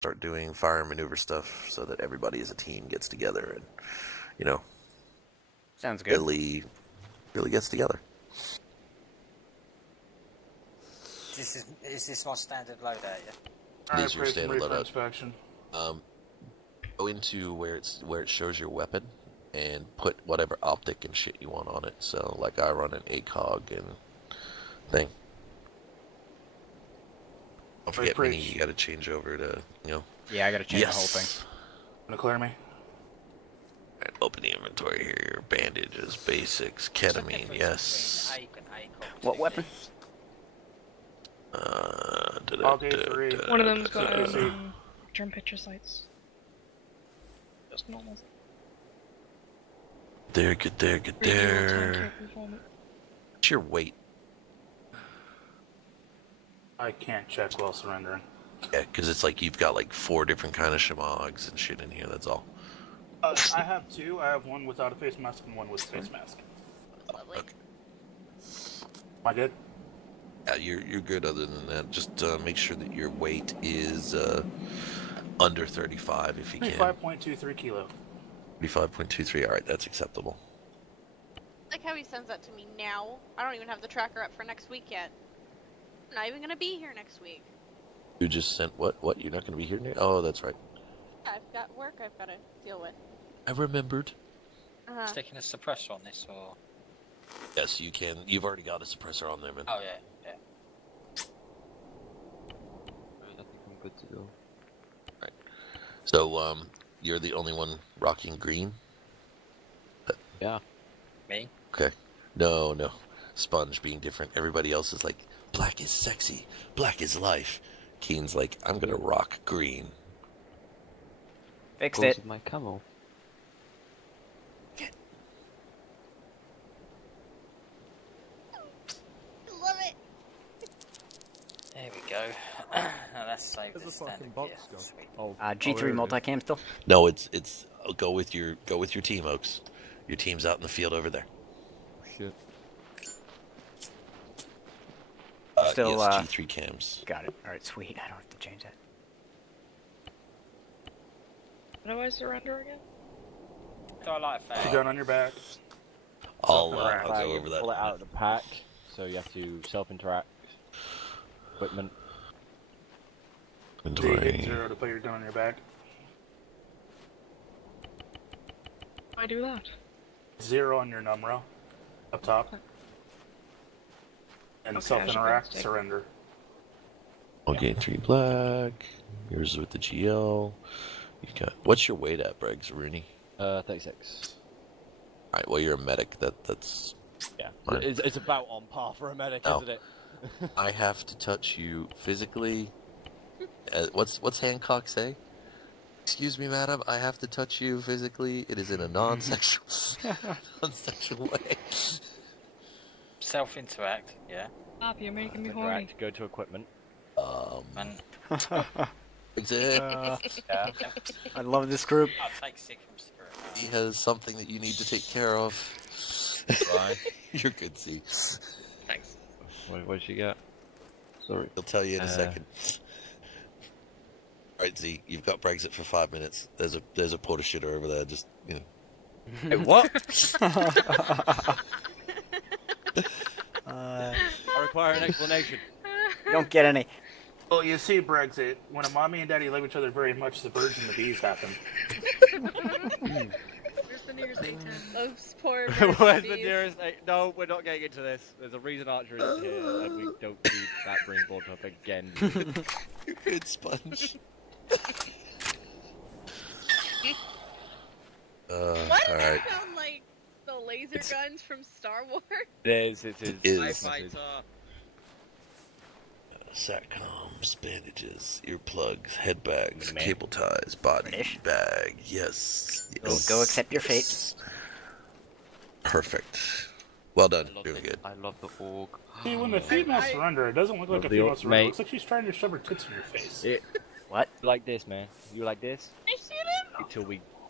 start doing fire and maneuver stuff so that everybody as a team gets together and, you know, sounds good. really gets together. Is this my standard loadout? Yeah. These are your standard loadout. Inspection. Go into where it shows your weapon and put whatever optic and shit you want on it. So, like, I run an ACOG and thing. Don't forget, Minnie, you gotta change over to, you know. Yeah, I gotta change the whole thing. Gonna clear me. Alright, open the inventory here. Bandages, basics, ketamine, yes. What weapon? One of them's got germ picture sights. Just normal. There, get there, get there. What's your weight? I can't check while surrendering. Yeah, because it's like you've got like 4 different kind of shamags and shit in here, that's all. I have 2. I have one without a face mask and one with a face mask. Lovely. Okay. Am I good? Yeah, you're good other than that. Just make sure that your weight is under 35 if you can. 35.23 kilo. 35.23, alright, that's acceptable. I like how he sends that to me now. I don't even have the tracker up for next week yet. I'm not even gonna be here next week. You just sent what? What? You're not going to be here next? Oh, that's right. Yeah, I've got work I've got to deal with. I remembered. Sticking a suppressor on this, or? Yes, you can. You've already got a suppressor on there, man. Oh yeah, yeah. I think I'm good to go. Right. So, you're the only one rocking green? Yeah. Me? Okay. No. Sponge being different. Everybody else is like, black is sexy. Black is life. Keen's like, I'm gonna rock green. Fixed it. My camo. Love it. There we go. Now let's save this standard gear. Sweet. Oh, G3 multicam still? No, it's go with your team, Oaks. Your team's out in the field over there. Shit. Still, yes, G3 cams. Got it. Alright, sweet. I don't have to change that. How do I surrender again? Do I like Put your that? gun on your back. I'll go over that. Pull it out of the pack, so you have to self-interact. Equipment. So you hit 0 to put your gun on your back. How do I do that? 0 on your numro. Up top. And Okay, self-interact, I should surrender. Okay, 3 black. Yours is with the GL. You got. What's your weight at, Briggs? Rooney? 36. Alright, well, you're a medic. That's. Yeah. Fine. It's about on par for a medic, No. isn't it? I have to touch you physically. What's Hancock say? Excuse me, madam. I have to touch you physically. It is in a non-sexual way. Self-interact, yeah. Stop, you're making me horny. Interact, go to equipment. And Yeah. yeah. I love this group. I'll take sick from spirit. He has something that you need to take care of. Right. You're good, C. Thanks. What did you get? Sorry. He'll tell you in a second. Alright, Z, you've got Brexit for 5 minutes. There's a porta shitter over there, just, you know. Hey, what? I require an explanation. You don't get any. Well, you see, Brexit, when a mommy and daddy love each other very much, the birds and the bees happen. Where's the nearest A10? Those poor Where's the bees. nearest? No, we're not getting into this. There's a reason Archer isn't here, and we don't need that being brought up again. You're good, Sponge. Why do Alright. they sound like the laser guns from Star Wars? It is. It is. Fighter. Satcoms, bandages, earplugs, head bags, Man. cable ties, body British. bag. Yes. Go accept your fate. Perfect. Well done. Doing good. I love the org. See, when the female surrender, it doesn't look like a female surrender. mate. It looks like she's trying to shove her tits in your face. What? You like this, man? You like this? I shoot him.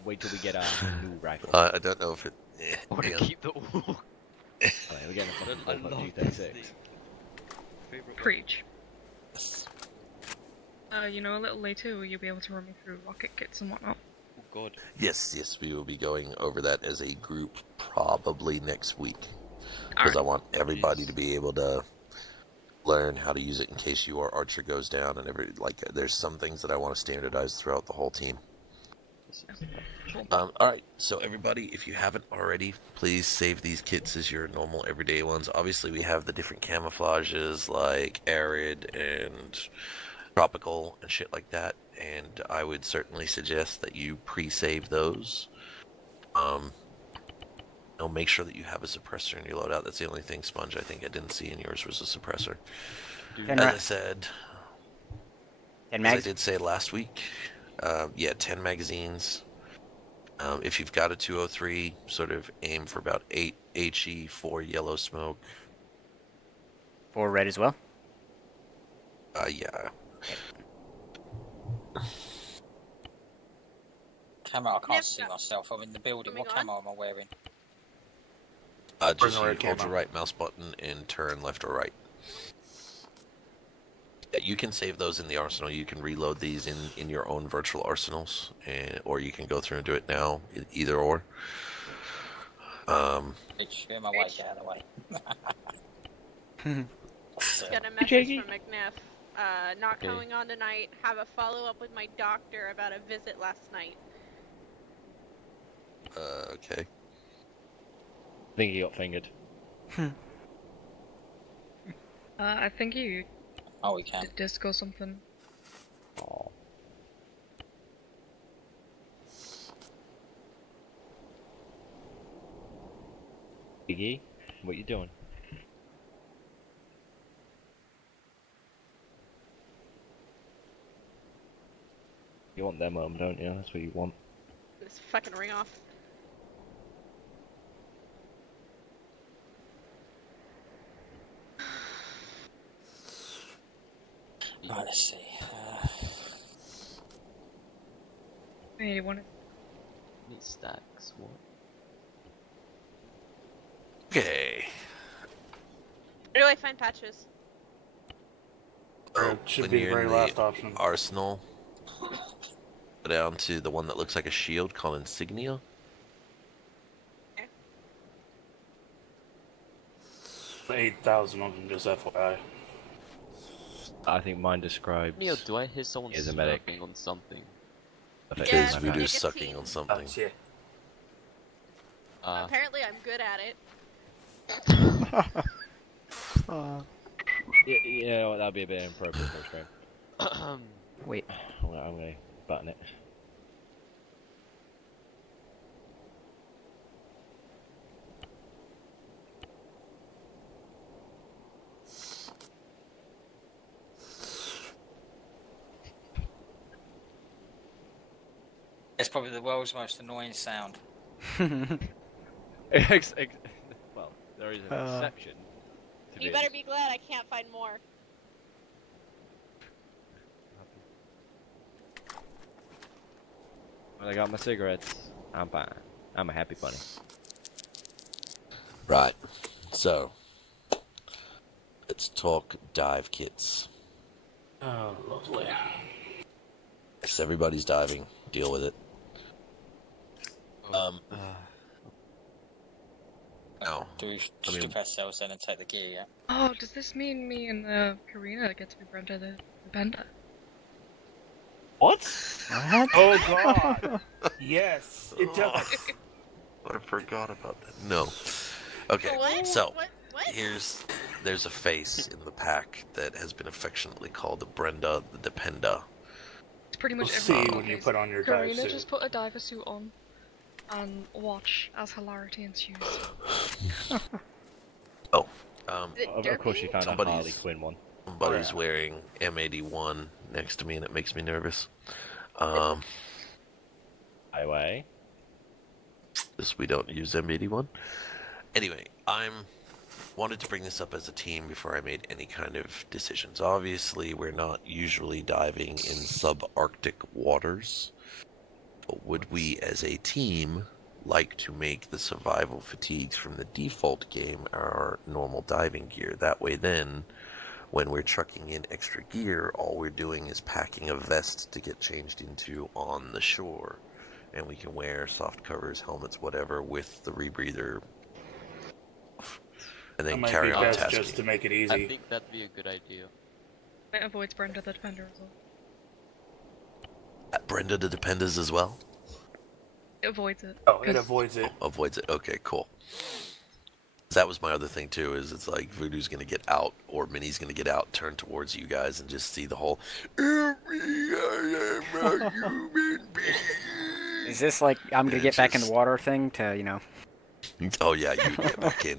Wait till we get our new rifle. I don't know if it. I want to yeah. keep the org. Alright, we're getting a fucking G36. Preach. You know, a little later, will you be able to run me through rocket kits and whatnot? Oh, God. Yes, we will be going over that as a group probably next week. Because Alright. I want everybody to be able to learn how to use it in case your archer goes down, and there's some things that I want to standardize throughout the whole team. Alright, so everybody, if you haven't already, please save these kits as your normal everyday ones. Obviously, we have the different camouflages like arid and tropical and shit like that, and I would certainly suggest that you pre-save those. Make sure that you have a suppressor in your loadout. That's the only thing, Sponge, I think I didn't see in yours was a suppressor. As I said, 10 as I mags? did say last week, 10 magazines. If you've got a 203, sort of aim for about 8 HE, 4 yellow smoke. 4 red as well? Yeah. Camera, I can't Yep. see myself. I'm in the building. Coming What on. camo am I wearing? Just the right hold camo. your right mouse button and turn left or right. Yeah, you can save those in the arsenal. You can reload these in your own virtual arsenals, or you can go through and do it now, either or. Bitch, get my way, get out of the way. Got a message from McNiff. Not going on tonight. Have a follow-up with my doctor about a visit last night. Okay. I think he got fingered. I think you Oh, we can. did disc or something. Oh. Iggy, what you doing? You want them home, don't you? That's what you want. This fucking ring off. Right, let's see. Hey, you want Meat stacks, what? Okay. Where do I find patches? Oh, It should when be the you're very in last the option. arsenal, go down to the one that looks like a shield called Insignia. 8,000 of them, just FYI. I think mine describes. Neil, do I hear someone Is a medic. smurfing on something? Because Yeah, Voodoo's nicotine. sucking on something. Yeah. Apparently I'm good at it. Yeah, well, that'd be a bit inappropriate for a stream. Wait. I'm gonna button it. It's probably the world's most annoying sound. Well, there is an exception. To You better be glad I can't find more. Well, I got my cigarettes. I'm fine. I'm a happy bunny. Right. So, let's talk dive kits. Oh, lovely. Yes, everybody's diving. Deal with it. No. Do press cells then and take the gear, yeah? Oh, does this mean me and Karina get to be Brenda the Bender? What? What? Oh god! Yes, it does. I forgot about that. No. Okay, What? so What? there's a face in the pack that has been affectionately called the Brenda the Dependa. It's pretty much We'll every see when you put on your dive Karina suit. just put a diver suit on and watch as hilarity ensues. Is it Of course, you derpy? found a Somebody's- Harley Quinn one. Somebody's Oh, yeah. wearing M81 next to me, and it makes me nervous. Highway. We don't use M81. Anyway, wanted to bring this up as a team before I made any kind of decisions. Obviously, we're not usually diving in subarctic waters, but would we as a team like to make the survival fatigues from the default game our normal diving gear? That way then, When we're trucking in extra gear, all we're doing is packing a vest to get changed into on the shore. And we can wear soft covers, helmets, whatever, with the rebreather. And then That might carry be on best tasking. just to make it I easy. think that'd be a good idea. It avoids Brenda the Defender as well. Brenda the Dependers as well? It avoids it. Oh, it 'cause avoids it. Avoids it. Okay, cool. That was my other thing too, is it's like Voodoo's gonna get out, or Minnie's gonna get out, turn towards you guys, and just see the whole I am a human being. Is this like I'm gonna It's get back in just- the water thing to, you know? Oh yeah, you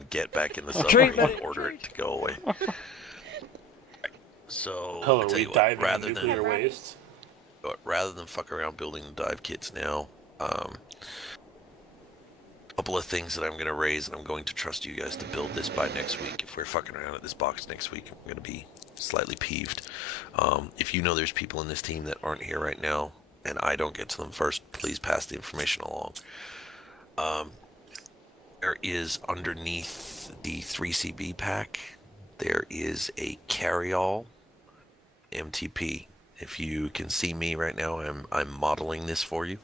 get back in the submarine and order it to go away. So Hell, I'll are tell we you what, diving in rather nuclear than waste? fuck around building dive kits now, a couple of things that I'm going to raise, and I'm going to trust you guys to build this by next week. If we're fucking around at this box next week, I'm going to be slightly peeved. If you know there's people in this team that aren't here right now, and I don't get to them first, please pass the information along. There is underneath the 3CB pack, there is a carry-all MTP. If you can see me right now, I'm modeling this for you.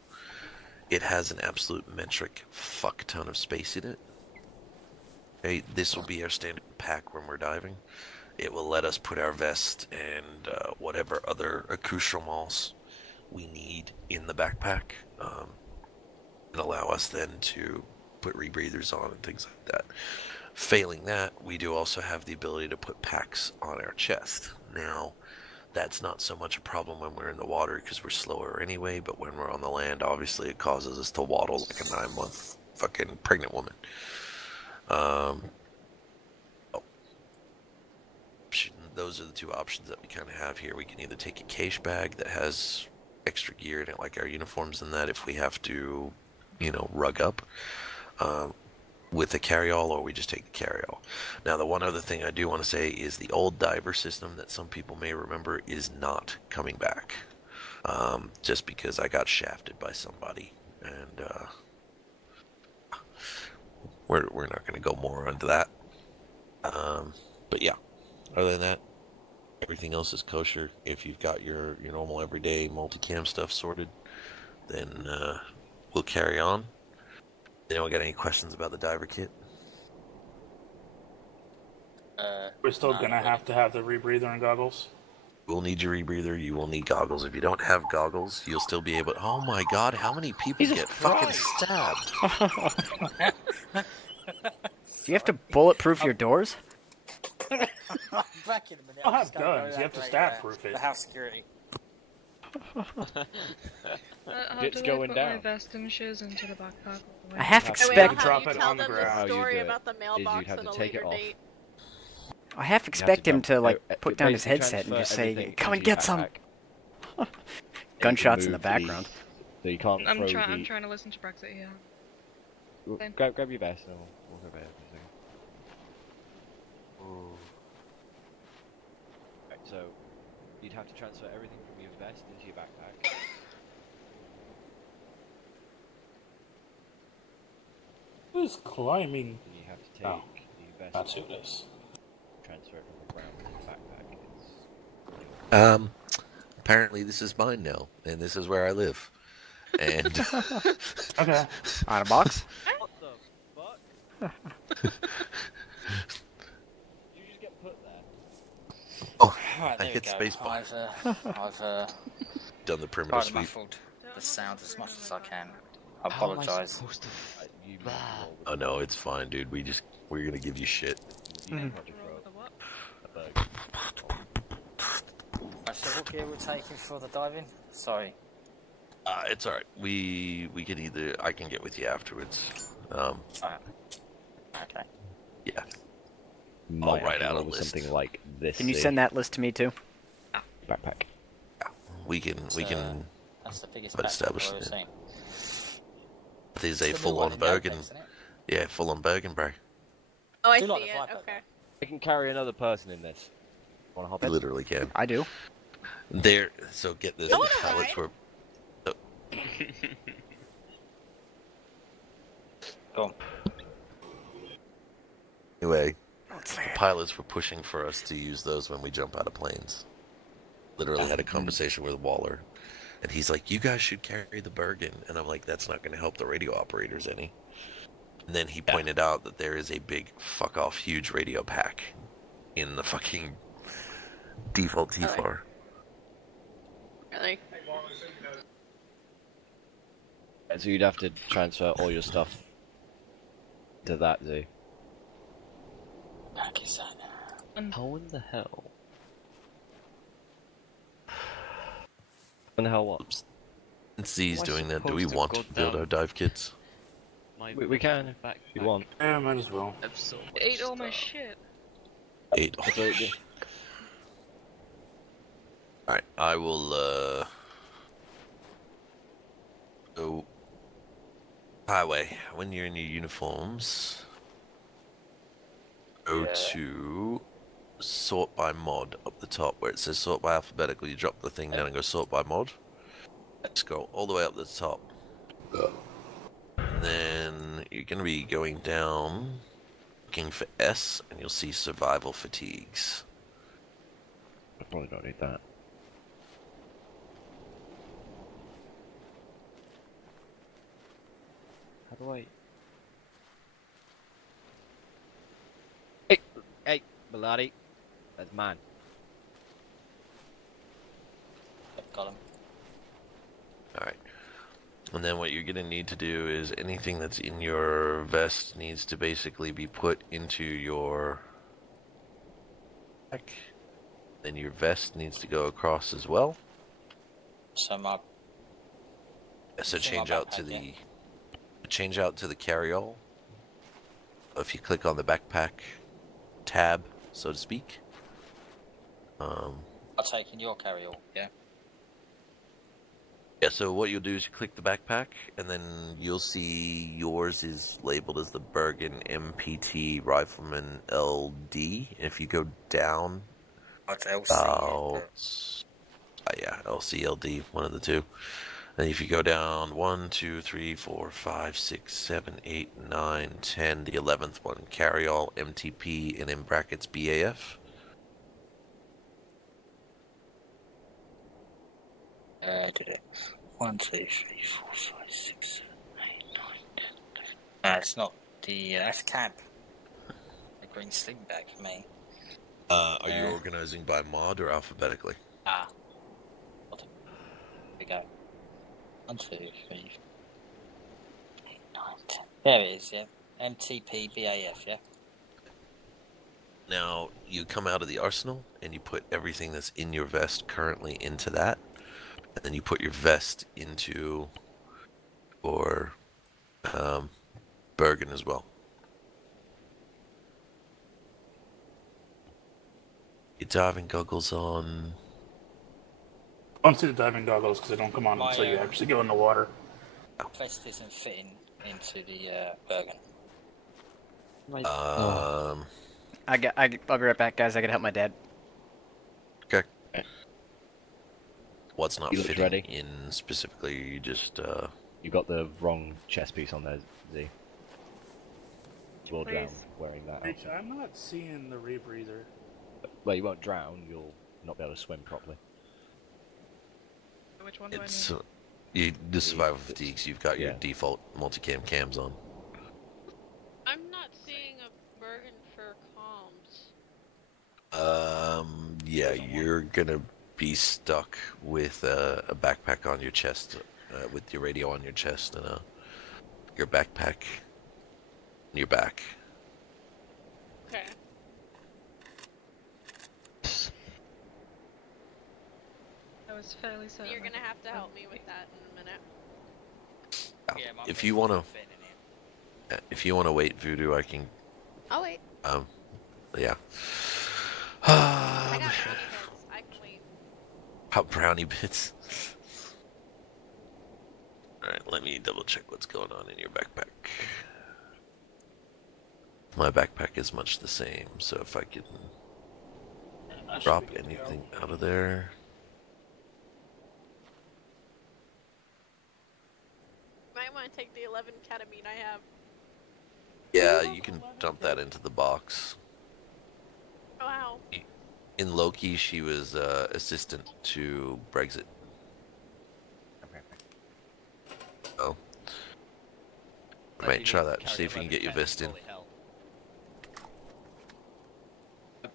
It has an absolute metric fuck ton of space in it. Okay, this will be our standard pack when we're diving. It will let us put our vest and whatever other accoutrements we need in the backpack. And allow us then to put rebreathers on and things like that. Failing that, we do also have the ability to put packs on our chest. Now, that's not so much a problem when we're in the water because we're slower anyway, but when we're on the land, obviously it causes us to waddle like a 9-month fucking pregnant woman. Those are the two options that we kind of have here. We can either take a cache bag that has extra gear in it, like our uniforms and that, if we have to, you know, rug up with the carry-all, or we just take the carry-all. Now, the one other thing I do want to say is the old diver system that some people may remember is not coming back. Just because I got shafted by somebody, and we're not going to go more into that. But yeah, other than that, everything else is kosher. If you've got your normal everyday multicam stuff sorted, then we'll carry on. Anyone got any questions about the diver kit? We're still Not gonna really. have to have the rebreather and goggles. You will need your rebreather. You will need goggles. If you don't have goggles, you'll still be able. Oh my God! How many people get fucking stabbed? Do you have to bulletproof your doors? Back in a minute. I'll I'm have just gonna go guns, you have to down stab-proof it. The house security. How It's do going I put down. my vest and shoes into the backpack? I half You have Oh, to wait, I'll expect drop have you it tell on the them ground. How the you story do it about the is mailbox you'd have at to a take it later off. date. I half expect him to like put down his basically headset and just transfer say, everything "Come and into your get some." backpack. Gunshots in the Remove background. So you can't I'm throw trying the... to listen to Brexit here. Same. Grab your vest and we'll go back for a second. Right, so you'd have to transfer everything from your vest into your backpack. Who's climbing? Then you have to take Oh, the vest that's who off, it is. transfer it from the ground to the backpack. It's... Apparently this is mine now, and this is where I live. And Okay. On a box? What the fuck? You just get put there. oh, Alright, I there we hit go. spacebar. I've done the perimeter tried sweep. muffled the sound as much as I can. I How am I apologise. supposed to You need to Bah. roll with Oh no, it's fine, dude. We're gonna give you shit. You can Mhm. probably Roll throw with the what? a bug. So what gear we're taking for the diving? Sorry. It's alright. We can either. I can get with you afterwards. Alright. Okay. Yeah. Might write have to out a roll with list. something like this. Can you send that list to me too? backpack? We can. That's the biggest But backpack established I've ever it. seen. There's It's a the new full-on one in Bergen. Yoke's, isn't it? Yeah, full-on Bergen, bro. Oh, I Do see like the it. flight pack, Okay. I can carry another person in this. Wanna hop You in? literally can. I do. There. So get this. I The wanna pallets ride. were. Go on. Anyway, The pilots were pushing for us to use those when we jump out of planes. Literally had a conversation with Waller. And he's like, you guys should carry the Bergen. And I'm like, that's not going to help the radio operators any. And then he pointed out that there is a big, fuck-off, huge radio pack in the fucking default T-FAR. Really? So you'd have to transfer all your stuff to that zoo. How in the hell? When the hell what? Z's Am I doing that. Do supposed we to want go to build down? our dive kits? We can, in fact, if you want. Yeah, might as well. Ate all my shit. 8. Alright, I will, go highway. When you're in your uniforms, go to sort by mod up the top where it says sort by alphabetical. You drop the thing down and go sort by mod. Just go all the way up the top. And then you're going to be going down, looking for S, and you'll see survival fatigues. I probably don't need that. How do I? Hey, Belati. That's mine. Got him. Alright. And then what you're going to need to do is anything that's in your vest needs to basically be put into your back. Then your vest needs to go across as well. So my So So my change out to backpack, the carry-all. If you click on the backpack tab, so to speak. I'll take in your carry-all. Yeah. Yeah, so what you'll do is you click the backpack, and then you'll see yours is labeled as the Bergen MPT Rifleman LD. And if you go down What's LC? yeah, LCLD, one of the two. And if you go down 1, 2, 3, 4, 5, 6, 7, 8, 9, 10, the 11th one, carry all MTP and in brackets BAF. Did it? 1, 2, 3, 4, 5, 6, 7, 8, 9, 10. It's not the that's camp. The green sling bag for me. Are you organizing by mod or alphabetically? Here we go. 1, 2, 3, 8, 9, 10. There it is, yeah. MTP BAF, yeah. Now, you come out of the arsenal, and you put everything that's in your vest currently into that. And then you put your vest into your Bergen as well. Your diving goggles on. I don't see the diving goggles because they don't come on My, until you actually go in the water. Vest isn't fitting into the Bergen. I'll be right back, guys. I gotta help my dad. Okay. What's not You look fitting ready? in specifically? You just You got the wrong chest piece on there, Z. You will drown Please. wearing that. Rich, outfit. I'm not seeing the rebreather. Well, you won't drown. You'll not be able to swim properly. Which one do it's I the survival fatigues. You've got your Yeah. default multicam cams on. I'm not seeing a Bergen for comms. Yeah, you're gonna be stuck with a backpack on your chest, with your radio on your chest, and your backpack on your back. Okay. was fairly certain. You're gonna have to help me with that in a minute. Yeah, my If vest you wanna, doesn't fit in it. if you wanna wait, Voodoo, I can. I'll wait. Yeah. I got brownie bits. I can wait. How brownie bits. Alright, let me double check what's going on in your backpack. My backpack is much the same, so if I can drop anything out of there. Might want to take the 11 ketamine I have. Yeah, you can dump that into the box. Oh, wow. In Loki, she was assistant to Brexit. Okay. Oh. So Might you try need that. to carry See if on you can get your with the vest in. holy hell. How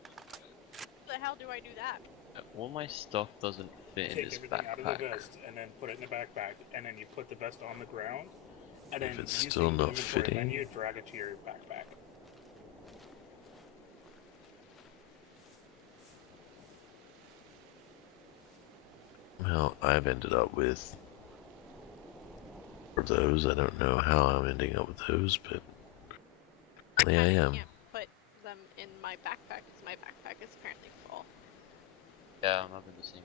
the hell do I do that? All my stuff doesn't fit in Take this everything out of the backpack. vest and then put it in the backpack, and then you put the vest on the ground, and If then it's using still the not inventory fitting. menu, drag it to your backpack. Well, I've ended up with those. I don't know how I'm ending up with those, but apparently I am. Can't put them in my backpack because my backpack is apparently full. Yeah, I'm having the same.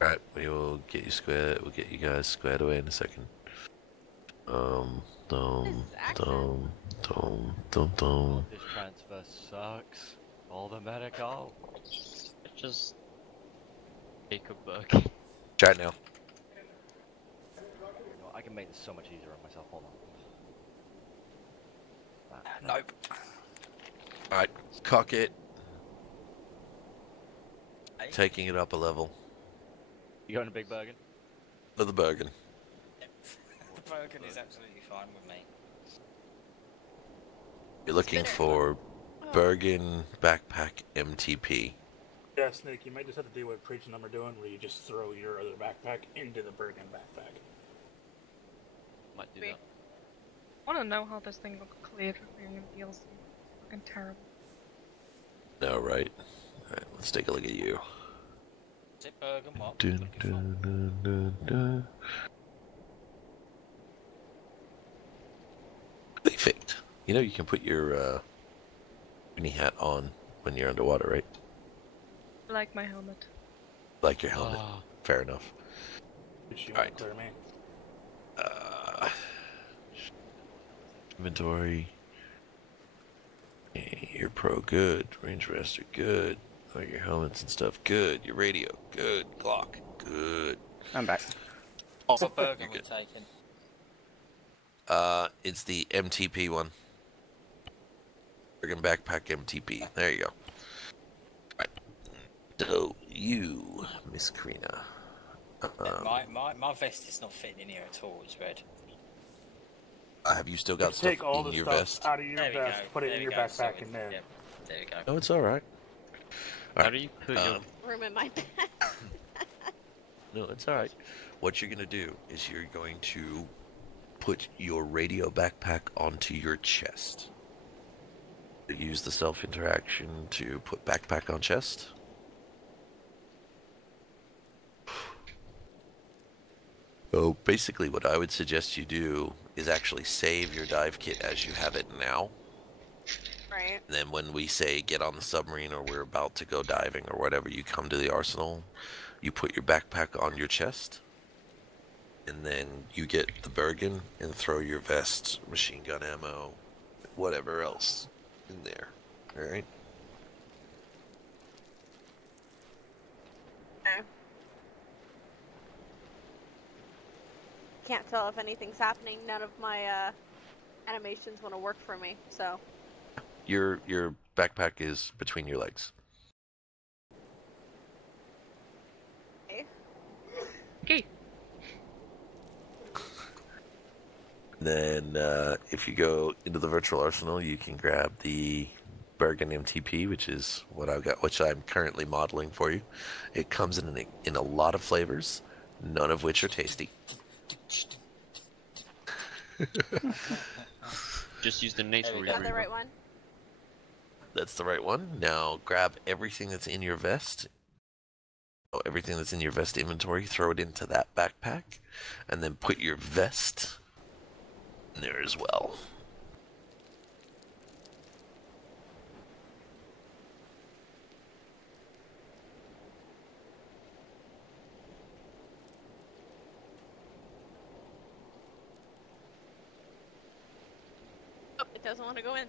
Alright, we will get you squared. We'll get you guys squared away in a second. Dum, dum, dum. Oh, this transfer sucks. All the medical. It's just take a book. Try it now. You know, I can make this so much easier on myself. Hold on. Nope. Alright, cock it. Hey. Taking it up a level. You going to Big Bergen? Another Bergen. The broken is absolutely fine with me. You're looking for Bergen Backpack MTP. Yeah, Snake, you might just have to do what Preach and them are doing, where you just throw your other backpack into the Bergen backpack. Might do Wait. that. I want to know how this thing looked cleared for being in DLC. Fucking terrible. No, right? Alright, let's take a look at you. Zip Bergen, what? Dun, Looking for? dun, dun, dun, dun. Perfect. You know you can put your beanie hat on when you're underwater, right? Like my helmet. Like your helmet. Ah, Fair enough. Which you Alright. want to clear me. Inventory. Your pro, good. Range Raster, good. Oh, your helmets and stuff, good. Your radio, good. Glock, good. I'm back. What Bergen You're we're good. taking? It's the MTP one. Bergen Backpack MTP. There you go. Right. So, you, Miss Karina. My vest is not fitting in here at all. It's red. Have you still got Just stuff take all in the your stuff vest? out of your There we vest, go. put it There in we your go. backpack, Sorry. and then... Yep. There we go. No, it's alright. how do you put your... Room in my bag. No, it's alright. What you're going to do is you're going to put your radio backpack onto your chest. Use the self-interaction to put backpack on chest. So basically what I would suggest you do is actually save your dive kit as you have it now. Right. And then when we say get on the submarine or we're about to go diving or whatever, you come to the arsenal, you put your backpack on your chest, and then you get the Bergen and throw your vest, machine gun ammo, whatever else in there. Alright? Okay. Can't tell if anything's happening. None of my animations want to work for me, so. Your backpack is between your legs. Okay. Okay. Then if you go into the virtual arsenal, you can grab the Bergen MTP, which is what I've got, which I'm currently modeling for you. It comes in a lot of flavors, none of which are tasty. Just use the nasal There we go. Is that the rebreather. right one? That's the right one. Now grab everything that's in your vest. Oh, everything that's in your vest inventory, throw it into that backpack, and then put your vest in there as well. Oh, it doesn't want to go in.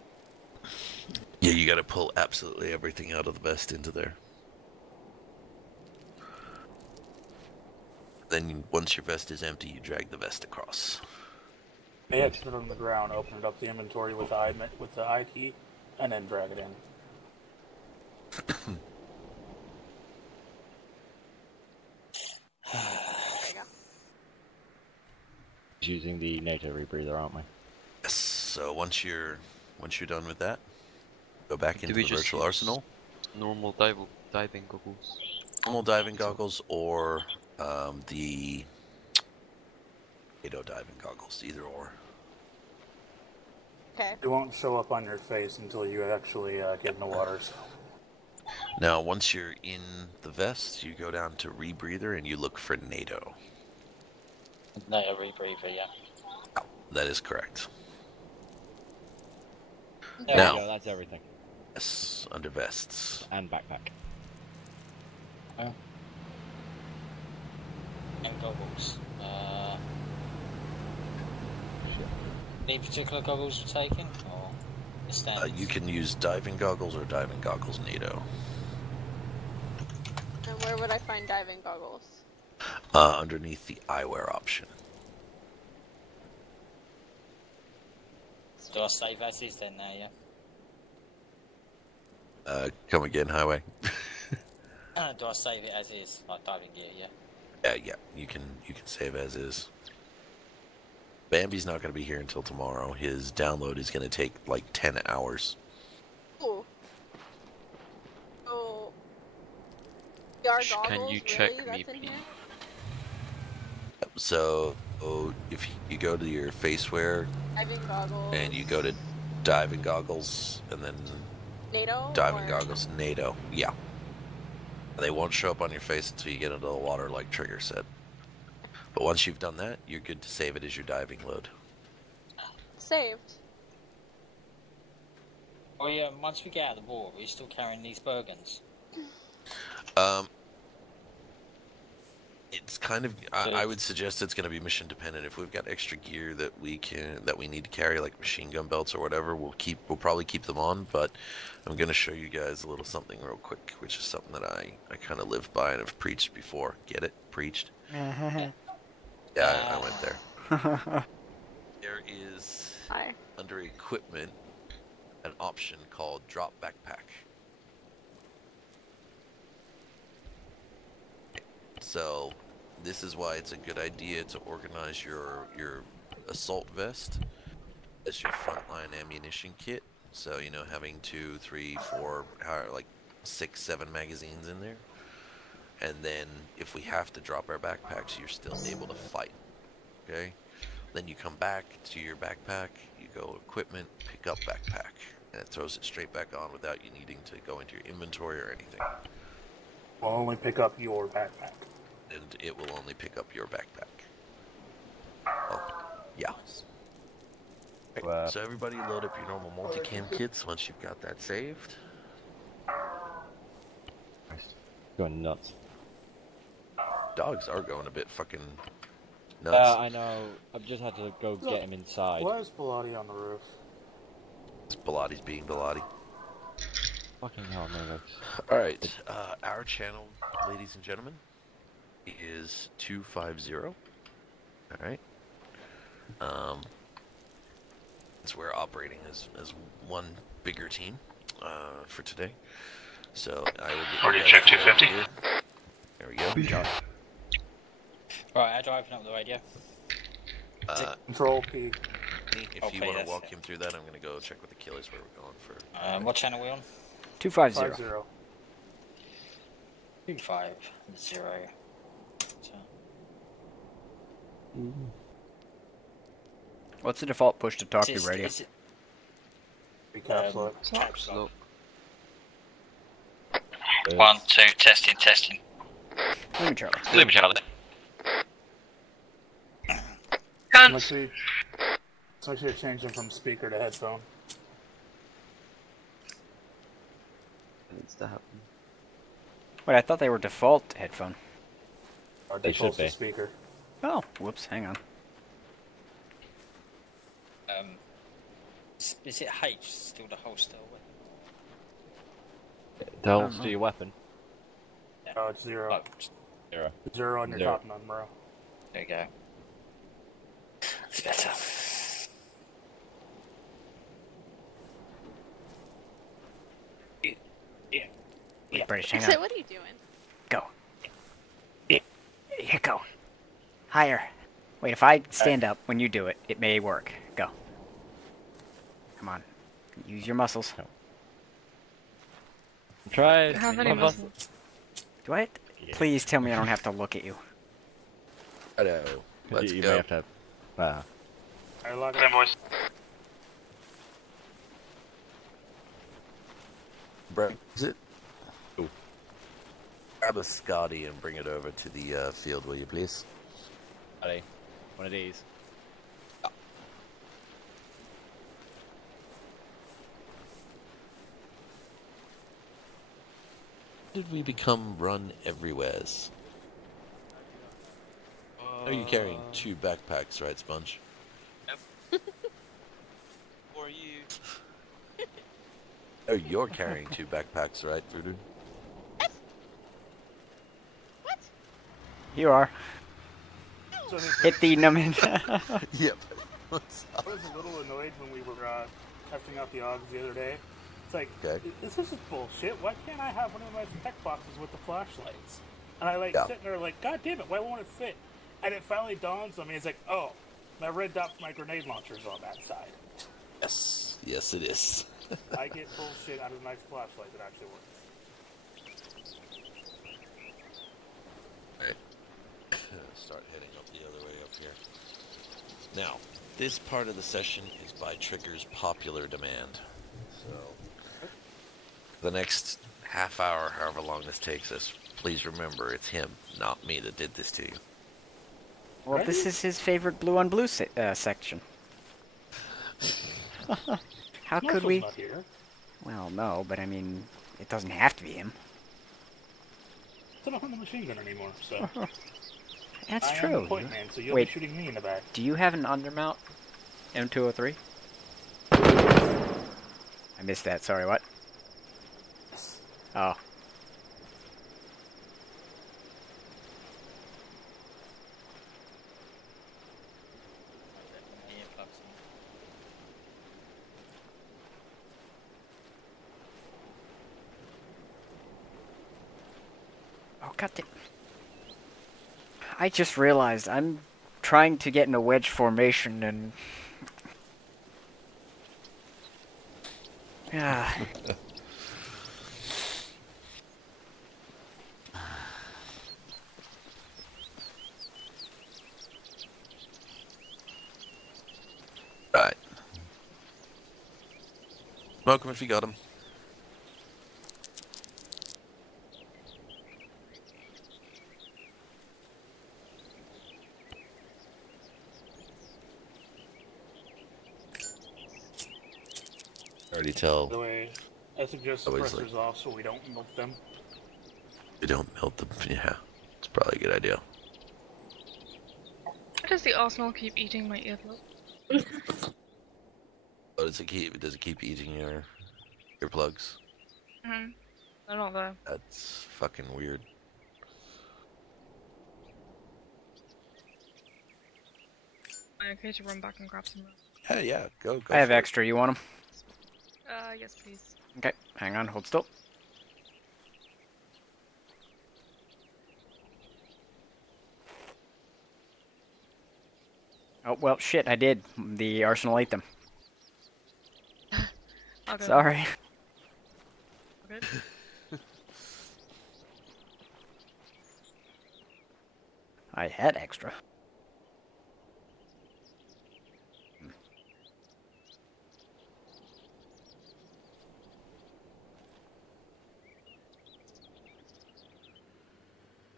Yeah, you gotta pull absolutely everything out of the vest into there. Then once your vest is empty, you drag the vest across. They had to put it on the ground, open it up the inventory with the I key, and then drag it in. There you go. Using the NATO rebreather, aren't we? Yes. So once you're done with that, go back Do into we the just virtual use arsenal. normal diving goggles? Normal diving goggles or the NATO diving goggles, either or. Okay. It won't show up on your face until you actually get in the water. So. Now, once you're in the vest, you go down to rebreather and you look for NATO. NATO rebreather, yeah. That is correct. There Now- we go, that's everything. Yes, under vests. And backpack. And goggles. Any particular goggles you're taking, or the standards? You can use diving goggles or diving goggles NATO. And where would I find diving goggles? Underneath the eyewear option. Do I save as is then now, yeah? Come again, Highway. Do I save it as is, like diving gear, yeah? Yeah, you can save as is. Bambi's not going to be here until tomorrow. His download is going to take like 10 hours. Ooh. So, VR goggles, Can you really? check That's me, in please? here? So if you go to your faceware Diving goggles. and you go to diving goggles and then NATO? diving or... goggles NATO, yeah. They won't show up on your face until you get into the water, like Trigger said. But once you've done that, you're good to save it as your diving load. Saved. Oh yeah, once we get out of the water, are you still carrying these Bergens? It's kind of. I would suggest it's going to be mission dependent. If we've got extra gear that we need to carry, like machine gun belts or whatever, we'll probably keep them on. But I'm going to show you guys a little something real quick, which is something that I kind of live by and have preached before. Get it? Preached? Yeah, I went there. There is Hi. under equipment an option called drop backpack. So this is why it's a good idea to organize your assault vest as your frontline ammunition kit. So, you know, having 2, 3, 4, like 6, 7 magazines in there. And then if we have to drop our backpacks, you're still able to fight. Okay? Then you come back to your backpack, you go equipment, pick up backpack, and it throws it straight back on without you needing to go into your inventory or anything. We'll only pick up your backpack. And it will only pick up your backpack. Oh, yeah. So everybody load up your normal multicam kits once you've got that saved. Going nuts. Dogs are going a bit fucking nuts. I know. I've just had to go get him inside. Why is Bilotti on the roof? It's Bilotti's being Bilotti. Fucking hell, my legs. Alright, our channel, ladies and gentlemen, is 250. Alright. So we're operating as one bigger team for today. So I will get Already checked 250. There we go. Right, how do I open up the radio? Control P. If Okay, you want to that's walk it. him through that, I'm going to go check with the killers where we're going for. What channel are we on? 250. 50. 250. What's the default push to talk to Is radio? it, Be caps lock. caps lock? 1, 2, testing. Let me Charlie. Lima Charlie. Make sure you change them from speaker to headphone. Needs to happen. Wait, I thought they were default headphone. Or They defaults should be. to speaker. Oh, whoops, hang on. Is it H still the holster? Holster your weapon. Oh, it's 0. Oh, 0. 0 on your 0. top number. there you go. It's better. British, hang Exit, on. what are you doing? Go. Here, go. Higher. Wait, if I stand up when you do it, it may work. Go. Come on. Use your muscles. Try Do it. you have any One of us- muscles? Do I? Please tell me I don't have to look at you. Hello. Let's you go. may have to. I log Then, boys. Brexit. Ooh. Grab a Scotty and bring it over to the field, will you please? Buddy, one of these. Did we become run everywheres? Are you carrying 2 backpacks, right, Sponge? Or you? Oh, you're carrying 2 backpacks, right, Voodoo? What? You are. So Hit the numbing. Yep. I was a little annoyed when we were testing out the AUGs the other day. It's like, Okay. this is just bullshit. Why can't I have one of my tech boxes with the flashlights? And I Yeah. sitting there like, God damn it, why won't it fit? And it finally dawns on me. It's like, oh, my red dot for my grenade launcher is on that side. Yes. Yes, it is. I get bullshit out of a nice flashlight that actually works. Alright. Start heading up the other way up here. Now, this part of the session is by Trigger's popular demand. So, the next half hour, however long this takes us, please remember it's him, not me, that did this to you. Well, this is his favorite blue on blue section. How could we? Not here. Well, no, but I mean, it doesn't have to be him. I don't have the machine gun anymore, so. That's I am true. the point man, so you'll Wait. be shooting me in the back. Do you have an undermount M203? I missed that. Sorry, what? Oh. Oh, got it. I just realized I'm trying to get in a wedge formation and... Yeah. Right. Smoke him if you got him. Already By tell the way, I suggest Always suppressors off so we don't melt them. we don't melt them. Yeah, it's probably a good idea. Why does the arsenal keep eating my earlobe? Oh, does it keep eating your earplugs? Mm-hmm. They're not there. That's fucking weird. Am I okay to run back and grab some more? Hey, yeah, go. I have for it. extra. You want them? Yes, please. Okay, hang on. Hold still. Oh, well, shit, I did. The arsenal ate them. Okay. Sorry. Good. I had extra.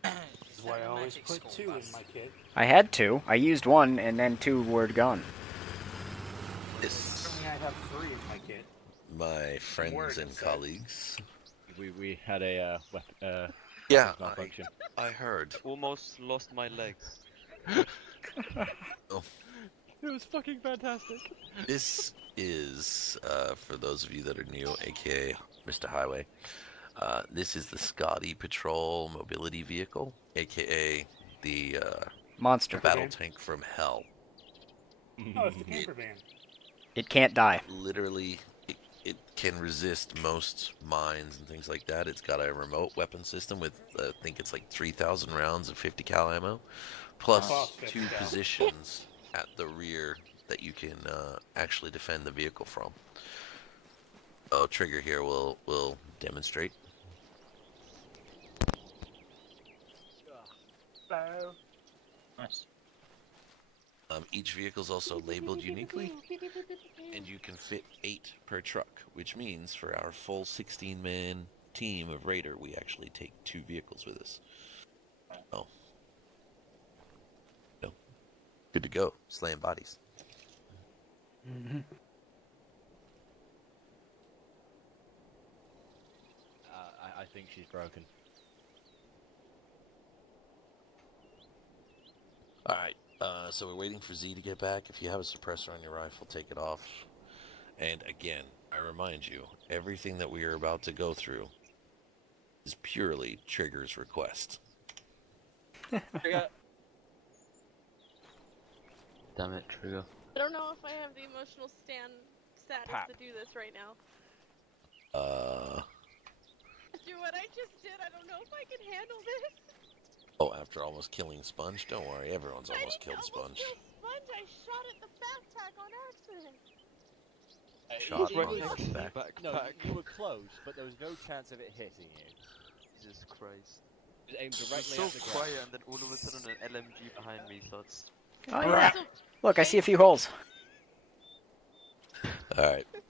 That's why I always put 2 in my kit. I had 2. I used 1, and then 2 were gone. This, Currently I have 3 in my kit. my friends Word and said. colleagues. We had a Yeah, malfunction. I heard. Almost lost my legs. Oh. It was fucking fantastic. This is, for those of you that are new, aka Mr. Highway, this is the Scotty Patrol Mobility Vehicle, aka the Monster. battle tank from hell. Oh, it's the camper van. It can't die. Literally, it can resist most mines and things like that. It's got a remote weapon system with, I think it's like 3,000 rounds of 50 cal ammo, plus Plus 50 2 cal. positions at the rear that you can actually defend the vehicle from. Oh, Trigger here will demonstrate. Hello. Nice. Each vehicle is also labeled uniquely, and you can fit 8 per truck, which means for our full 16-man team of Raider, we actually take 2 vehicles with us. Oh. No. Good to go. Slaying bodies. Mm-hmm. I think she's broken. Alright, so we're waiting for Z to get back. If you have a suppressor on your rifle, take it off. And again, I remind you, everything that we are about to go through is purely Trigger's request. Trigger. Damn it, Trigger. I don't know if I have the emotional status Pap. to do this right now. After what I just did, I don't know if I can handle this. Oh, after almost killing Sponge? Don't worry, everyone's almost I killed didn't Sponge. almost kill Sponge. I shot at the backpack on accident. Shot You on were- the back. No, Backpack. you were close, but there was no chance of it hitting you. Jesus Christ. It was aimed It was directly so at the ground. quiet, and then all of a sudden an LMG behind me starts. Oh yeah. So, Look, I see a few holes. Alright, If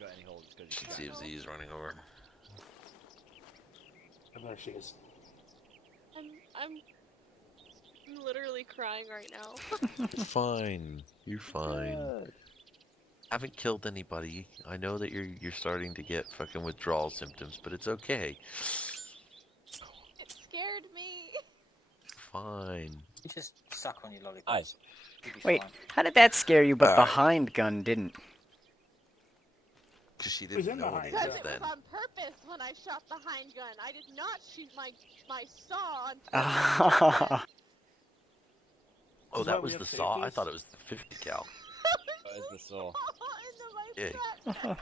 you got any holes, it's 'cause you see if Z is running over. And there she is. I'm literally crying right now. You're fine. You're fine. Haven't killed anybody. I know that you're starting to get fucking withdrawal symptoms, but it's okay. It scared me. You Fine. just suck on your lollipops. Nice. You'll be Wait, fine. how did that scare you, but the Alright. hind gun didn't? Because she Who's didn't in know the what it hind Because is it then. was on purpose when I shot the hind gun. I did not shoot my saw. Ah. Oh, Is that why we was have the saw? I safeties? thought it was the 50 cal. Where's the saw? Yeah.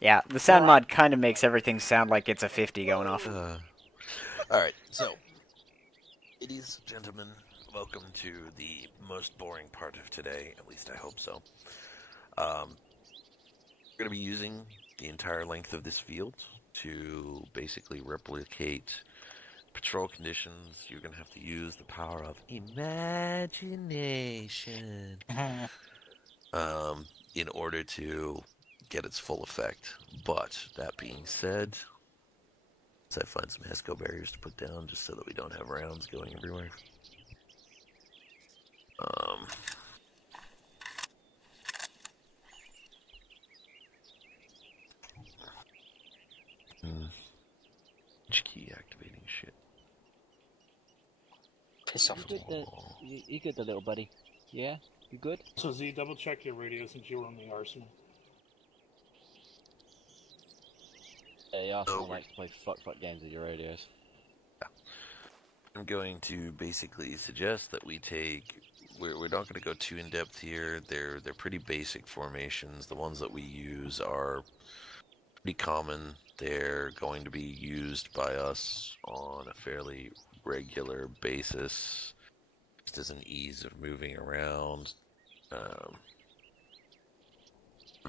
Yeah, the sound mod kind of makes everything sound like it's a 50 going off. Alright, so, ladies, gentlemen, welcome to the most boring part of today. At least I hope so. We're going to be using the entire length of this field to basically replicate patrol conditions. You're going to have to use the power of imagination in order to get its full effect. But that being said, let's find some HESCO barriers to put down just so that we don't have rounds going everywhere. Key activating shit. Piss off. You good, the little buddy? Yeah? You good? So Z, double check your radio since you were on the arsenal. Yeah, you also Oh. like to play fuck games with your radios. I'm going to basically suggest that we take. We're not going to go too in depth here. They're pretty basic formations. The ones that we use are pretty common. They're going to be used by us on a fairly regular basis, just as an ease of moving around.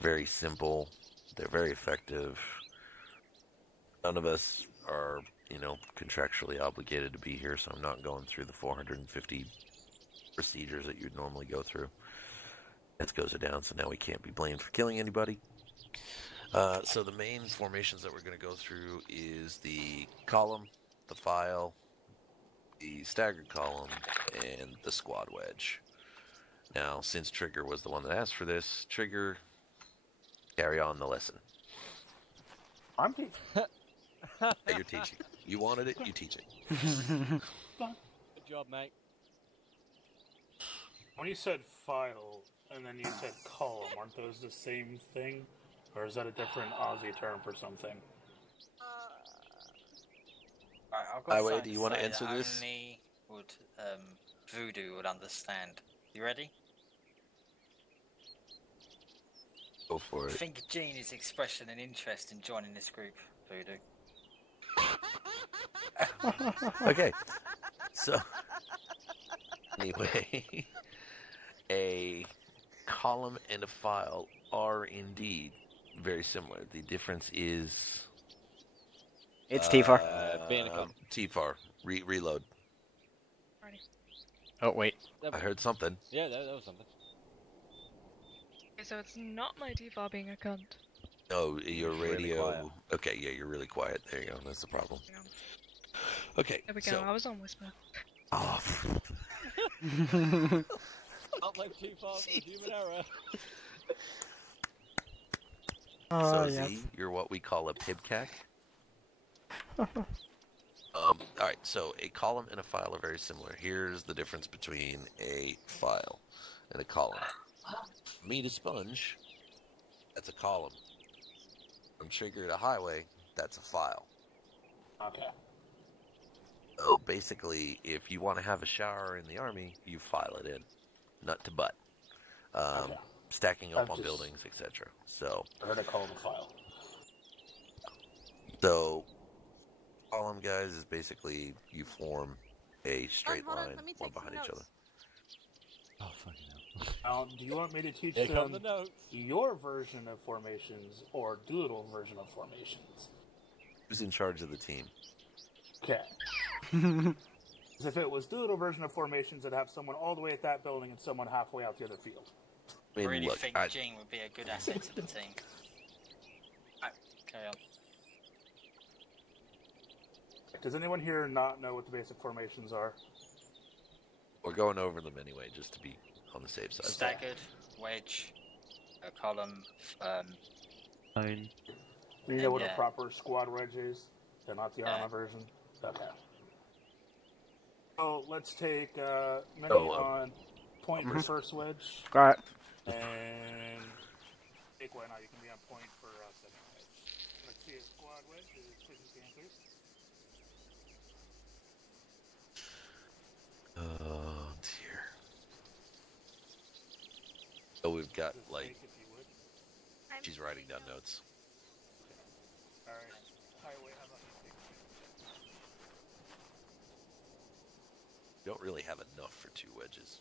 Very simple. They're very effective. None of us are, contractually obligated to be here, so I'm not going through the 450 procedures that you'd normally go through. That goes down, so now we can't be blamed for killing anybody. So the main formations that we're going to go through is the column, the file, the staggered column, and the squad wedge. Now, since Trigger was the one that asked for this, Trigger, carry on the lesson. I'm teaching. Hey, you're teaching. You wanted it, you teach it. Good job, mate. When you said file and then you said column, aren't those the same thing? Or is that a different Aussie term for something? Right, I've got Highway, something do you want to say answer that this? Only would Voodoo would understand. You ready? Go for I it. think Jean is expressing an interest in joining this group, Voodoo. Okay. So, anyway, a column and a file are indeed very similar. The difference is... It's T4. T4. Reload. Ready. Oh, wait. I heard something. Yeah, that was something. Okay, so it's not my T4 being a cunt. Oh, your really radio... quiet. Okay, yeah, you're really quiet. There you go. That's the problem. Hang on. Okay, There we go, so... I was on Whisper. Oh, Not like too far from human error. so yes. Z, you're what we call a pibcac. Alright, so a column and a file are very similar. Here's the difference between a file and a column. Me to sponge, that's a column. From trigger to highway, that's a file. Okay. So basically, if you want to have a shower in the army, you file it in. Nut to butt. Okay. Stacking up I've on just- buildings, etc. So, I heard a call in the file. column, guys, is basically you form a straight hold on, line, let me one take some behind each other. notes. Oh, fucking hell. Do you want me to teach Here come them the notes. your version of formations or Doodle version of formations? Who's in charge of the team? Okay. 'Cause if it was Doodle version of formations, I'd have someone all the way at that building and someone halfway out the other field. I mean, really look, think Jean would be a good asset to the team. Right, carry on. Does anyone here not know what the basic formations are? we're going over them anyway, just to be on the safe side. Staggered, wedge, a column, Fine. You know what Yeah. a proper squad wedge is? They're not the Arma Yeah. version? Okay. So let's take Mini Oh, on point for first wedge, Got it. and take one out. You can be on point for second wedge. Let's see a squad wedge as quick as you can, please. Oh, dear. So we've got, Just like, take if you would. she's writing down notes. Alright. Highway, how about you take Don't really have enough for 2 wedges.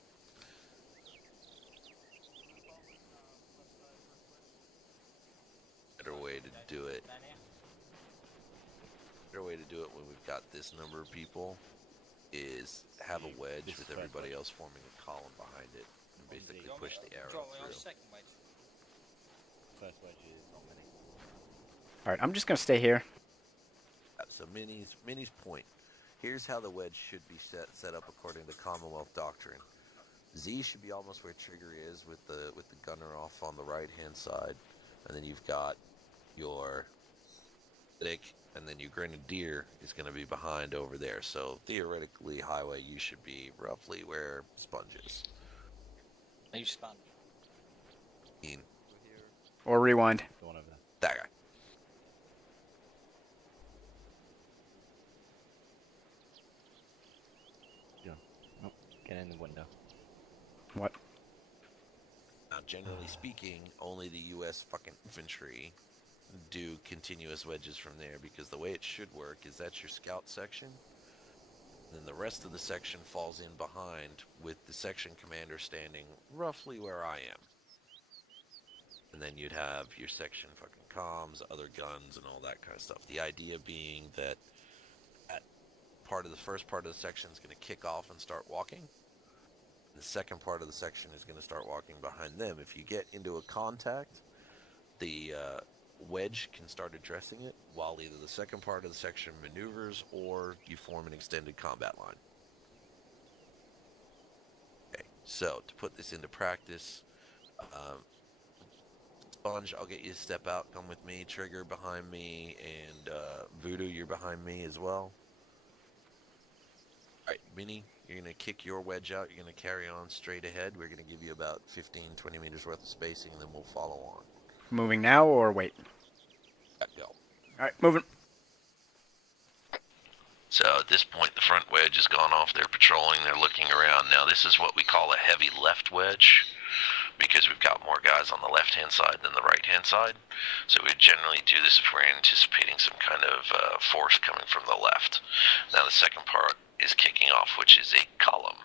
Better way to do it. Better way to do it when we've got this number of people is have a wedge This with is everybody first else forming a column behind it and basically push the arrow Draw me on through. second wedge. First wedge is not many. Alright, I'm just gonna stay here. So Mini's point. Here's how the wedge should be set up according to Commonwealth doctrine. Z should be almost where trigger is with the gunner off on the right hand side, and then you've got your medic, and then your grenadier is going to be behind over there. So theoretically, highway, you should be roughly where Sponge is. You spun. Mean Or rewind. The one over there. that guy. Get in the window. What? Now, generally speaking, only the U.S. fucking infantry do continuous wedges from there, because the way it should work is that's your scout section, then the rest of the section falls in behind with the section commander standing roughly where I am. And then you'd have your section fucking comms, other guns, and all that kind of stuff. The idea being that the first part of the section is going to kick off and start walking. The second part of the section is going to start walking behind them. If you get into a contact, the wedge can start addressing it while either the second part of the section maneuvers or you form an extended combat line. Okay, so to put this into practice, Sponge, I'll get you to step out, come with me, Trigger behind me, and Voodoo, you're behind me as well. Alright, Mini, you're going to kick your wedge out, you're going to carry on straight ahead. We're going to give you about 15-20 meters worth of spacing, and then we'll follow on. Moving now or wait? Go. Alright, moving. So at this point, the front wedge has gone off. They're patrolling. They're looking around. Now, this is what we call a heavy left wedge. because we've got more guys on the left-hand side than the right-hand side. So we generally do this if we're anticipating some kind of force coming from the left. Now the second part is kicking off, which is a column.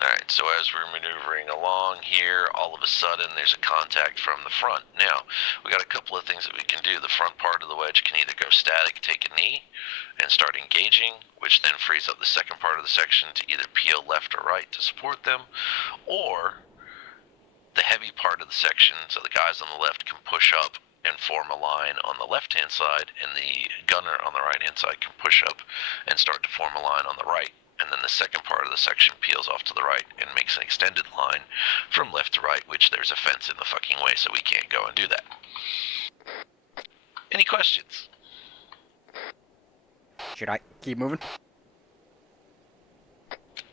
Alright, so as we're maneuvering along here, all of a sudden there's a contact from the front. Now, we got a couple of things that we can do. The front part of the wedge can either go static, take a knee, and start engaging, which then frees up the second part of the section to either peel left or right to support them, or the heavy part of the section, so the guys on the left can push up and form a line on the left-hand side, and the gunner on the right-hand side can push up and start to form a line on the right. And then the second part of the section peels off to the right and makes an extended line from left to right, which there's a fence in the fucking way, so we can't go and do that. Any questions? Should I keep moving?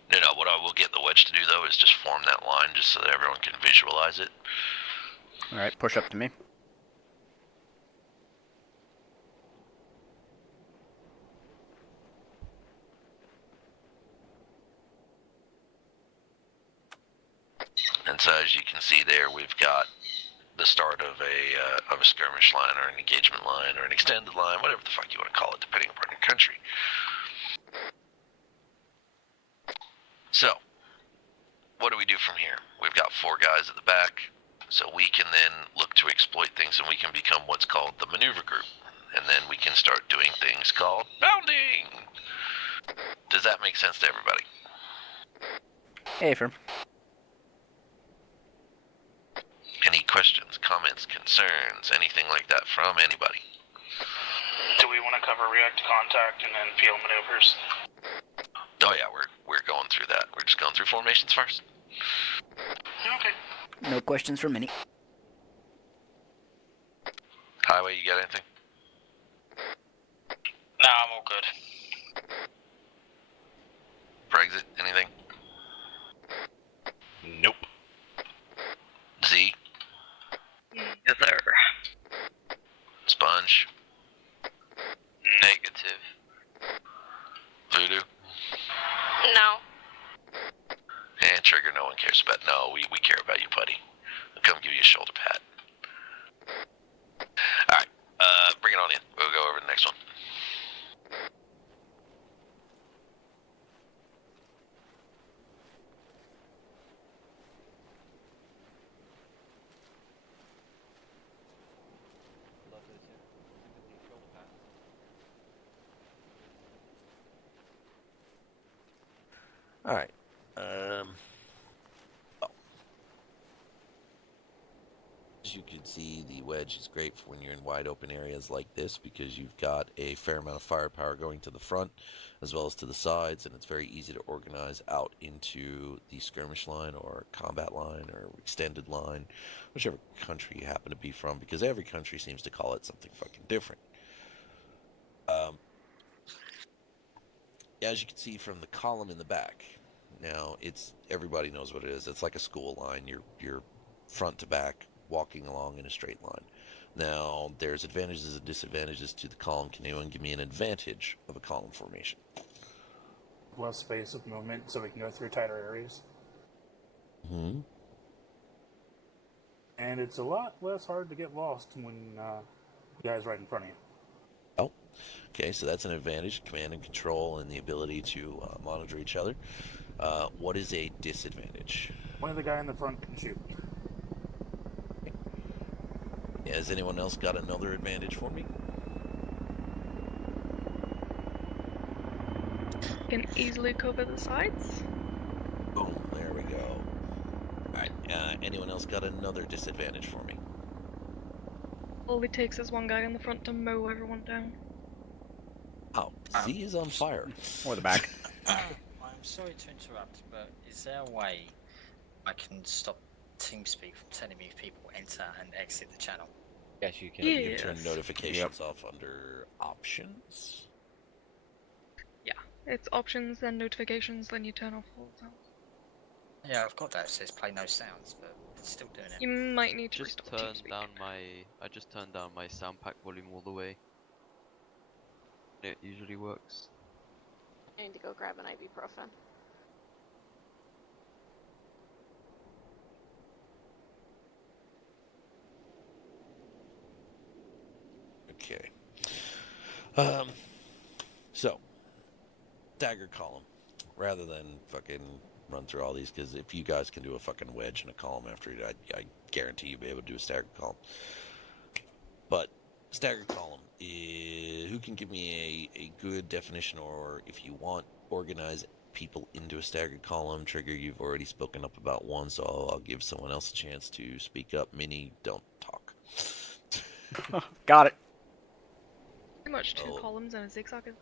No, what I will get the wedge to do, though, is just form that line just so that everyone can visualize it. Alright, push up to me. And so as you can see there, we've got the start of a skirmish line or an engagement line or an extended line, whatever the fuck you want to call it, depending upon your country. So, what do we do from here? We've got 4 guys at the back, so we can then look to exploit things and we can become what's called the maneuver group. And then we can start doing things called bounding! Does that make sense to everybody? Hey, firm. Any questions, comments, concerns, anything like that from anybody? Do we want to cover react to contact and then peel maneuvers? Oh yeah, we're going through that. We're just going through formations first. Okay. No questions from any. Highway, you got anything? No, I'm all good. Brexit, anything? Nope. Z? Yes, sir. Sponge? Negative. Voodoo? No. And Trigger, no one cares about. No, we care about you, buddy. I'll come give you a shoulder pat. Alright, bring it on in. We'll go over to the next one. Alright. As you can see, the wedge is great for when you're in wide open areas like this because you've got a fair amount of firepower going to the front as well as to the sides, and it's very easy to organize out into the skirmish line or combat line or extended line, whichever country you happen to be from, because every country seems to call it something fucking different. As you can see from the column in the back, now everybody knows what it is. It's like a school line. You're front to back, walking along in a straight line. Now, there's advantages and disadvantages to the column. Can anyone give me an advantage of a column formation? Less space of movement so we can go through tighter areas. Hmm. And it's a lot less hard to get lost when the guy's right in front of you. Oh, okay, so that's an advantage, command and control, and the ability to monitor each other. What is a disadvantage? Only the guy in the front can shoot. Has anyone else got another advantage for me? Can easily cover the sides. Boom, there we go. Alright, anyone else got another disadvantage for me? All it takes is one guy in the front to mow everyone down. Oh, Z is on fire. Or the back. I'm sorry to interrupt, but is there a way I can stop TeamSpeak from telling me if people enter and exit the channel? Yes, you can. Yeah. You turn notifications off under options. Yeah, it's options, then notifications, then you turn off all sounds. Yeah, I've got that. It says play no sounds, but it's still doing it. You might need to Just restart turn TeamSpeak. down my. I just turned down my sound pack volume all the way. It usually works. I need to go grab an ibuprofen. Okay. So, stagger column. Rather than fucking run through all these, because if you guys can do a fucking wedge and a column after it, I guarantee you'll be able to do a stagger column. But stagger column, who can give me a good definition, or if you want, organize people into a staggered column? Trigger, you've already spoken up about one, so I'll give someone else a chance to speak up. Minnie, don't talk. Got it. Pretty much two Oh. columns and a zigzag.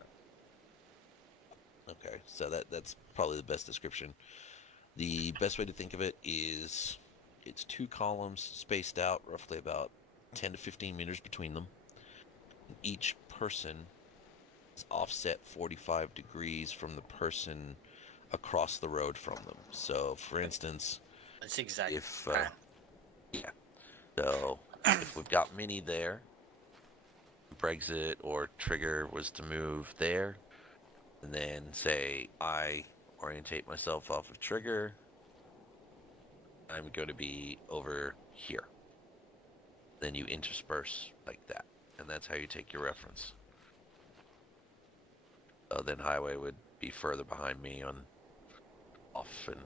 Okay, so that's probably the best description. The best way to think of it is it's two columns spaced out roughly about 10 to 15 meters between them. Each person is offset 45 degrees from the person across the road from them. So, for instance, A zigzag. if yeah, so if we've got Minnie there, Brexit or Trigger was to move there, and then say I orientate myself off of Trigger, I'm going to be over here. Then you intersperse like that, and that's how you take your reference. Then Highway would be further behind me on off and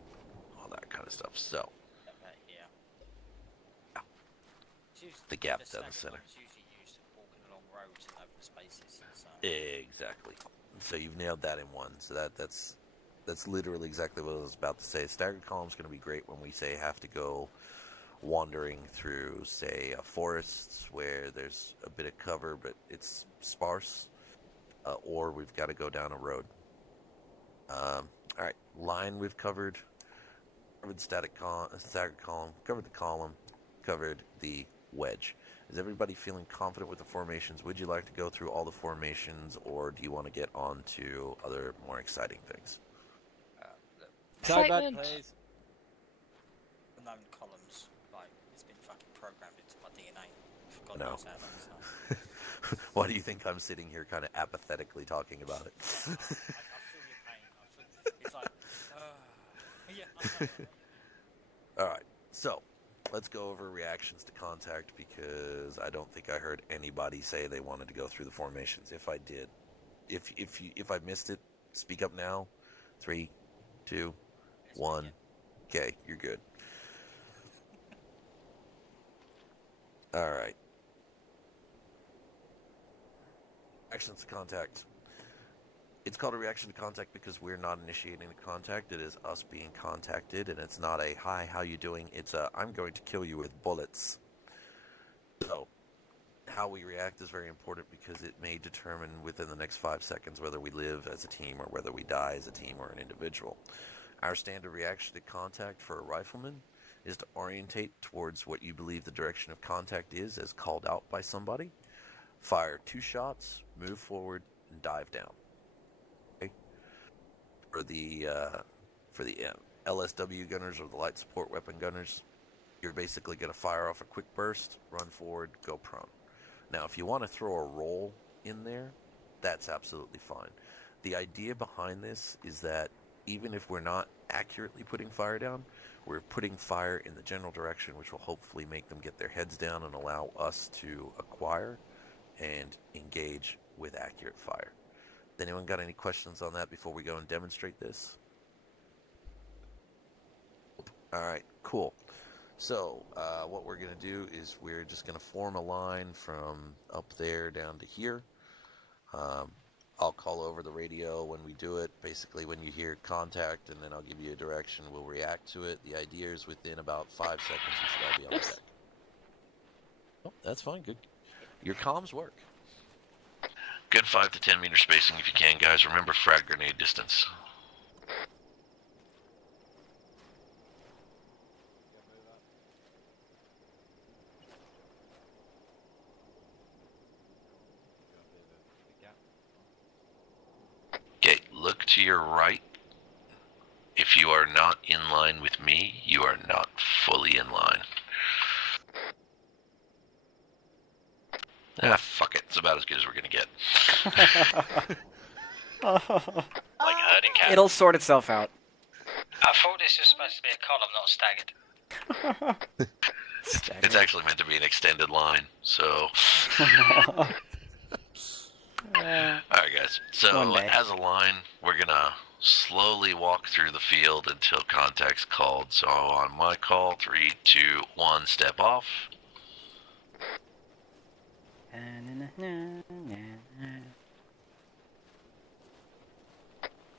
all that kind of stuff. So Yeah. the gap down the stagger center. column's usually used for walking along roads and open spaces. So. Exactly. So you've nailed that in one. So that's literally exactly what I was about to say. Staggered column's going to be great when we say have to go wandering through, say, forests where there's a bit of cover but it's sparse, or we've got to go down a road. All right, line we've covered staggered column, covered the column, covered the wedge. Is everybody feeling confident with the formations? Would you like to go through all the formations, or do you want to get on to other more exciting things? Excitement. Please. The known columns, like, it's been fucking programmed into my DNA. For God No. knows how long, so. Why do you think I'm sitting here kind of apathetically talking about it? I feel your pain. It's like, yeah. Alright, so let's go over reactions to contact, because I don't think I heard anybody say they wanted to go through the formations. If I did, if I missed it, speak up now. 3, 2, 1. Okay, you're good. Alright. Reactions to contact. It's called a reaction to contact because we're not initiating the contact. It is us being contacted, and it's not a hi, how you doing? It's a I'm going to kill you with bullets. So, how we react is very important because it may determine within the next 5 seconds whether we live as a team or whether we die as a team or an individual. Our standard reaction to contact for a rifleman is to orientate towards what you believe the direction of contact is as called out by somebody. Fire 2 shots, move forward, and dive down. Okay? For the LSW gunners or the light support weapon gunners, you're basically going to fire off a quick burst, run forward, go prone. Now, if you want to throw a roll in there, that's absolutely fine. The idea behind this is that even if we're not accurately putting fire down, we're putting fire in the general direction, which will hopefully make them get their heads down and allow us to acquire and engage with accurate fire. Has anyone got any questions on that before we go and demonstrate this? Alright, cool. So, what we're going to do is we're just going to form a line from up there down to here. I'll call over the radio when we do it. Basically, when you hear contact, and then I'll give you a direction, we'll react to it. The idea is within about 5 seconds, we should all be on deck. Oh, that's fine. Good. Your comms work. Good 5 to 10 meter spacing if you can, guys. Remember frag grenade distance. Okay, look to your right. If you are not in line with me, you are not fully in line. Ah, fuck it. It's about as good as we're gonna get. Like herding cats. It'll sort itself out. I thought this was supposed to be a column, not staggered. It's actually meant to be an extended line, so... Alright guys, so as a line, we're gonna slowly walk through the field until contact's called. So on my call, 3, 2, 1, step off.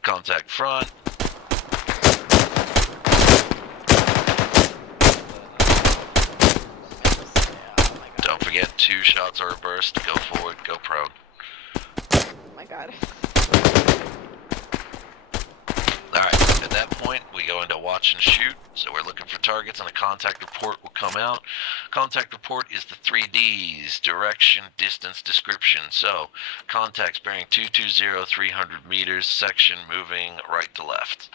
Contact front. Don't forget, 2 shots or a burst. Go forward, go prone. Oh my god. Alright, at that point, we go into watch and shoot. So we're looking for targets and a contact report will come out. Contact report is the 3 Ds, direction, distance, description. So, contacts bearing 220, 300 meters, section moving right to left.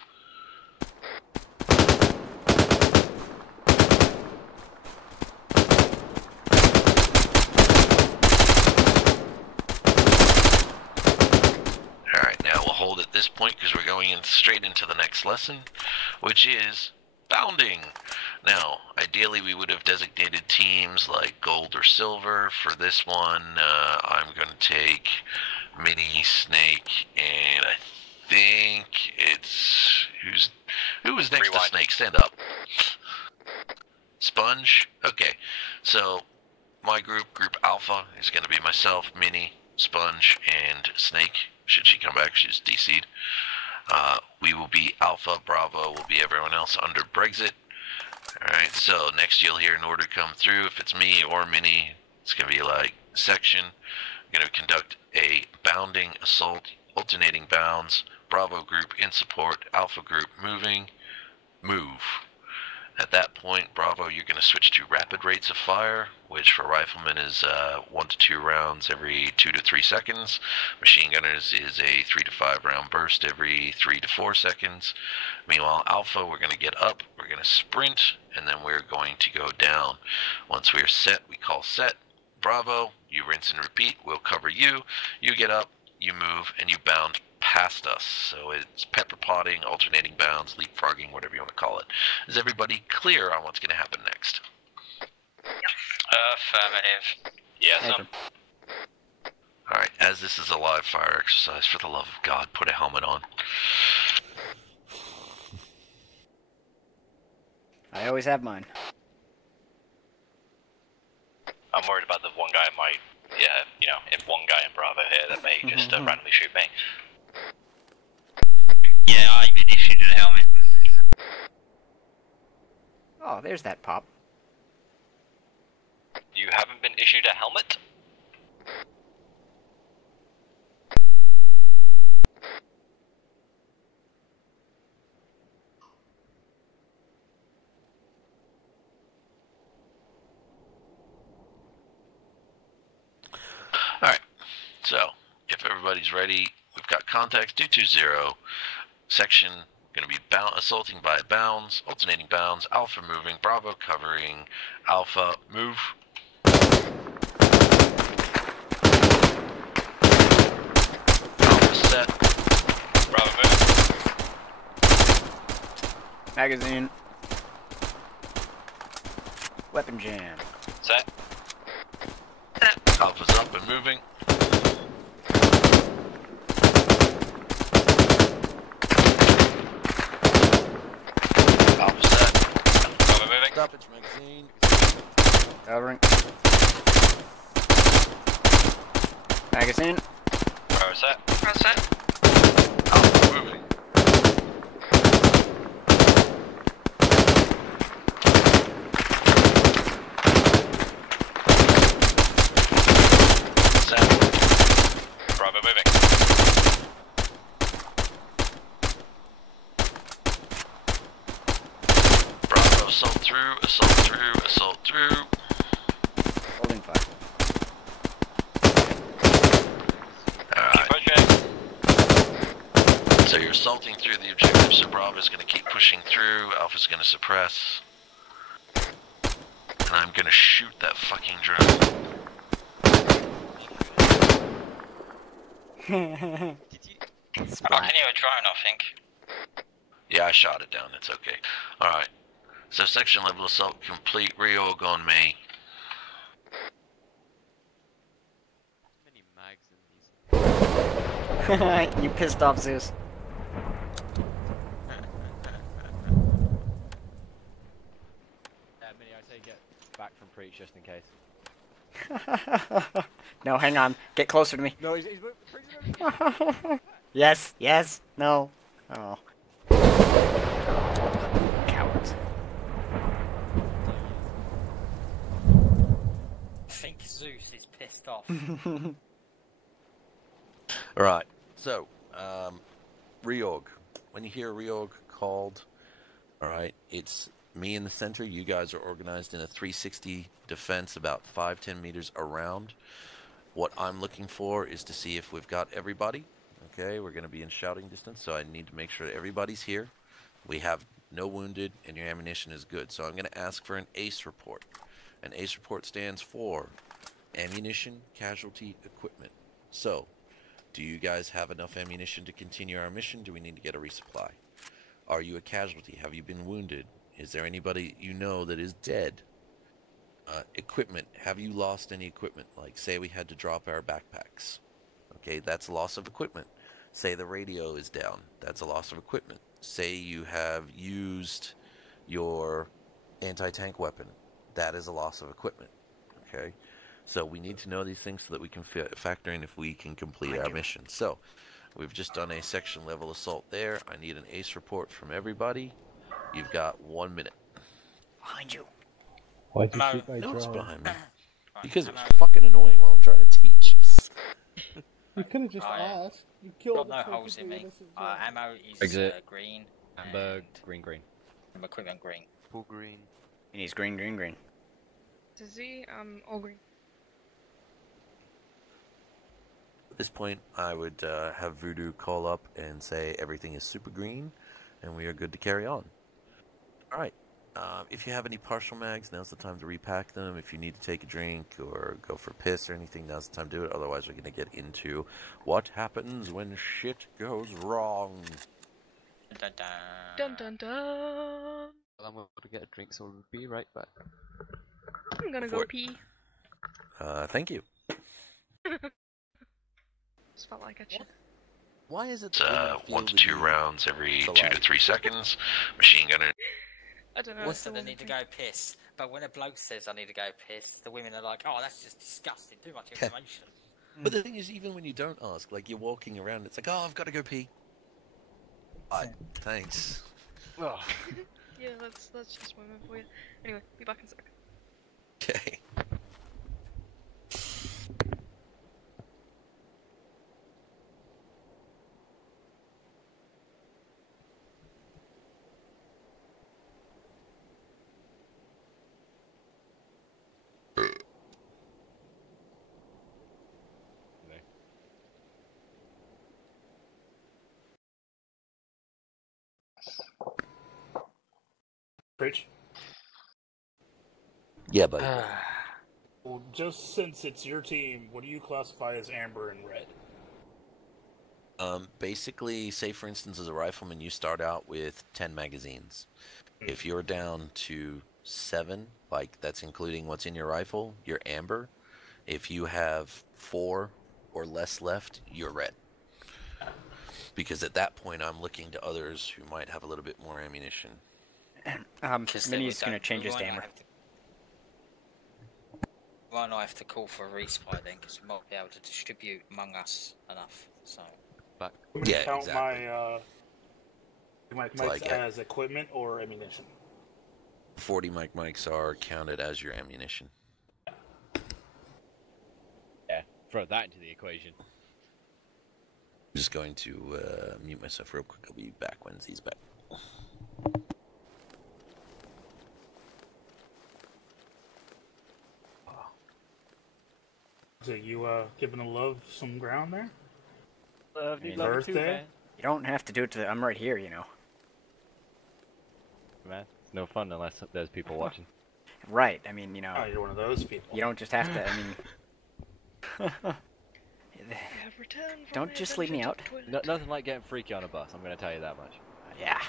Alright, now we'll hold at this point because we're going straight into the next lesson, which is bounding. Now, ideally we would have designated teams like gold or silver. For this one, I'm going to take Mini, Snake, and I think it's... Who was next to Snake? Stand up. Sponge? Okay, so my group, Group Alpha, is going to be myself, Mini, Sponge, and Snake. Should she come back, she's DC'd. We will be Alpha, Bravo will be everyone else under Brexit. Alright, so next you'll hear an order come through. If it's me or Mini, it's going to be like, section. I'm going to conduct a bounding assault, alternating bounds. Bravo group in support, Alpha group moving, move. At that point, Bravo, you're going to switch to rapid rates of fire, which for riflemen is 1 to 2 rounds every 2 to 3 seconds. Machine gunners is a 3 to 5 round burst every 3 to 4 seconds. Meanwhile, Alpha, we're going to get up, we're going to sprint, and then we're going to go down. Once we're set, we call set. Bravo, you rinse and repeat, we'll cover you. You get up, you move, and you bound past us. So it's pepper potting, alternating bounds, leapfrogging, whatever you want to call it. Is everybody clear on what's going to happen next? Affirmative. Yes, Alright, as this is a live fire exercise, for the love of God, put a helmet on. I always have mine. I'm worried about the one guy in my, if one guy in Bravo here that may just randomly shoot me. Yeah, I've been issued a helmet. Oh, there's that pop. You haven't been issued a helmet? Alright, so, if everybody's ready, we've got contacts, 220, section, going to be assaulting by bounds, alternating bounds, Alpha moving, Bravo covering, Alpha move. Alpha set. Bravo move. Magazine. Weapon jam. Set. Alpha's up and moving. Alpha set. Bravo moving. Stoppage magazine. Covering. Magazine. Bravo set. Press it. Alpha moving. Set. Bravo moving. Bravo, assault through, assault through, assault through. Holding fire. Alright. Pushing. So you're assaulting through the objective, so Bravo's going to keep pushing through, Alpha's going to suppress. And I'm going to shoot that fucking drone. Did you? I can hear a drone, I think. Yeah, I shot it down. It's okay. Alright. So section level assault complete. Reorg on me. Many mags in these. You pissed off Zeus. Yeah, Minnie, I say get back from Preach just in case. No, hang on. Get closer to me. No, he's Yes, yes, no. Oh. Cowards. I think Zeus is pissed off. Alright, so, reorg. When you hear reorg called, alright, it's me in the center. You guys are organized in a 360 defense about 5-10 meters around. What I'm looking for is to see if we've got everybody. Okay, we're going to be in shouting distance, so I need to make sure that everybody's here. We have no wounded, and your ammunition is good. So I'm going to ask for an ACE report. An ACE report stands for Ammunition Casualty Equipment. So, do you guys have enough ammunition to continue our mission? Do we need to get a resupply? Are you a casualty? Have you been wounded? Is there anybody you know that is dead? Equipment. Have you lost any equipment? Like, say we had to drop our backpacks. Okay, that's loss of equipment. Say the radio is down. That's a loss of equipment. Say you have used your anti-tank weapon. That is a loss of equipment. Okay, so we need to know these things so that we can factor in if we can complete our mission. So, we've just done a section level assault there. I need an ACE report from everybody. You've got 1 minute. Behind you. Why'd you shoot my No, it's drone? behind me. Because it was fucking annoying while I'm trying to teach. You could have just asked. You Got killed no the holes in me. innocent Ammo is Exit. green. Amber, and green. equipment green. Full green. And he's green, green, green. Dizzy, all green. At this point, I would have Voodoo call up and say everything is super green, and we are good to carry on. All right. If you have any partial mags, now's the time to repack them. If you need to take a drink or go for piss or anything, now's the time to do it. Otherwise, we're going to get into what happens when shit goes wrong. Dun dun Dun dun dun. Well, I'm going to get a drink, so we'll be right back. I'm gonna For go it. pee. Thank you. Just felt like I should. Why is it It's that we 1 to feel 2 the need rounds every to 2 lie? to 3 seconds. Machine gunner. I don't know. Also, it's the they one need to thing. go piss. But when a bloke says I need to go piss, the women are like, "Oh, that's just disgusting. Too much information." But the thing is, even when you don't ask, like you're walking around, it's like, oh, I've got to go pee. Thanks. Yeah, that's just women for you. Anyway, be back in a sec. Okay. Preach. Yeah, buddy. Well, just since it's your team, what do you classify as amber and red? Basically, say for instance, as a rifleman, you start out with 10 magazines. If you're down to 7, like that's including what's in your rifle, you're amber. If you have 4 or less left, you're red. Because at that point, I'm looking to others who might have a little bit more ammunition. Minnie's gonna change his dammer. Why not have to call for a resupply then? Because we might be able to distribute among us enough. So. Back. I'm gonna Yeah, count exactly. my So I mics get- as equipment or ammunition. 40 mics are counted as your ammunition. Yeah, throw that into the equation. I'm just going to mute myself real quick. I'll be back when Z's back. So you giving a love some ground there? Love, need love birthday? too, man. You don't have to do it to I'm right here, you know. Man, it's no fun unless there's people watching. Right, I mean, you know, Oh, you're one of those people. you don't just have to, I mean... Don't just leave me out. Nothing like getting freaky on a bus, I'm going to tell you that much. Yeah.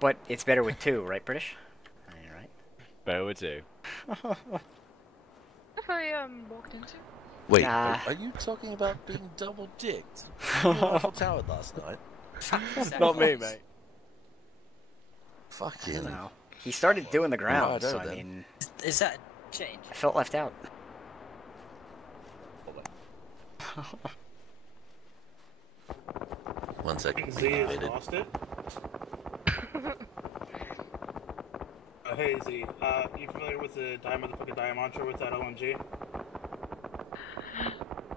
But it's better with two, right, British? Alright. Better with two. What have I walked into? Wait, are you talking about being double-dicked? You were Eiffel Tower last night. Not me, mate. Fucking. No. He started doing the ground, Right, so then. I mean, Is that a change? I felt left out. One second. Z has Waited. lost it. Hey Z, you familiar with the motherfucking diamantra with that LNG?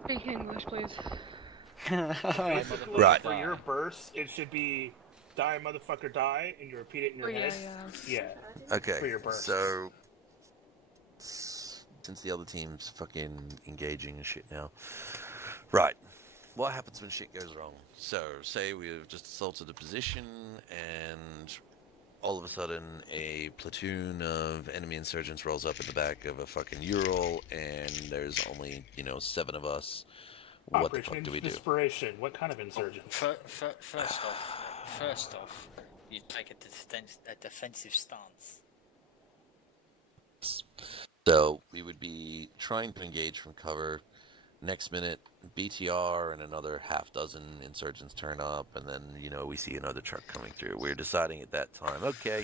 Speak English, please. Basically, Right. for your burst, it should be die motherfucker die, and you repeat it in your head. Yeah. Okay, For your burst. so since the other team's fucking engaging and shit now, right? What happens when shit goes wrong? So, say we've just assaulted a position, and all of a sudden a platoon of enemy insurgents rolls up at the back of a fucking Ural, and there's only 7 of us. What the fuck do we do? Inspiration. What kind of insurgent? First off, you take a defensive stance. So we would be trying to engage from cover. Next minute, BTR and another half dozen insurgents turn up, and then, we see another truck coming through. We're deciding at that time, okay,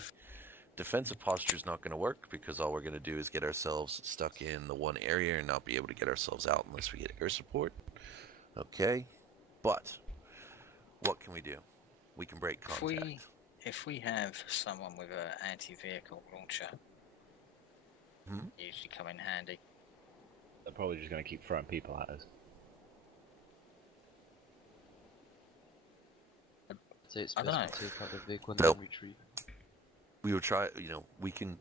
defensive posture is not going to work, because all we're going to do is get ourselves stuck in the one area and not be able to get ourselves out unless we get air support. Okay, but what can we do? We can break contact. If we have someone with an anti-vehicle launcher, usually come in handy. They're probably just going to keep throwing people at us. So it's best to take out the vehicle and Nope. then retrieve. We will try, we can...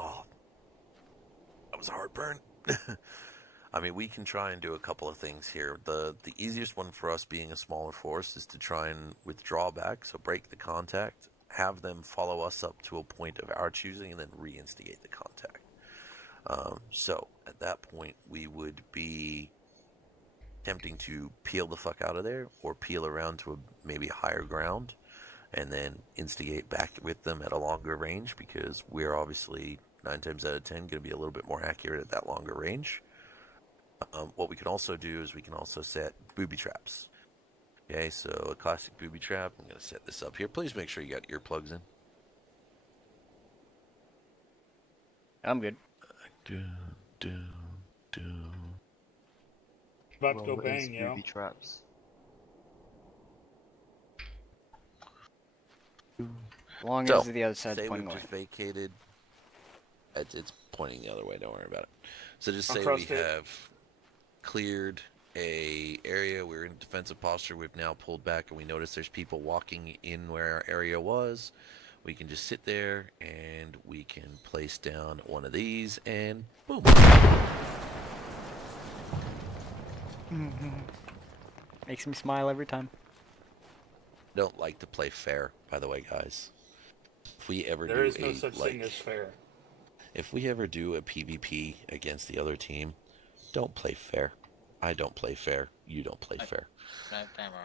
Oh, that was a heartburn. I mean, we can try and do a couple of things here. The easiest one for us, being a smaller force, is to try and withdraw back, so break the contact, have them follow us up to a point of our choosing, and then reinstigate the contact. So, at that point, we would be attempting to peel the fuck out of there, or peel around to maybe higher ground, and then instigate back with them at a longer range, because we're obviously 9 times out of 10 going to be a little bit more accurate at that longer range. What we can also do is we can also set booby traps. Okay, so a classic booby trap. I'm going to set this up here. Please make sure you got earplugs in. I'm good. About to go bang, yo. Booby traps. As long So, as the other side's say pointing we've away. just vacated. It's pointing the other way. Don't worry about it. So just Don't say trust we it. have cleared a area. We're in defensive posture. We've now pulled back, and we notice there's people walking in where our area was. We can just sit there, and we can place down one of these, and boom. Makes me smile every time. Don't like to play fair, by the way, guys. If we ever There do is no such thing as fair. If we ever do a PvP against the other team, don't play fair. I don't play fair. You don't play fair. No, damn right.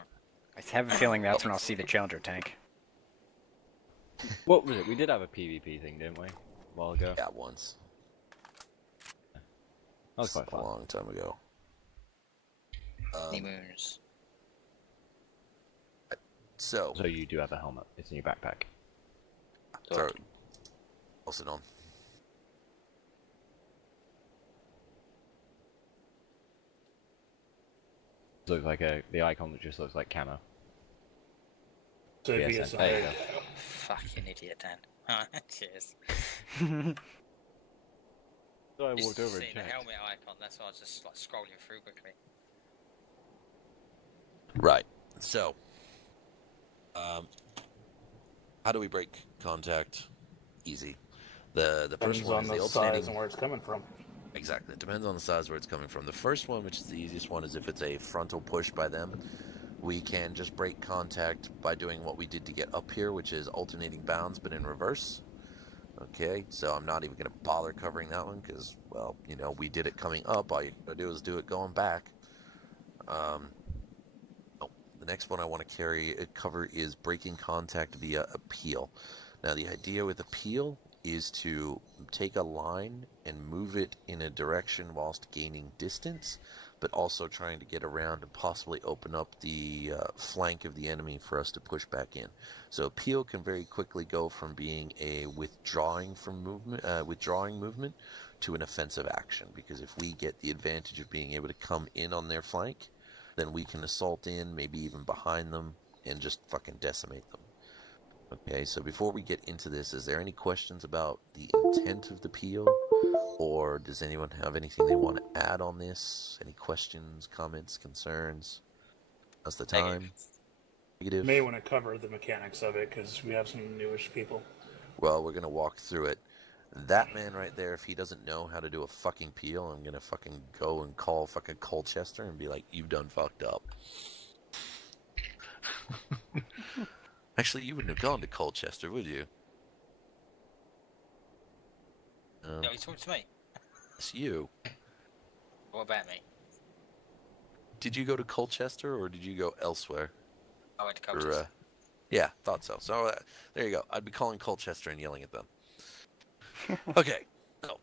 I have a feeling that's when I'll see the Challenger tank. What was it? We did have a PvP thing, didn't we? A while ago. Yeah, once. That was quite A fun. long time ago. Honeymoons. So, So you do have a helmet. It's in your backpack. throw it. I'll sit on. Looks like the icon that just looks like camo. So Yes, VSI. there you go. Fucking idiot, Dan. Cheers. So I Just walked over and seeing the checked. helmet icon, that's why I was just like scrolling through quickly. Right. So, how do we break contact? Easy. The first Depends one on is the the size alternating. and where it's coming from. Exactly. It depends on the size where it's coming from. The first one, which is the easiest one, is if it's a frontal push by them. We can just break contact by doing what we did to get up here, which is alternating bounds, but in reverse. Okay, so I'm not even going to bother covering that one because, well, we did it coming up. All you got to do is do it going back. Oh, the next one I want to cover is breaking contact via appeal. Now, the idea with appeal is to take a line and move it in a direction whilst gaining distance, but also trying to get around and possibly open up the flank of the enemy for us to push back in. So appeal can very quickly go from being a withdrawing movement to an offensive action, because if we get the advantage of being able to come in on their flank, then we can assault in, maybe even behind them, and just fucking decimate them. Okay, so before we get into this, is there any questions about the intent of the PO? Or does anyone have anything they want to add on this? Any questions, comments, concerns? Now's the time. Negative. You may want to cover the mechanics of it, because we have some newish people. Well, we're going to walk through it. That man right there, if he doesn't know how to do a fucking peel, I'm going to fucking go and call fucking Colchester and be like, you've done fucked up. Actually, you wouldn't have gone to Colchester, would you? No, you talking to me? It's you. What about me? Did you go to Colchester or did you go elsewhere? I went to Colchester. Yeah, thought so. So there you go. I'd be calling Colchester and yelling at them. Okay, so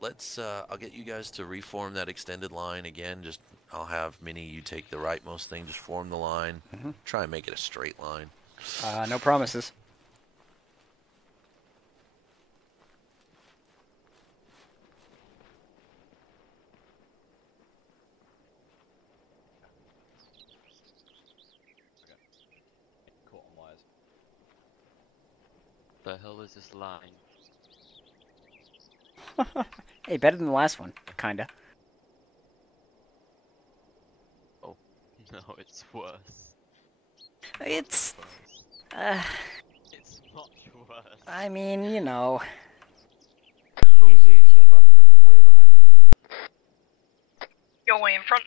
let's. I'll get you guys to reform that extended line again. Just I'll have Minnie. You take the rightmost thing. Just form the line. Try and make it a straight line. No promises. Caught on wires. The hell is this line? Hey, better than the last one, kinda. Oh, no, it's worse. It's... It's much worse. I mean, you know. Uzi, step up. You're way behind me. You're way in front.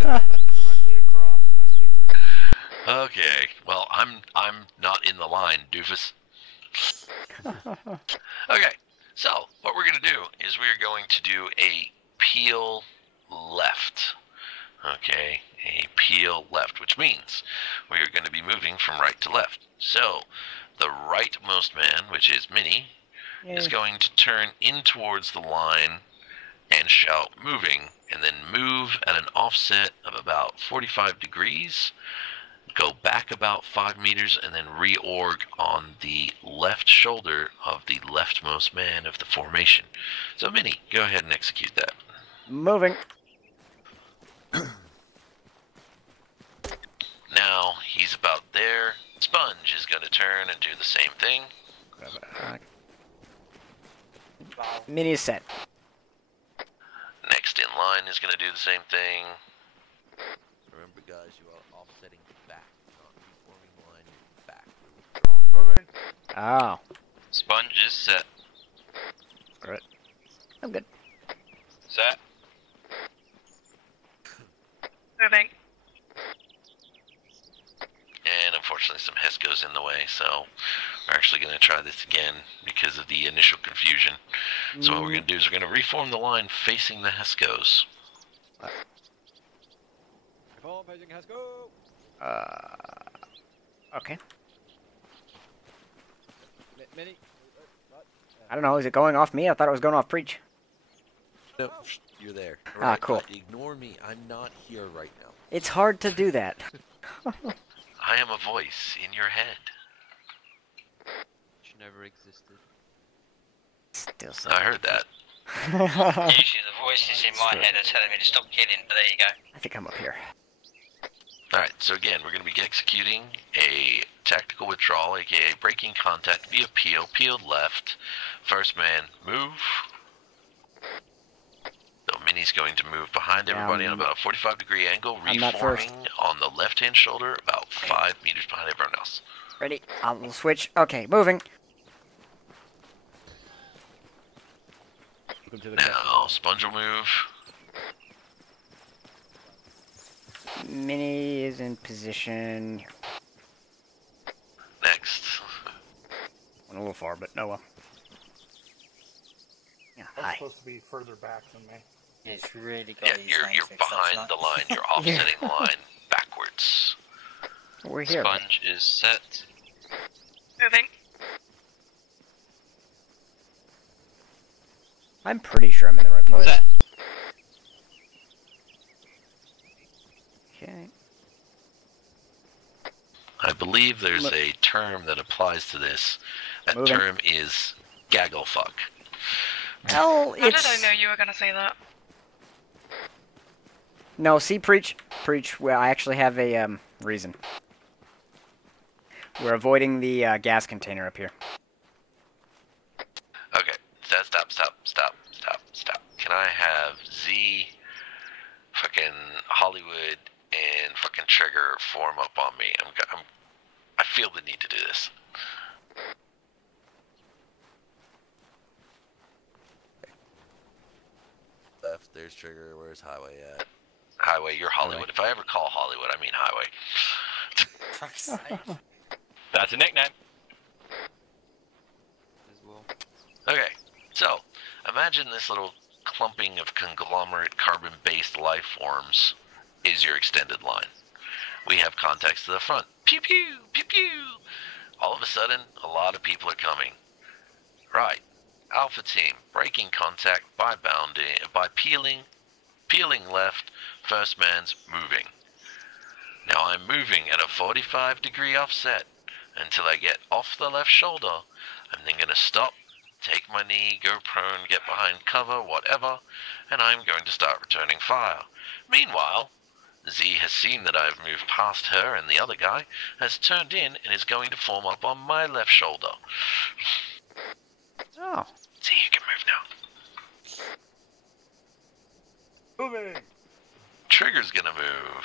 Directly across, and I see green. Okay, well, I'm not in the line, doofus. Okay, so what we're going to do is we're going to do a peel left. Okay, a peel left, which means we are going to be moving from right to left. So the rightmost man, which is Minnie, is going to turn in towards the line and shout moving, and then move at an offset of about 45 degrees, go back about 5 meters, and then reorg on the left shoulder of the leftmost man of the formation. So Minnie, go ahead and execute that. Moving. Now he's about there. Sponge is going to turn and do the same thing. Mini is set. Next in line is going to do the same thing. Remember, guys, you are offsetting back, not reforming the line back. You're withdrawing. Moving. Oh. Sponge is set. Alright. I'm good. Set. Moving. And unfortunately some HES goes in the way, so we're actually going to try this again because of the initial confusion. So what we're going to do is we're going to reform the line facing the HESCOs. Reform facing has go. Okay. Minnie. I don't know, is it going off me? I thought it was going off Preach. No, you're there. Ah, cool. Ignore me. I'm not here right now. It's hard to do that. I am a voice in your head. Which never existed. Still I heard that. Usually the voices in my head are telling me to stop killing, but there you go. I think I'm up here. Alright, so again, we're going to be executing a tactical withdrawal, aka breaking contact via peel, peeled left. First man, move. So Minnie's going to move behind everybody on about a 45-degree angle, reforming on the left-hand shoulder, about 5 meters behind everyone else. Ready? I'll switch. Okay, moving. Now, Sponge will move. Mini is in position here. Next. Went a little far, but no well. Yeah, I'm hi. supposed to be further back than me. It's really got Yeah, these you're names mixed up behind tonight. the line. You're offsetting the line backwards. We're here. Sponge is set. Moving. I'm pretty sure I'm in the right place. Okay. I believe there's a term that applies to this. That Moving. term is gaggle fuck. Well, How it's... did I know you were gonna say that? No, see, preach. Well, I actually have a reason. We're avoiding the gas container up here. Okay, stop. Can I have Z, fucking Hollywood, and fucking Trigger form up on me? I feel the need to do this. Left, there's Trigger. Where's Highway at? Highway, you're Hollywood. If I ever call Hollywood, I mean Highway. That's a nickname. As well. Okay, so imagine this little clumping of conglomerate carbon-based life forms is your extended line. We have contacts to the front. Pew pew, pew pew. All of a sudden, a lot of people are coming. Right. Alpha team, breaking contact by peeling left, first man's moving. Now I'm moving at a 45-degree offset until I get off the left shoulder. I'm then going to stop, take my knee, go prone, get behind cover, whatever, and I'm going to start returning fire. Meanwhile, Z has seen that I've moved past her and the other guy, has turned in and is going to form up on my left shoulder. Oh. Z, you can move now. Moving. Trigger's gonna move.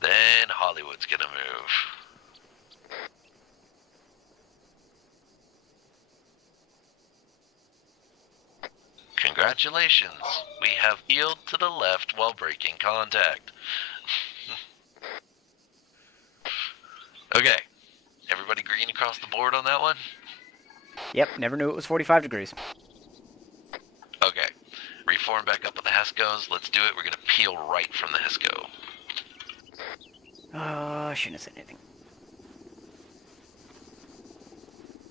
Then Hollywood's gonna move. Congratulations, we have peeled to the left while breaking contact. Okay, everybody green across the board on that one? Yep, never knew it was 45 degrees. Okay, reform back up with the Hescos. Let's do it. We're gonna peel right from the Hesco. I shouldn't have said anything.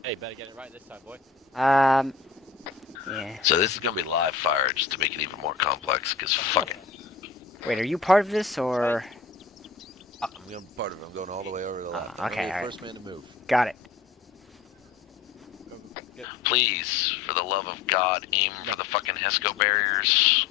Hey, better get it right this time, boy. Yeah. So this is gonna be live fire just to make it even more complex, because fuck it. Wait, are you part of this, or...? I'm going part of it. I'm going all the way over to the left. I'm Okay, gonna be the alright. first man to move. Got it. Please, for the love of God, aim for the fucking Hesco barriers.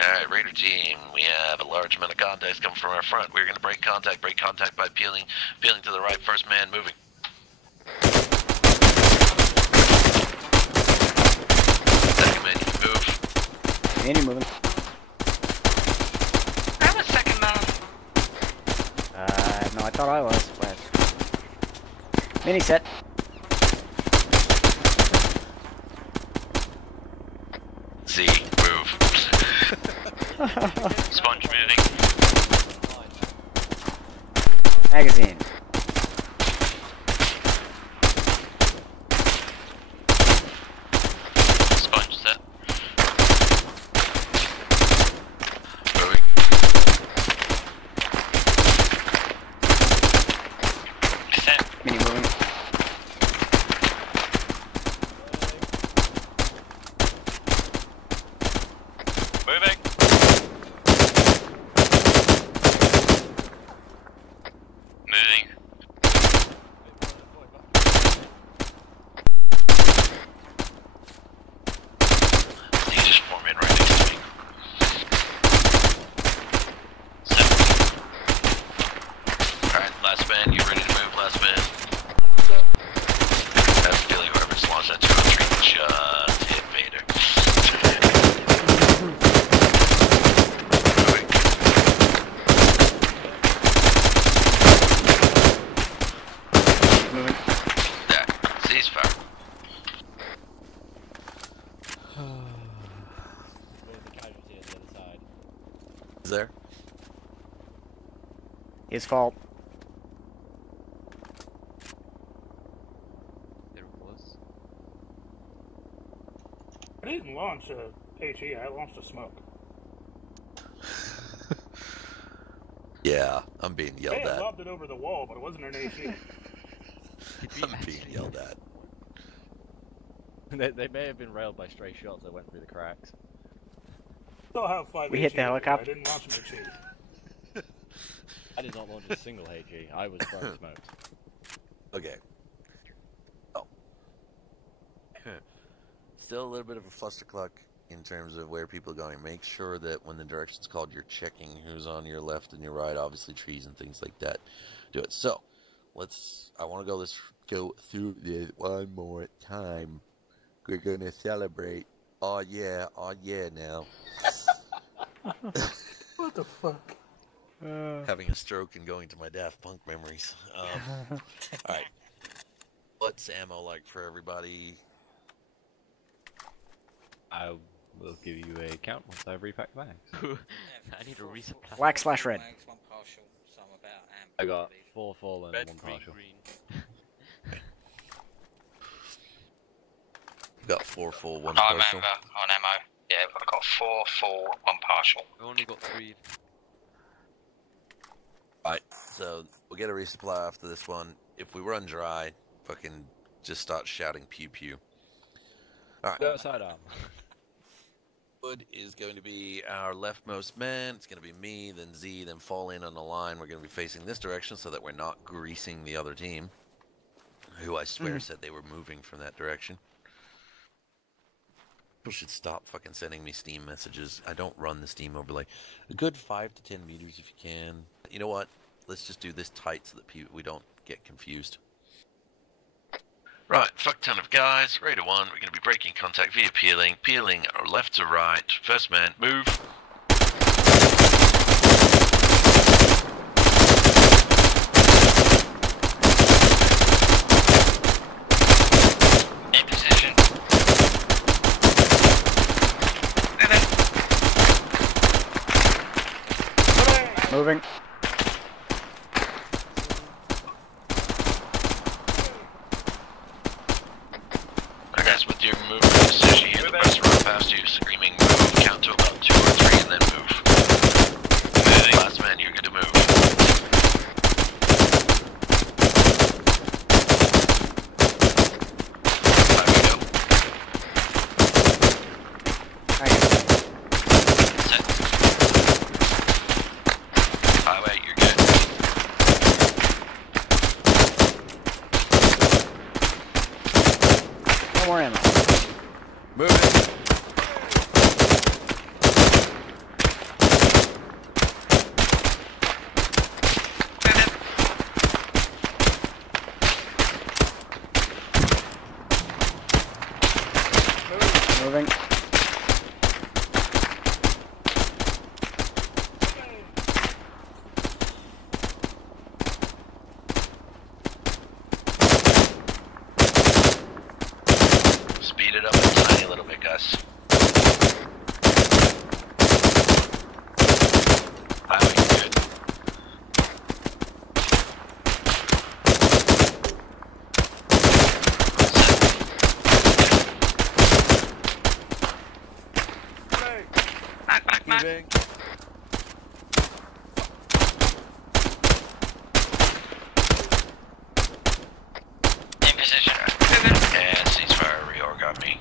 Alright, Raider team, we have a large amount of contacts coming from our front. We're gonna break contact by peeling to the right, first man moving. Second man, you move. And you're moving. I'm a second man. No, I thought I was, but... Mini set. Z, move. Sponge moving. Magazine. Sponge set. Moving. Set. Mini moving. Moving. Moving. Z, just form in right next to me. Set. Alright, last man, you ready to move, last man? I have a feeling whoever's launched that 203 just hit Vader. Moving. Yeah, ceasefire. Where's the casualty on the other side? Is there? His fault. I didn't launch a HE, I launched a smoke. Yeah, I'm being yelled I at. lobbed it over the wall, but it wasn't an HE. I'm being yelled at. They may have been railed by stray shots that went through the cracks. Still have 5 We hit the HE, helicopter. I didn't launch an HE. I did not launch a single HE. I was throwing smokes. Okay. Oh. Still a little bit of a clustercluck in terms of where people are going. Make sure that when the direction's called, you're checking who's on your left and your right, obviously trees and things like that. Do it. So, I want to go through this one more time. We're going to celebrate. Oh yeah now. What the fuck? Having a stroke and going to my Daft Punk memories. Alright. What's ammo like for everybody? I will give you a count once I've repacked the bags. I need a resupply. Black/red. One partial, so I'm about amp. I got 4 full and Red, 1 green, partial. green. Got 4 full, 1 I partial. remember on ammo. Yeah, I've got 4 full, 1 partial. We only got 3. Alright, so we'll get a resupply after this one. If we run dry, fucking just start shouting pew pew. Alright. Go sidearm. Wood is going to be our leftmost man. It's going to be me, then Z, then fall in on the line. We're going to be facing this direction so that we're not greasing the other team, who I swear said they were moving from that direction. People should stop fucking sending me Steam messages. I don't run the Steam overlay. A good 5 to 10 meters if you can. You know what? Let's just do this tight so that we don't get confused. Right, fuck ton of guys, radar 1, we're going to be breaking contact via peeling our left to right, first man, move. In position. Moving. Guys, with your movement decision, you the press run past you, screaming move, count to about 2 or 3 and then move. Last man, you're good to move. Time to go. Highway, you're good. No more ammo. Move it. Moving. Speed it up a tiny little bit, Gus. Highway, you're good. Back. Moving. In position. Yeah, ceasefire reorg on me.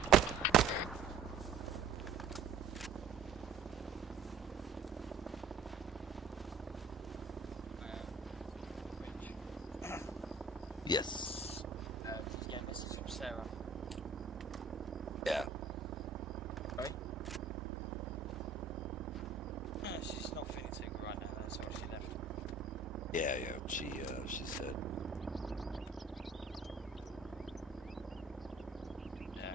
Yes. Just get a message from Sarah. Yeah. Sorry? No, she's not feeling too good right now, that's why she left. Yeah. She said. Yeah.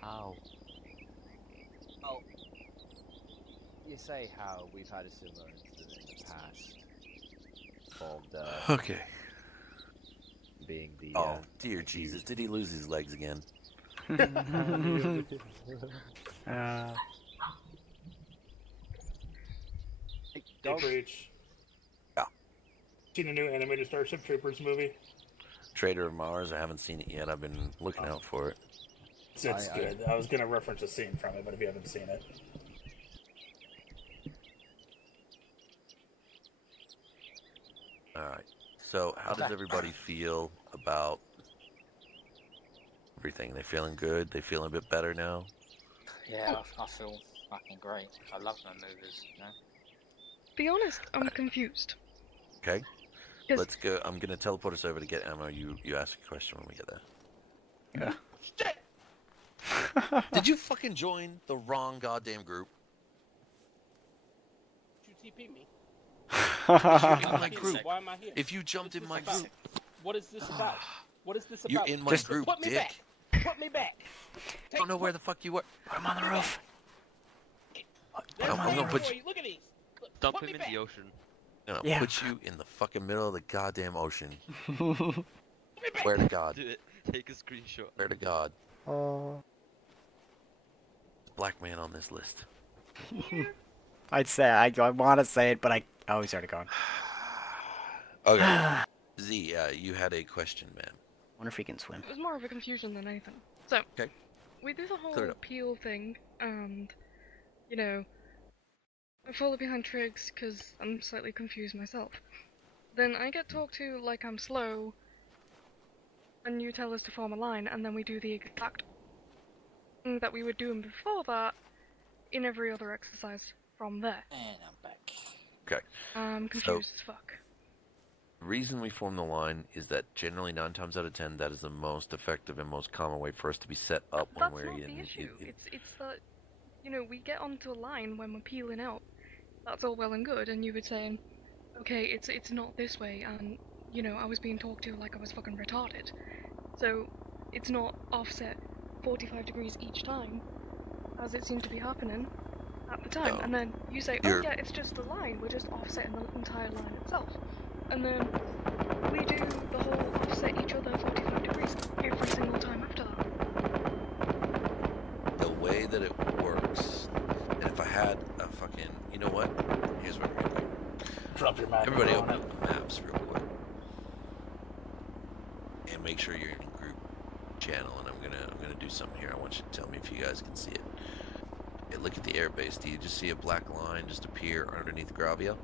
How? Oh, you say how we've had a similar incident in the past. Involved Okay. being the. Oh, dear Jesus! Did he lose his legs again? Don't reach. Yeah. Seen a new animated Starship Troopers movie? Trader of Mars. I haven't seen it yet. I've been looking out for it. It's good. I was going to reference a scene from it, but if you haven't seen it. Alright. So, how does everybody feel about everything? They feeling good? They feeling a bit better now? Yeah, I feel fucking great. I love my movies, you know? Be honest, I'm confused. Okay. Let's go. I'm going to teleport us over to get ammo. You ask a question when we get there. Yeah. Did you fucking join the wrong goddamn group? Did you TP me? In my group. Why am I here? If you jumped in my group. What is this about? What is this about? You're in my group, put me dick. back. Put me back. I don't know where the fuck you were. I'm on the roof. I'm gonna put you. Look at these. Dump him in the ocean. I'm gonna put you in the fucking middle of the goddamn ocean. Swear to God. Do it. Take a screenshot. Swear to God. Oh. Black man on this list. I'd say I want to say it, but I always already gone. Okay. Z, you had a question, man. Wonder if he can swim. It was more of a confusion than anything. So, we do the whole peel thing, and, you know, I follow behind Triggs because I'm slightly confused myself. Then I get talked to like I'm slow, and you tell us to form a line, and then we do the exact thing that we were doing before that in every other exercise from there. And I'm back. Okay. I'm confused as fuck. The reason we form the line is that generally 9 times out of 10 that is the most effective and most common way for us to be set up when we're in. That's not the issue. It's that, you know, we get onto a line when we're peeling out. That's all well and good, and you would say, okay, it's not this way, and, you know, I was being talked to like I was fucking retarded. So, it's not offset 45 degrees each time, as it seemed to be happening at the time. And then you say, oh yeah, it's just the line, we're just offsetting the entire line itself. And then we do the whole offset each other 45 degrees every single time after that. The way that it works, and if I had a fucking, you know what? Here's what we're gonna do. Drop your map. Everybody open up the maps real quick. And make sure you're in group channel, and I'm gonna do something here. I want you to tell me if you guys can see it. Okay, look at the airbase. Do you just see a black line just appear underneath Gravia?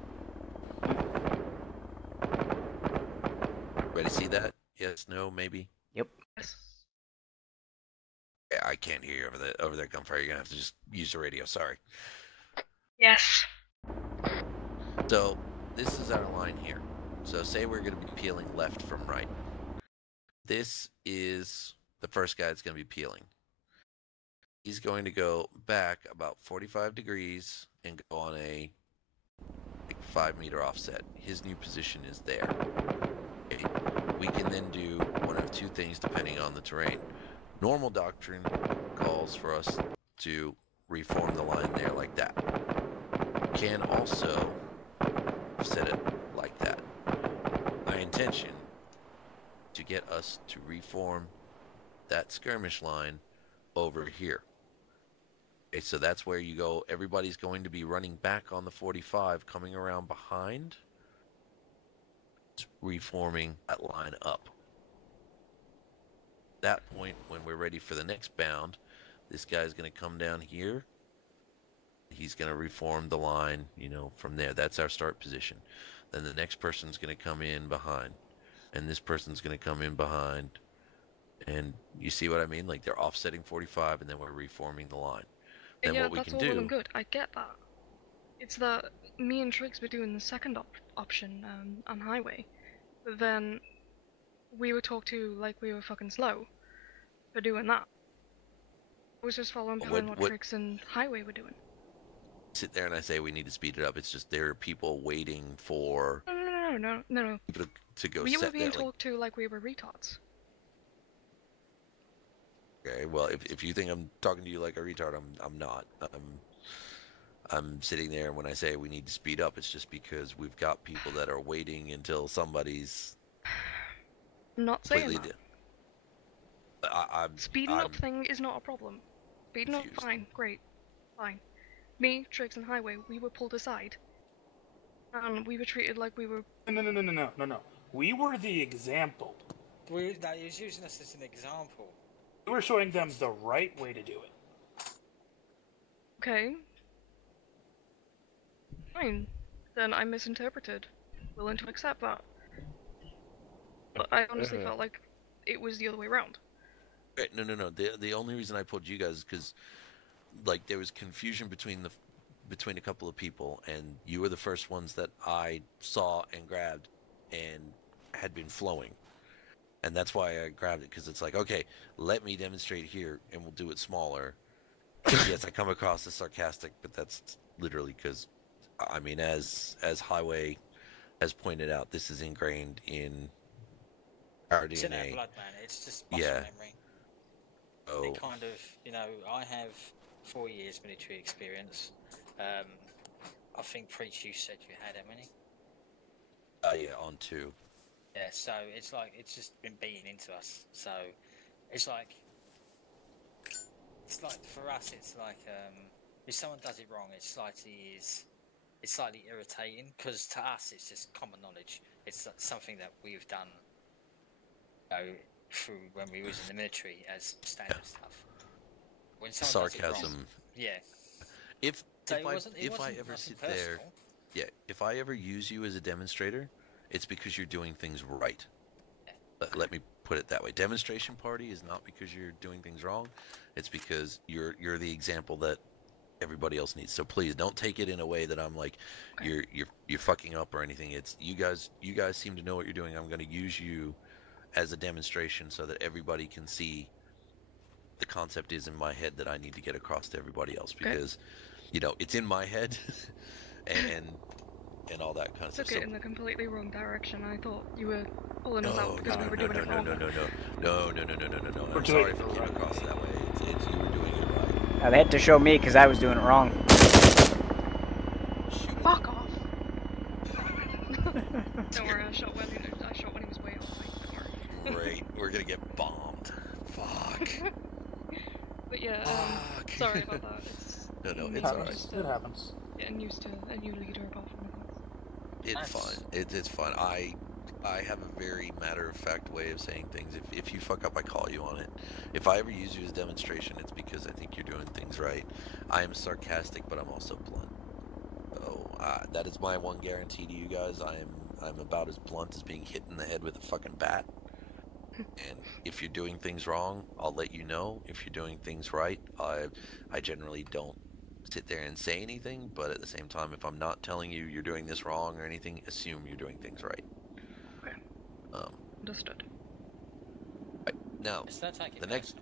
Ready to see that? Yes, no, maybe? Yep. Yeah, I can't hear you over there, Gunfire. You're gonna have to just use the radio, sorry. Yes. So, this is our line here. So, say we're gonna be peeling left from right. This is the first guy that's gonna be peeling. He's going to go back about 45 degrees and go on a 5-meter offset. His new position is there. Okay. We can then do one of two things depending on the terrain. Normal doctrine calls for us to reform the line there like that. Can also set it like that. My intention to get us to reform that skirmish line over here. Okay, so that's where you go. Everybody's going to be running back on the 45, coming around behind, reforming that line up. At that point, when we're ready for the next bound, this guy's going to come down here. He's going to reform the line, you know, from there. That's our start position. Then the next person's going to come in behind, and this person's going to come in behind. And you see what I mean? Like they're offsetting 45, and then we're reforming the line. Then yeah, what we that's can all well do. and good. I get that. It's that me and Triggs were doing the second option on highway, but then we were talked to like we were fucking slow for doing that. I was just following behind what Triggs and highway were doing. Sit there and I say we need to speed it up. It's just there are people waiting for No. people to go. We were set being there, talked to like we were retards. Okay, well, if you think I'm talking to you like a retard, I'm not. I'm sitting there, and when I say we need to speed up, it's just because we've got people that are waiting until somebody's Not saying Completely that. I'm Speeding up thing is not a problem. Speeding up, confused. fine, great, fine. Me, Triggs, and Highway, we were pulled aside. And we were treated like we were... No. We were the example. He was using us as an example. We were showing them the right way to do it. Okay. Fine. Then I misinterpreted. Willing to accept that. But I honestly felt like it was the other way around. Right, no. The only reason I pulled you guys is because, like, there was confusion between a couple of people, and you were the first ones that I saw and grabbed, and had been flowing, and that's why I grabbed it, because it's like, okay, let me demonstrate here, and we'll do it smaller. Yes, I come across as sarcastic, but that's literally because, I mean, as Highway has pointed out, this is ingrained in our DNA. It's in our blood, man. It's just muscle memory. Oh. It kind of, you know, I have 4 years military experience. I think Preach, you said you had how many? Yeah, on 2. Yeah, so it's like, it's just been beaten into us. So it's like for us, it's like, if someone does it wrong, it's slightly irritating, because to us it's just common knowledge. It's something that we've done, you know, through when we was in the military as standard stuff. When someone does it wrong, if I ever sit there, if I ever use you as a demonstrator, it's because you're doing things right. Let me put it that way. Demonstration party is not because you're doing things wrong. It's because you're the example that everybody else needs. So please don't take it in a way that I'm like you're fucking up or anything. It's you guys seem to know what you're doing. I'm going to use you as a demonstration so that everybody can see the concept is in my head that I need to get across to everybody else, because you know, it's in my head and all that kind of stuff. Took it in the completely wrong direction. I thought you were pulling us out because we were doing it wrong. No. I'm sorry if it came across that way. It's you were doing it right. Now they had to show me because I was doing it wrong. Fuck off! Don't worry, I shot when he was way off. Great, we're gonna get bombed. Fuck. But yeah, sorry about that. It's alright. It happens. Getting used to a new leader apart from the It's fine. It's fine. I have a very matter-of-fact way of saying things. If you fuck up, I call you on it. If I ever use you as demonstration, it's because I think you're doing things right. I am sarcastic, but I'm also blunt. So that is my one guarantee to you guys. I'm about as blunt as being hit in the head with a fucking bat. And if you're doing things wrong, I'll let you know. If you're doing things right, I generally don't sit there and say anything, but at the same time, if I'm not telling you you're doing this wrong or anything, assume you're doing things right. Okay. Understood. Right. Now, the next...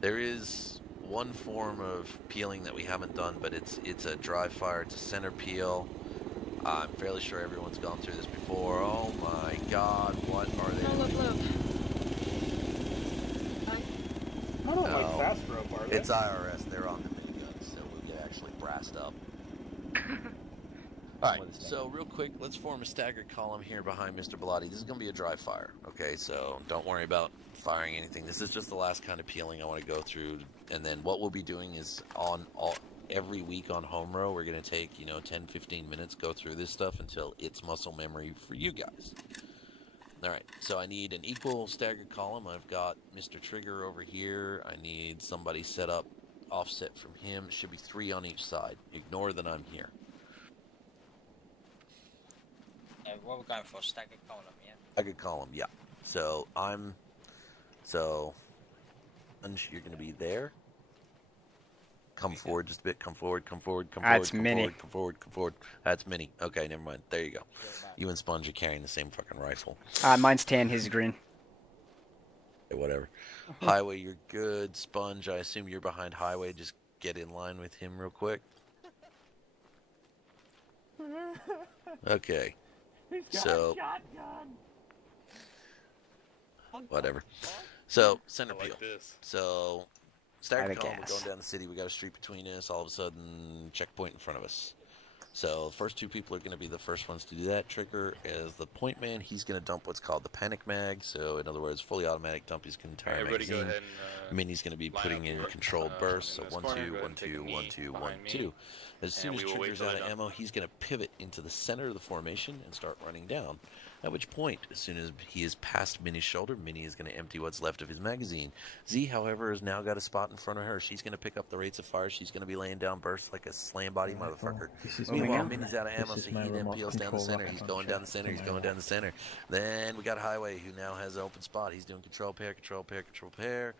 There is one form of peeling that we haven't done, but it's a dry fire. It's a center peel. I'm fairly sure everyone's gone through this before. Oh my god, what are they doing? I don't like fast rope, are they? It's IRS. They're on the miniguns, so we'll get actually brassed up. Alright, so real quick, let's form a staggered column here behind Mr. Bellotti. This is going to be a dry fire, okay? So don't worry about firing anything. This is just the last kind of peeling I want to go through. And then what we'll be doing is every week on Home Row, we're going to take, 10, 15 minutes, go through this stuff until it's muscle memory for you guys. Alright, so I need an equal staggered column. I've got Mr. Trigger over here. I need somebody set up offset from him. It should be 3 on each side. Ignore that I'm here. What we're going for, staggered column, yeah? Staggered column, yeah. So you're going to be there. Come forward just a bit. Come forward. Come forward. That's Minnie. Come forward. That's Minnie. Okay, never mind. There you go. You and Sponge are carrying the same fucking rifle. Mine's tan, his green. Okay, whatever. Highway, you're good. Sponge, I assume you're behind Highway. Just get in line with him real quick. Okay. So, whatever. So, center peel. So, staggered column, we're going down the city. We got a street between us. All of a sudden, checkpoint in front of us. So the first two people are going to be the first ones to do that. Trigger as the point man. He's going to dump what's called the panic mag. So in other words, fully automatic dump his entire Everybody magazine. go ahead and Minnie's going to be putting in controlled bursts. So 1, 2, 1, 2, 1, 2, 1, 2. As soon as Trigger's out of ammo, he's going to pivot into the center of the formation and start running down. At which point, as soon as he is past Minnie's shoulder, Minnie is going to empty what's left of his magazine. Z, however, has now got a spot in front of her. She's going to pick up the rates of fire. She's going to be laying down bursts like a slam body motherfucker. Meanwhile, Minnie's out of ammo, so he then peels down the center. He's going down the center. He's going down the center. Then we got Highway, who now has an open spot. He's doing control pair, control pair, control pair.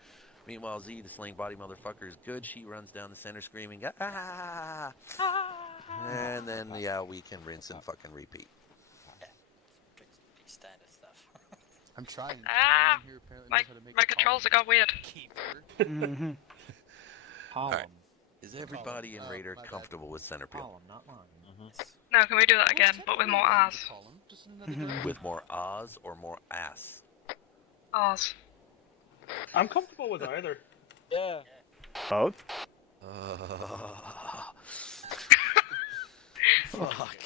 Meanwhile, Z, the sling body motherfucker, is good. She runs down the center screaming, ah! And then, yeah, we can rinse and fucking repeat. Standard stuff. I'm trying. Ah! My controls have got weird. Alright. Is everybody in Raider comfortable with center peel? No, can we do that again, but with more R's? With more Oz or more ass? R's. I'm comfortable with either. Yeah. Both? Fuck.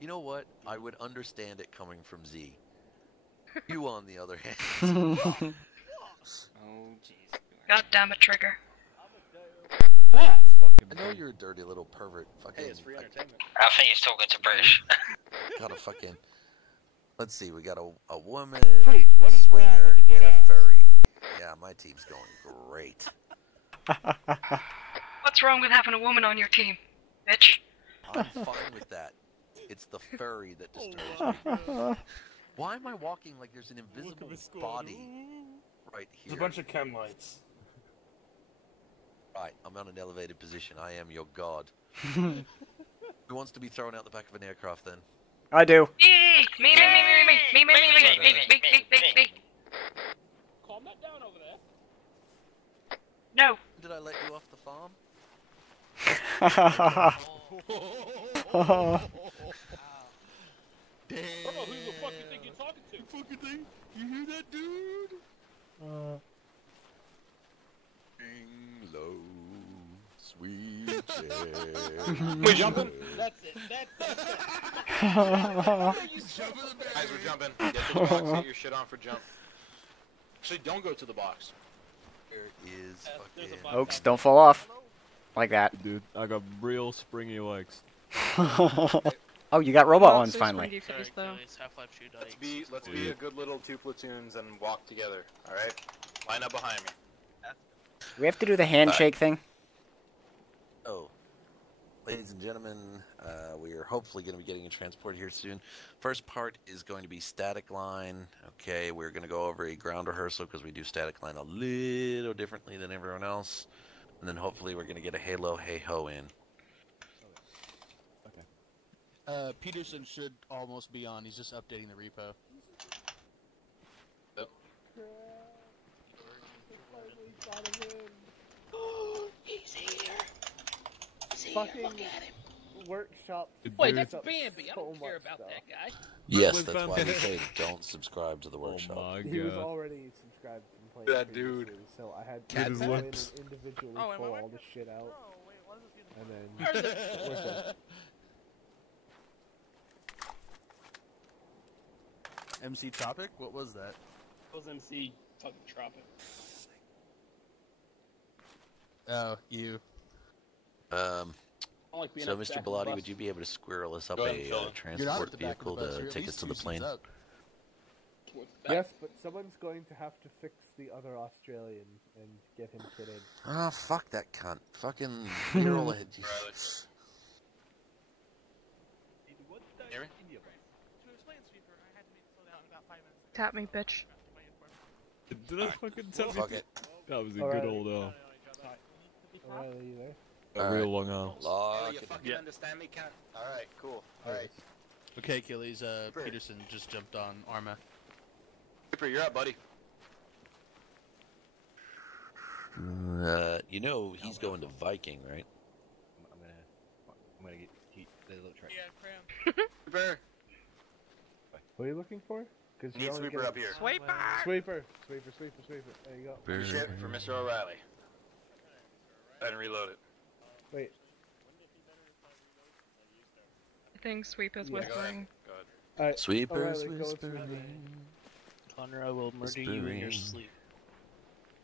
You know what? I would understand it coming from Z. You, on the other hand. Oh, jeez. God damn it, Trigger. I know you're a dirty little pervert. Fucking. Hey, it's free entertainment. I think he's talking to British. Got a fucking. Let's see. We got a woman, Preach, what is wrong swinger, with a good and a ass? furry. Yeah, my team's going great. What's wrong with having a woman on your team, bitch? I'm fine with that. It's the furry that disturbs me. Why am I walking like there's an invisible body right here? There's a bunch of chem lights. Right, I'm on an elevated position. I am your god. Who wants to be thrown out the back of an aircraft then? I do. Me. Calm that down over there. No. Did I let you off the farm? Damn. Bro, who the fuck you think you're talking to? Fucking thing? You hear that, dude? Sing low, sweet jazz. We jumping? That's it. That's it. Guys, we're jumping. Get to the box. Get your shit on for jump. Actually, don't go to the box. There is fucking... Oaks, don't fall off. Like that. Dude, I got real springy legs. Oh, you got robot ones finally. Let's be a good little 2 platoons and walk together. All right, line up behind me. Do we have to do the handshake thing? Oh, ladies and gentlemen, we are hopefully going to be getting a transport here soon. First part is going to be static line. Okay, we're going to go over a ground rehearsal because we do static line a little differently than everyone else. And then hopefully we're going to get a halo hey-ho in. Peterson should almost be on. He's just updating the repo. Yep. He's here. Fucking look at him. Workshop. Wait, that's Bambi. I don't care about that guy. Yes, that's why we say don't subscribe to the workshop. Oh my god. He was already subscribed and playing That dude. so I had Cat to go in and lips. individually Oh, am I pull all working? the shit out. Oh, wait, what is this? And then work it. MC Tropic? What was that? It was MC fucking Tropic. Oh, you. I like being So, at the Mr. back of the Bellotti, bus. would you be able to squirrel us up Go ahead, a Phil. You're not at transport the back of the vehicle bus. to You're at take us least to the 2 plane? seats up. Yes, but someone's going to have to fix the other Australian and get him fitted. Oh, fuck that cunt. Fucking roll ahead. Riley. Hear me? Tap me, bitch. Did I fucking tell Fuck you? it. That was a Alright. good old O'Reilly, you there? a Alright. real long arm. Lock You it. fucking understand me, cat? All right, cool. All right. Okay, Achilles, Peterson just jumped on Arma. Cooper, you're up, buddy. You know he's going to Viking, right? I'm gonna get the little track. Cooper, What are you looking for? Because need sweeper up here. Sweeper! Sweeper! There you go. Shit for Mr. O'Reilly. I didn't reload it. Wait, think Sweeper's Yeah, go ahead. whispering. Go ahead. Alright, Sweepers O'Reilly, go with me. whispering. Connor, I will murder you in your sleep.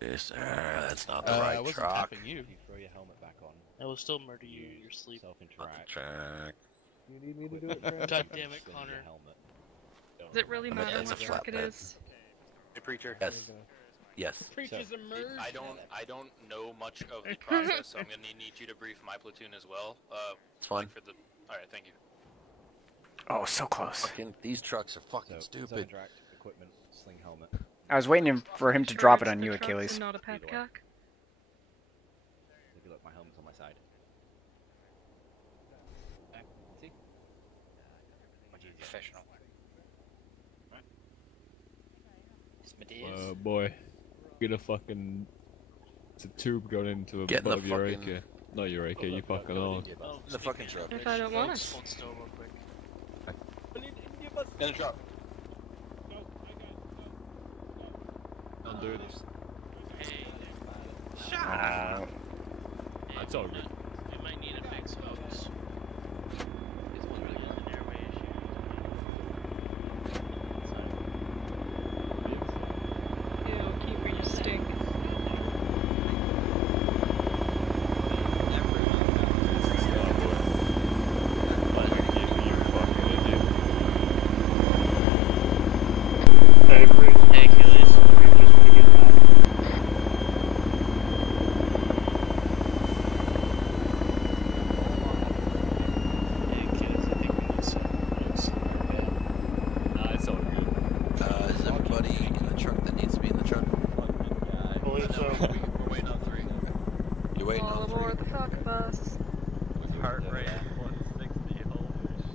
Yes, that's not the I right wasn't track. tapping you. You throw your helmet back on. I will still murder you in your sleep. Self-interact. Track. You need me to do it, Brandon? God damn it, Swing Connor. your helmet. Does it really I mean, matter it's what a track it flatbed. is? Hey, preacher. Yes. Yes. Preacher's So, emerged. I don't know much of the process, so I'm gonna need you to brief my platoon as well. It's fine. For the. All right, thank you. Oh, so close. Fucking, these trucks are fucking So, stupid. self-interact, equipment, sling helmet. I was waiting for him to Sure drop it it's on the you, trucks Achilles. and not a pet cack. If you look, my helmet's on my side. See? Professional. It's Medea's. Boy. Get a fucking... It's a tube going into the Get in butt the of your fucking- AK. Not your AK, you fucking on. In the fucking truck. If I don't want it. Hold still real quick. In the truck. Don't do this. Hey, That's all good. we might need a fix, folks. It's one really an airway issue. Ew, keep where you stink. Hey, Bruce. Hey, Achilles. Just want to get that. Hey, Achilles, I think we need some folks. Nah, it's all good. Is everybody in the truck that needs to be in the truck? Believe so. We're waiting on 3. You're waiting All on 3. aboard the fuck bus. Heart rate 160, holy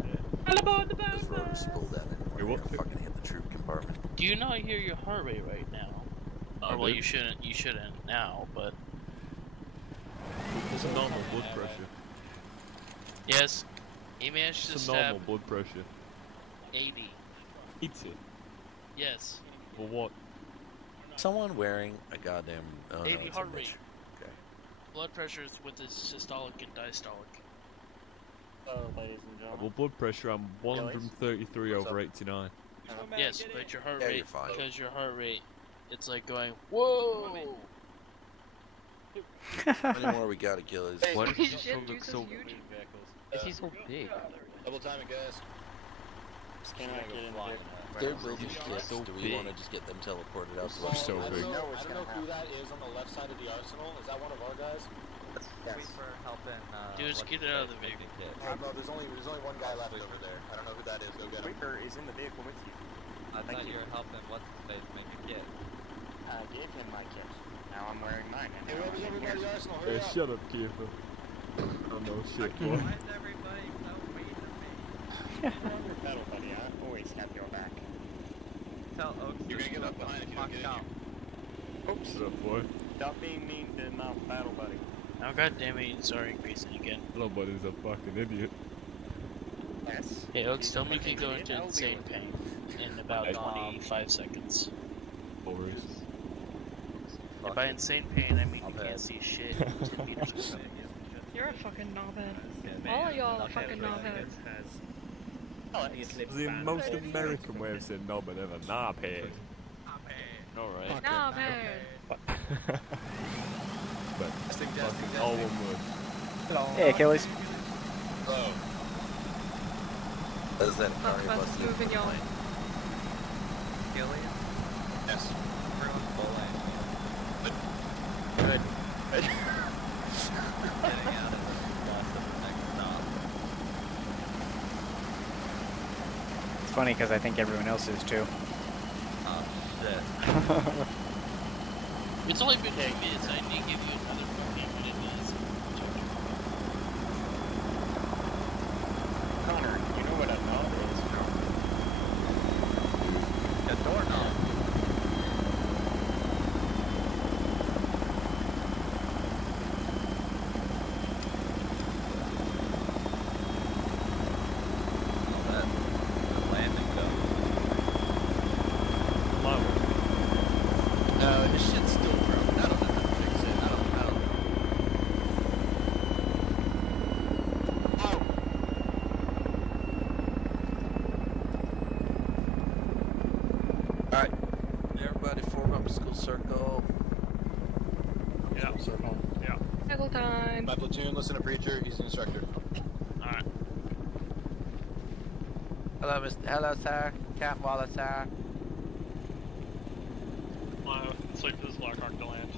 shit. This road is pulled down anywhere. You're gonna fucking hit the troop compartment. Do you not hear your heart rate right now? I Or well, do. you shouldn't now, but It's a normal blood pressure. yes, he managed to It's a normal stab blood pressure. 80. Eats it. Yes, For what? Someone wearing a goddamn... Oh, no, 80 it's a heart bitch. rate. Okay. Blood pressure is with the systolic and diastolic. Ladies and Well, gentlemen. blood pressure, I'm 133 over 89. Yes, but your heart Yeah, rate, you're fine. because your heart rate, it's like going, whoa! How many more we got, Achilles? Hey, What? Shit, Still dude, looks this so is huge. Is he so big? Double time it, guys. Just cannot get in here. They're building kits. so Do we big. want to just get them teleported out to They're us? so I big. don't know who that is on the left side of the arsenal. Is that one of our guys? Sweeper helping, Dudes, get it out of the vehicle. No, there's only one guy left over there. I don't know who that is. Go get him. Sweeper is in the vehicle with you. I thought you were helping what's his face make a kit. I gave him my kit. Now I'm wearing mine. And Hey, now whoever's I'm over in by here. the arsenal, hurry Hey, up. shut up, Kiefer. Oh no, shit, boy. Why is everybody so mean to me? Battle buddy, I always have your back. Tell Oaks You're to gonna get left shut behind if the you don't fuck get in up. Oops. Shut up, boy. Stop being mean to my battle buddy. Now, goddammit, you sorry, increasing again. Nobody's a fucking idiot. Yes. Hey, Oaks, tell me you If can go I into I'll deal insane with it. pain in about 25 seconds. No worries. And by insane pain, I mean you can't see shit 10 meters away. You're a fucking knobhead. All of y'all are fucking knobheads. The most American way of saying no, but ever. Nah, pig. Alright. Knobhead. But fucking all one word. Hey, Achilles. Hello. That is that Fuck Ikari bus bus. moving, y'all. Gillian? Yes. Everyone's bowling. Good. Getting out of this bus at the next stop. It's funny because I think everyone else is too. Oh shit. It's only been 2 minutes, I need to give you another 15-minute minutes. Connor, you know what a knob is? A doorknob. Oh, that landing zone. No, this shit's still broken. I don't know how to fix it. I don't know. Alright, everybody form up a school circle. Yeah. Circle. Yeah. Circle time. My platoon, listen to Preacher, he's the instructor. Alright. Hello, sir. Camp Waller, sir. Let's wait for this Lockhart to land.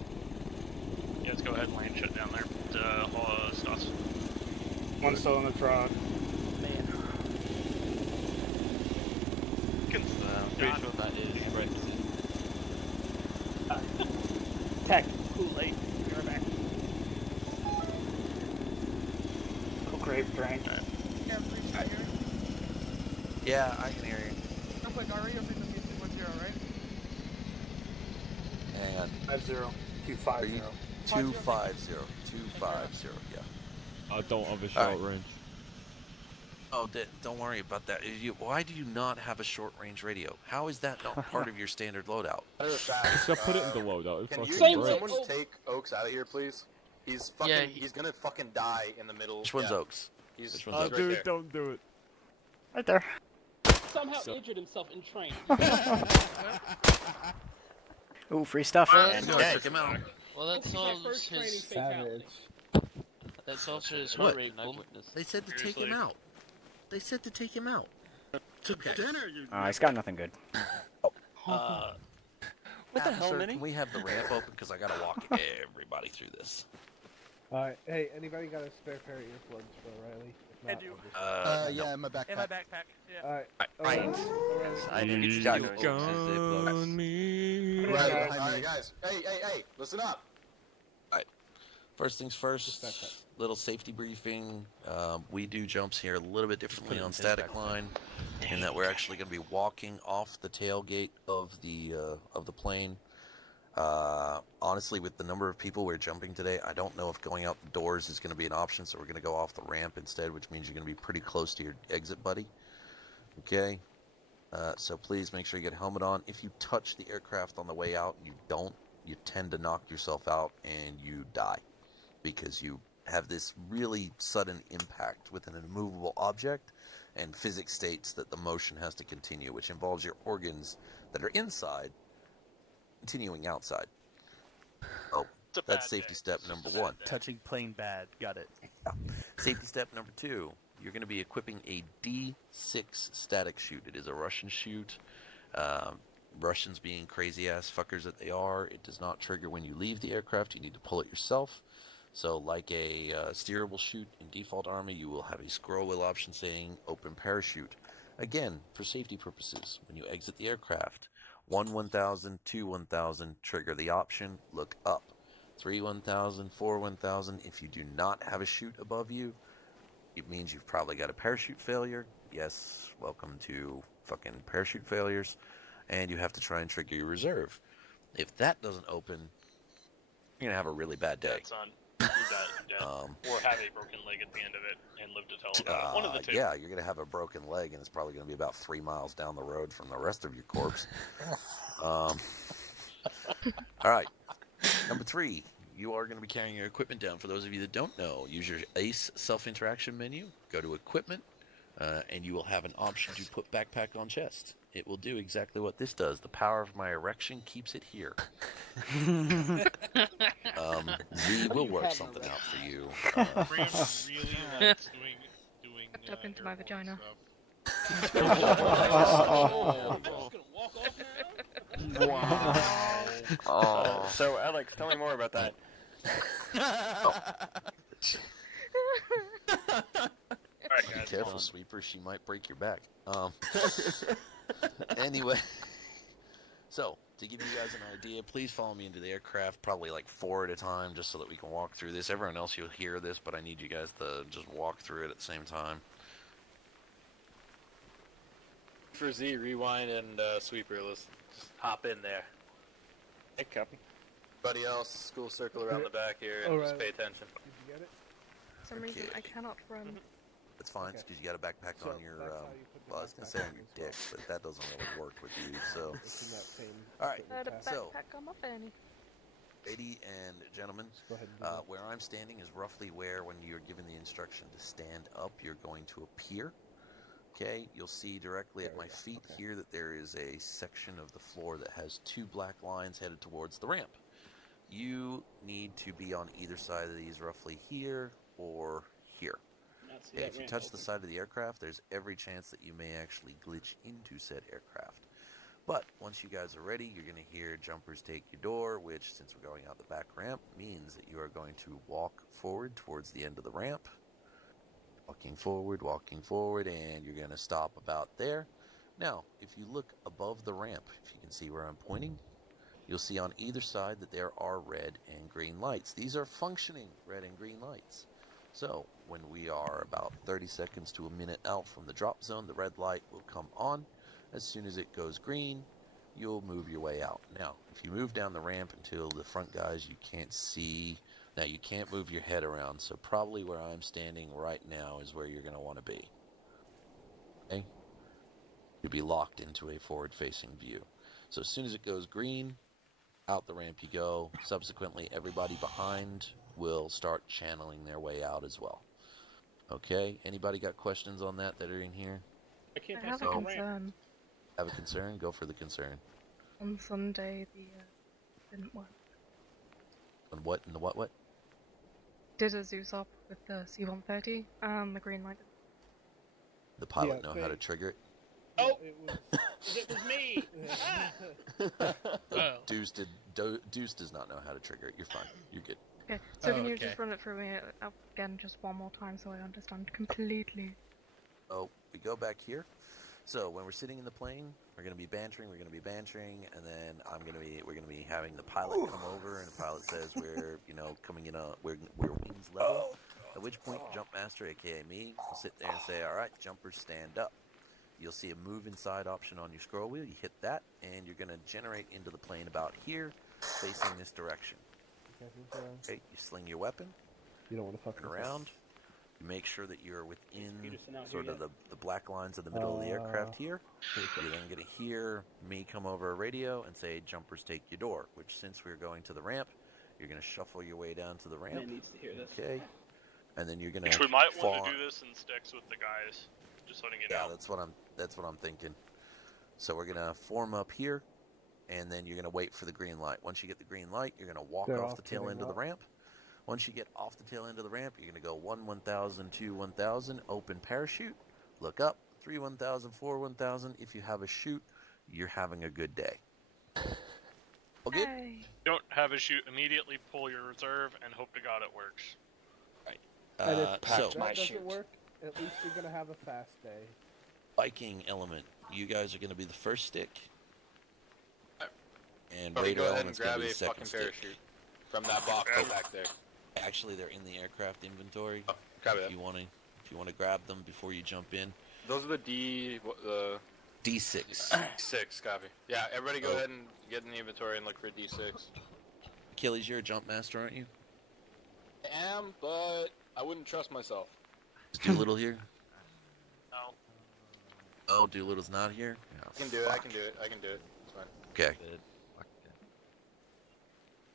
Yeah, let's go ahead and land shut down there. Stoss. One's still in the truck. Man. Pretty sure that is Brexit. Tech, Kool-Aid, be right back. Oh, grape drink. Yeah, I can hear you. Real quick, our radio frequency is 210, right? Hang on. 50. 250. 250. 250, yeah. I don't have a short range. Oh, don't worry about that. Why do you not have a short-range radio? How is that not part of your standard loadout? Matter of fact, So put it in the loadout. can Fucking someone take Oaks out of here, please? He's fucking. He's gonna fucking die in the middle. Which one's Oaks? He's Which one's Oaks? right there. don't do it. Right there. Somehow injured himself in train. Ooh, free stuff. And took him out. Well, that solves his... That solves his heart rate. They said to take him out. They said to take him out. Okay. He's got nothing good. What the hell, Minnie? Can we have the ramp open? Because I gotta walk everybody through this. Alright, hey, anybody got a spare pair of earplugs for Riley? If not, I do. I'll In my backpack. Yeah. Alright. I didn't You got on me. Alright, guys. Hey, listen up. Alright. First things first, little safety briefing. We do jumps here a little bit differently on static line, in that we're actually going to be walking off the tailgate of the plane. Honestly, with the number of people we're jumping today, I don't know if going out the doors is going to be an option, so we're going to go off the ramp instead, which means you're going to be pretty close to your exit buddy. Okay? So please make sure you get a helmet on. If you touch the aircraft on the way out, you tend to knock yourself out and you die, because you have this really sudden impact with an immovable object, and physics states that the motion has to continue, which involves your organs that are inside continuing outside. Oh, that's safety step number 1. Touching plane bad. Got it. Safety step number 2, you're going to be equipping a D6 static chute. It is a Russian chute. Russians being crazy-ass fuckers that they are, it does not trigger when you leave the aircraft. You need to pull it yourself. So like a steerable chute in default Arma, you will have a scroll wheel option saying open parachute. Again, for safety purposes, when you exit the aircraft, 1 1000, 2 1000, trigger the option, look up. 3 1000, 4 1000, if you do not have a chute above you, it means you've probably got a parachute failure. Yes, welcome to fucking parachute failures. And you have to try and trigger your reserve. If that doesn't open, you're going to have a really bad day. Son, you dead. Or have a broken leg at the end of it and live to tell about it. One of the two. Yeah, you're going to have a broken leg, and it's probably going to be about 3 miles down the road from the rest of your corpse. All right. Number 3, you are going to be carrying your equipment down. For those of you that don't know, use your ACE self-interaction menu, go to equipment, and you will have an option to put backpack on chest. It will do exactly what this does. The power of my erection keeps it here. Z will work something out for you. Really likes doing Up into my vagina. Wow. So, Alex, tell me more about that. Be careful, Sweeper. She might break your back. Anyway, so to give you guys an idea, please follow me into the aircraft, probably like 4 at a time, just so that we can walk through this. Everyone else, you'll hear this, but I need you guys to just walk through it at the same time. For Z, rewind and Sweeper, let's just hop in there. Hey, copy. Everybody else, school circle around the back here and just pay attention. Did you get it? For some reason, I cannot run. It's fine, because you got a backpack on your, well, I was going to say on your dick, but that doesn't really work with you, so. Alright, so, Backpack on my fanny. ladies and gentlemen, where I'm standing is roughly where, when you're given the instruction to stand up, you're going to appear. Okay, you'll see directly at my feet here that there is a section of the floor that has 2 black lines headed towards the ramp. You need to be on either side of these, roughly here or here. Okay, if you touch the side of the aircraft, there's every chance that you may actually glitch into said aircraft. But once you guys are ready, you're going to hear jumpers take your door, which, since we're going out the back ramp, means that you are going to walk forward towards the end of the ramp. Walking forward, and you're going to stop about there. Now, if you look above the ramp, if you can see where I'm pointing, you'll see on either side that there are red and green lights. These are functioning red and green lights. So, when we are about 30 seconds to a minute out from the drop zone, the red light will come on. As soon as it goes green, you'll move your way out. Now, if you move down the ramp until the front guys you can't see, now you can't move your head around, so probably where I'm standing right now is where you're going to want to be. Okay? You'll be locked into a forward-facing view. So as soon as it goes green, out the ramp you go. Subsequently, everybody behind will start channeling their way out as well. Okay? Anybody got questions on that are in here? I have a concern. Have a concern? Go for the concern. On Sunday, didn't work. On what? In the what? Did a Zeus up with the C-130, the green light. The pilot know how to trigger it? Oh! It was me! Deuce does not know how to trigger it. You're fine. You're good. Okay, so can you just run it through me again just one more time so I understand completely? Oh, we go back here. So when we're sitting in the plane, we're going to be bantering, and then we're going to be having the pilot come over, and the pilot says we're, coming in we're wings level, at which point Jumpmaster, aka me, will sit there and say, all right, jumpers stand up. You'll see a move inside option on your scroll wheel, you hit that, and you're going to generate into the plane about here, facing this direction. Okay, you sling your weapon, you don't want to fuck around. You make sure that you're within sort of the black lines in the middle of the aircraft here. You're then going to hear me come over a radio and say, jumpers take your door, which since we're going to the ramp, you're going to shuffle your way down to the ramp. Man needs to hear this. Okay. And then you're going to Which we might want to do this in sticks with the guys. Just letting you know. Yeah, that's what I'm thinking. So we're going to form up here, and then you're going to wait for the green light. Once you get the green light, you're going to walk off the tail end of the ramp. Once you get off the tail end of the ramp, you're going to go 1,000, 2, 1,000, open parachute, look up, 3, 1,000, 4, 1,000. If you have a chute, you're having a good day. All good? Don't have a shoot, immediately pull your reserve and hope to God it works. Right. And if So that doesn't work, at least you're going to have a fast day. Viking element, you guys are going to be the first stick. And Buddy, Raider go ahead and element's going to grab be a the second fucking stick. parachute from that box back there. Actually, they're in the aircraft inventory. Oh, grab it. If you want to grab them before you jump in. Those are the D6. 6, copy. Yeah, everybody go ahead and get in the inventory and look for D6. Achilles, you're a jump master, aren't you? I am, but I wouldn't trust myself. Is Doolittle here? No. Oh, Doolittle's not here? Oh, I can do it, I can do it, I can do it. It's fine. Okay.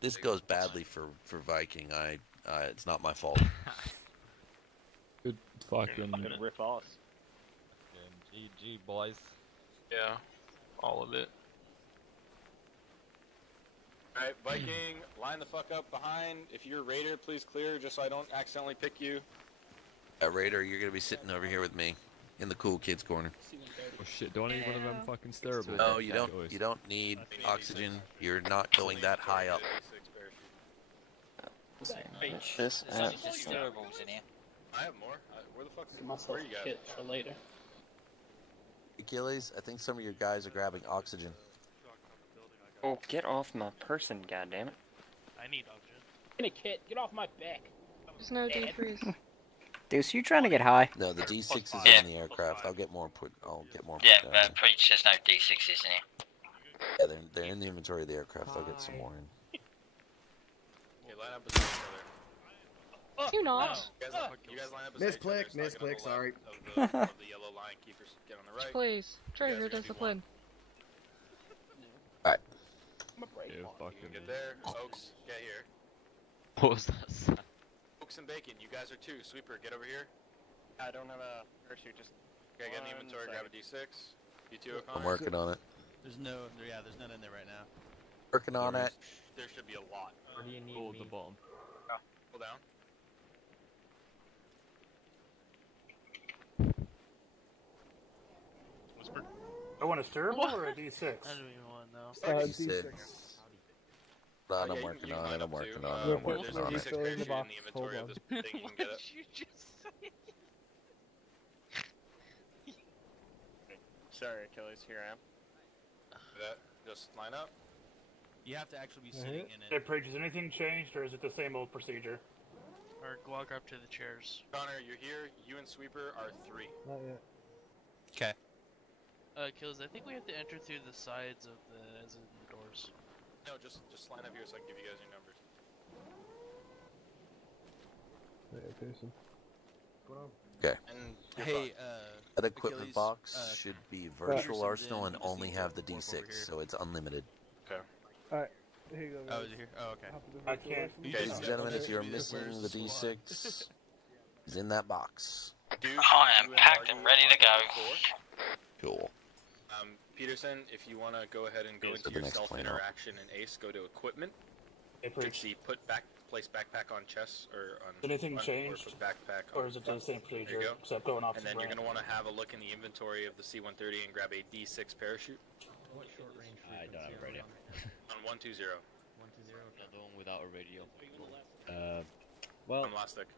This goes badly for Viking. It's not my fault. Good fucking Fucking rip us. GG, boys. Yeah, all of it. Alright, Viking, line the fuck up behind. If you're a Raider, please clear, just so I don't accidentally pick you. Raider, you're gonna be sitting over here with me, in the cool kids corner. Oh shit, don't need one of them fucking steerable. No, you don't. You don't need oxygen. You're not going that high up. Beach. This There's only just steerables in here. I have more. Where the fuck Where you guys? For later. Achilles, I think some of your guys are grabbing oxygen. Oh, get off my person, goddammit. I need oxygen. Get a kit. Get off my back. There's no D3s. Deuce, you trying to get high? No, the D6 is in the aircraft. I'll get more put. Yeah, Preach, there's no D6s in here. Yeah, they're in the inventory of the aircraft. I'll get some more in. Okay, line up beside each other. You not. You guys line up beside each other. Misclick, sorry. Of the yellow line, keepers get on the right. Please, treasure discipline. Alright. Yeah, fucking. Get there. Oaks, get here. What was that? Oaks and Bacon, you guys are 2. Sweeper, get over here. I don't have a parachute, just Okay, get an inventory, grab a D6. You too, O'Connor? I'm working on it. There's no, there's none in there right now. Working on it. There should be a lot. Where do you need Oh, me? the bottom. Pull down. Whisper. I want a stirable or a D6? I don't even want to know. D6. But I'm working on it. I'm working on it. I'm working on it. D6 parachute in the inventory of this thing. You can get it. You just say? Sorry, Achilles, here I am. That, just line up. You have to actually be sitting in it. Hey, Preach, has anything changed, or is it the same old procedure? Or walk up to the chairs. Connor, you're here. You and Sweeper are 3. Not yet. Okay. Kills, I think we have to enter through the sides of the, as in the doors. No, just line up here so I can give you guys your numbers. Right, Pearson. What's going on? Okay. Hey, that equipment Achilles, box should be virtual Pearson's arsenal in. and You just only need have to the warp over D6, here. so it's unlimited. Okay. Alright, here you go. Oh, guys. is it here? Oh, okay. Hop in I the virtual can't- arsenal. Ladies and gentlemen, if you're Where's missing the the D6, is in that box. I am packed and ready to go. Cool. Peterson, if you want to go ahead and go Here's into the your next plane self-interaction and Ace, go to equipment. Hey, Should Preach, see place backpack on chest or on. Has anything on, changed? Or put backpack on. or is it the same There procedure, you go. except going off And the then you're ramp? going to want to have a look in the inventory of the C-130 and grab a D6 parachute. What short range? I don't have a radio. On 120. 120. Yeah, the one without a radio. Well, on last stick.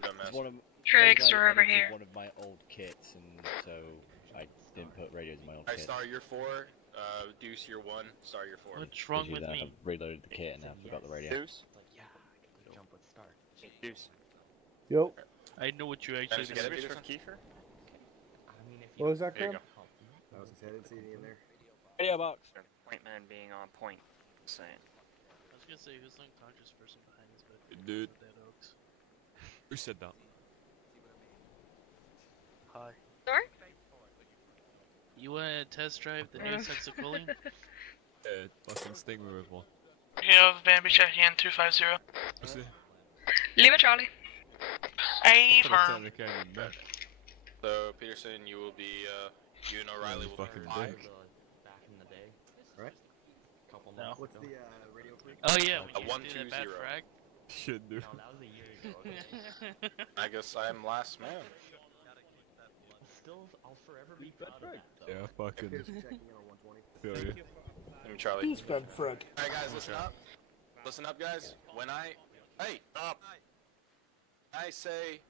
It's one of, Tricks I are over edited here. one of my old kits, and so I didn't put radios in my old Alright, kit. Star, you're 4. Deuce, you're 1. Star, you're 4. What's wrong with I me? reloaded the kit and I forgot the radio. Deuce? Jump with Star. Deuce. Yo. I know what you actually Managed to get it, did. Peterson? Kiefer? I mean, if What was that There you called? go. I was I didn't see any in there. Radio box. Point man being on point. Saying. I was gonna say, who's the unconscious person behind this bed? Dude. Dead Oaks. Who said that? Hi. Sorry? You wanna test drive the new Sexacoline? Yeah, fucking sting me with one. You have Bambi checking in 250. What's it? Leave it, Charlie. Hey, Could've firm. technically came in there. So, Peterson, you will be, you and O'Reilly will fucking be 5. back in the day. Right? Couple No. months What's ago. the radio freak? Oh yeah, A when you do that bad 120. frag. Shit, dude. No, that was a year ago. Okay. I guess I'm last man. Still, I'll forever be proud of that, though. Yeah, fucking. Pearson checking in on 120. Feel you. I'm Charlie. He's been frick. Alright guys, listen up. Listen up guys. When hey, up. I say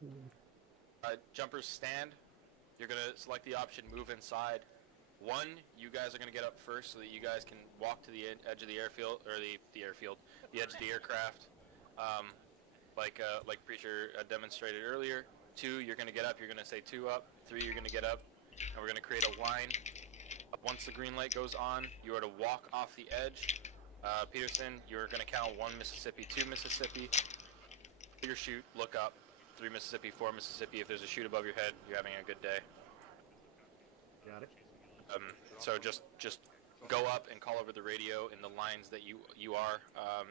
jumpers stand, you're gonna select the option move inside. 1, you guys are gonna get up first so that you guys can walk to the edge of the airfield, or the edge of the aircraft. Like Preacher demonstrated earlier. 2, you're gonna get up, you're gonna say 2 up. 3, you're gonna get up, and we're gonna create a line. Once the green light goes on, you are to walk off the edge. Peterson, you're going to count 1 Mississippi, 2 Mississippi. Your shoot, look up. 3 Mississippi, 4 Mississippi. If there's a shoot above your head, you're having a good day. Got it. So just go up and call over the radio in the lines that you are,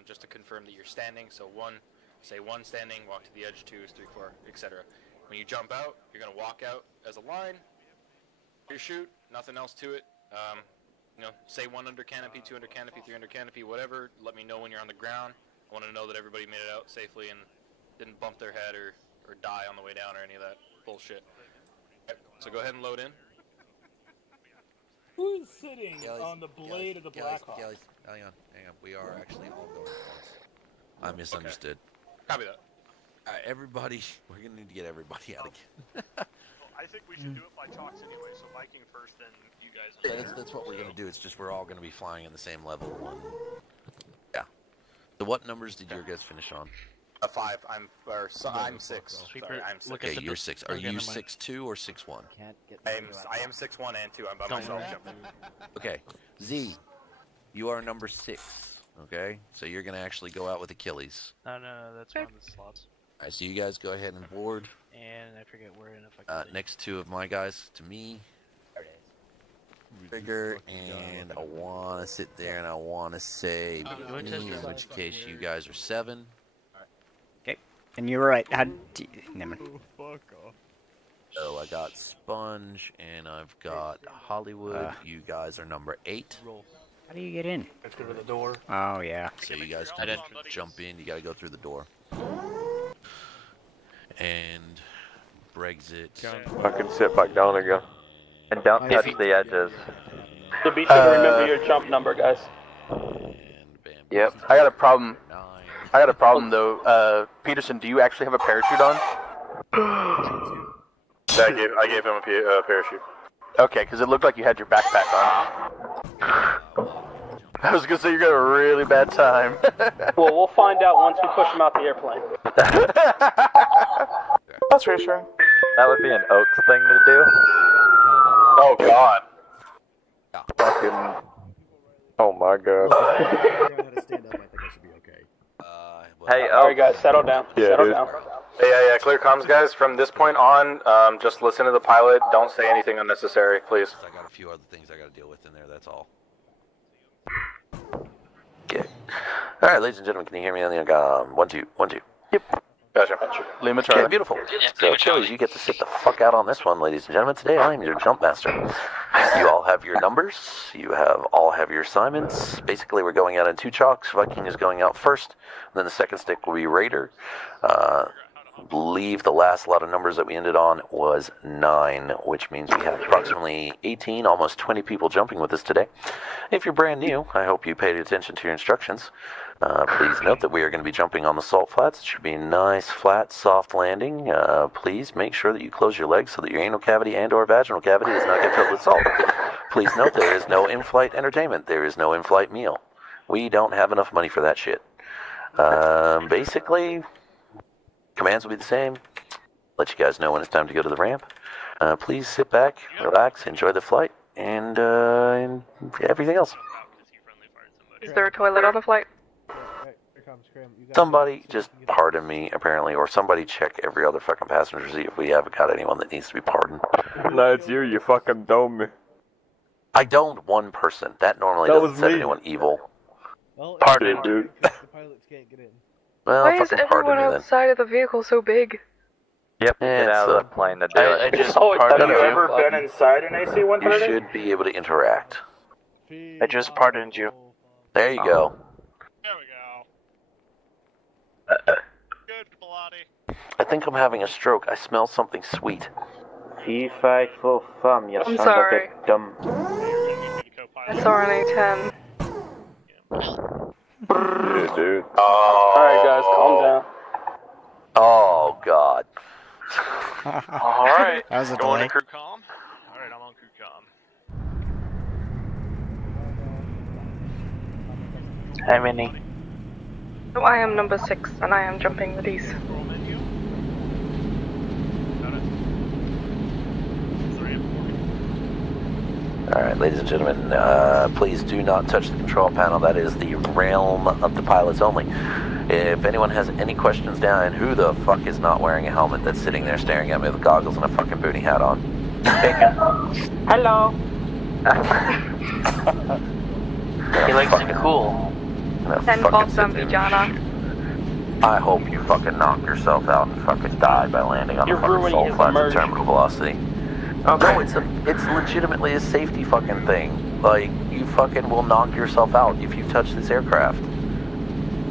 just to confirm that you're standing. So 1, say 1 standing, walk to the edge, 2, 3, 4, etc. When you jump out, you're going to walk out as a line. Your shoot, nothing else to it. Say 1 under canopy, 2 under canopy, 3 under canopy, whatever. Let me know when you're on the ground. I want to know that everybody made it out safely and didn't bump their head or die on the way down or any of that bullshit. Okay, so go ahead and load in. Who's sitting on the blade of the Blackhawk? Hang on. We are actually all going at once. I misunderstood. Copy that. Alright, everybody, we're gonna need to get everybody out again. I think we should do it by talks anyway, so Viking first, then you guys. That's what we're gonna do. It's just we're all gonna be flying in the same level one. Yeah. So what numbers did your guys finish on? 5. I'm 6. Sorry, I'm 6. Okay, you're 6. Are you 6'2" or 6'1"? I am 6'1" and 2. I'm by myself jumping. Okay, Z, you are number 6. Okay, so you're gonna actually go out with Achilles. No, that's one of the slots. All right, so you guys go ahead and board. And I forget where and if I can. Next 2 of my guys to me. Trigger, and I want to sit there and I want to say me, in which case you guys are 7. Okay, and you were right. Never mind. Fuck off. So I got Sponge and I've got Hollywood. You guys are number 8. How do you get in? Let's go to the door. Oh, yeah. So you guys can just jump in. You got to go through the door. And Brexit. I can sit back down again. And don't touch the edges. So be sure to remember your jump number, guys. Yep. I got a problem. Though. Peterson, do you actually have a parachute on? I gave him a parachute. Okay, because it looked like you had your backpack on. I was gonna say you're gonna have a really bad time. Well, we'll find out once we push him out the airplane. That's reassuring. That would be an Oaks thing to do. Oh God. Fucking. Oh my God. Hey, alright guys, settle down. Settle down. Yeah, clear comms, guys. From this point on, just listen to the pilot. Don't say anything unnecessary, please. I got a few other things I got to deal with in there, that's all. Okay. Alright, ladies and gentlemen, can you hear me on the 1, 2, 1, 2? Yep. Gotcha. Lima Charlie. Okay, beautiful. So, Chili's, you get to sit the fuck out on this one, ladies and gentlemen. Today, I am your jump master. You all have your numbers. You all have your assignments. Basically, we're going out in 2 chalks. Viking is going out first. And then the second stick will be Raider. Believe the last lot of numbers that we ended on was 9, which means we have approximately 18, almost 20 people jumping with us today. If you're brand new, I hope you paid attention to your instructions. Please note that we are going to be jumping on the salt flats. It should be a nice, flat, soft landing. Please make sure that you close your legs so that your anal cavity and or vaginal cavity does not get filled with salt. Please note there is no in-flight entertainment. There is no in-flight meal. We don't have enough money for that shit. Basically, commands will be the same. Let you guys know when it's time to go to the ramp. Please sit back, relax, enjoy the flight, and everything else. Is there a toilet on the flight? Somebody just pardon me, apparently, or somebody check every other fucking passenger, see if we haven't got anyone that needs to be pardoned. No, it's you fucking dome me. I domed one person. That normally doesn't set anyone evil. Well, Pardon, dude. The pilots can't get in. Well, Why is fucking pardon everyone me outside of the vehicle so big? Yep, get out of the plane to do it. Have you ever been inside an AC-130? You should be able to interact. I just pardoned you. There you go. There we go. Good, Pilati. I think I'm having a stroke. I smell something sweet. Fee-fi full thumb, you I'm son sorry. of a dumb. SRNA-10. Yeah, dude. Alright guys, calm down. Oh, God. Alright. That was a Going delay. to crew comm? Alright, I'm on crew comm. How many? So I am number 6, and I am jumping with these. Roll menu. Got it. 3 and 4. All right, ladies and gentlemen, please do not touch the control panel. That is the realm of the pilots only. If anyone has any questions down, who the fuck is not wearing a helmet that's sitting there staring at me with goggles and a fucking booty hat on? Hello. He likes it cool. 10 calls from Vijana. I hope you fucking knock yourself out and fucking die by landing on You're a fucking ruining salt his flats at immersion. terminal velocity. Okay. No, it's legitimately a safety fucking thing. Like, you fucking will knock yourself out if you touch this aircraft.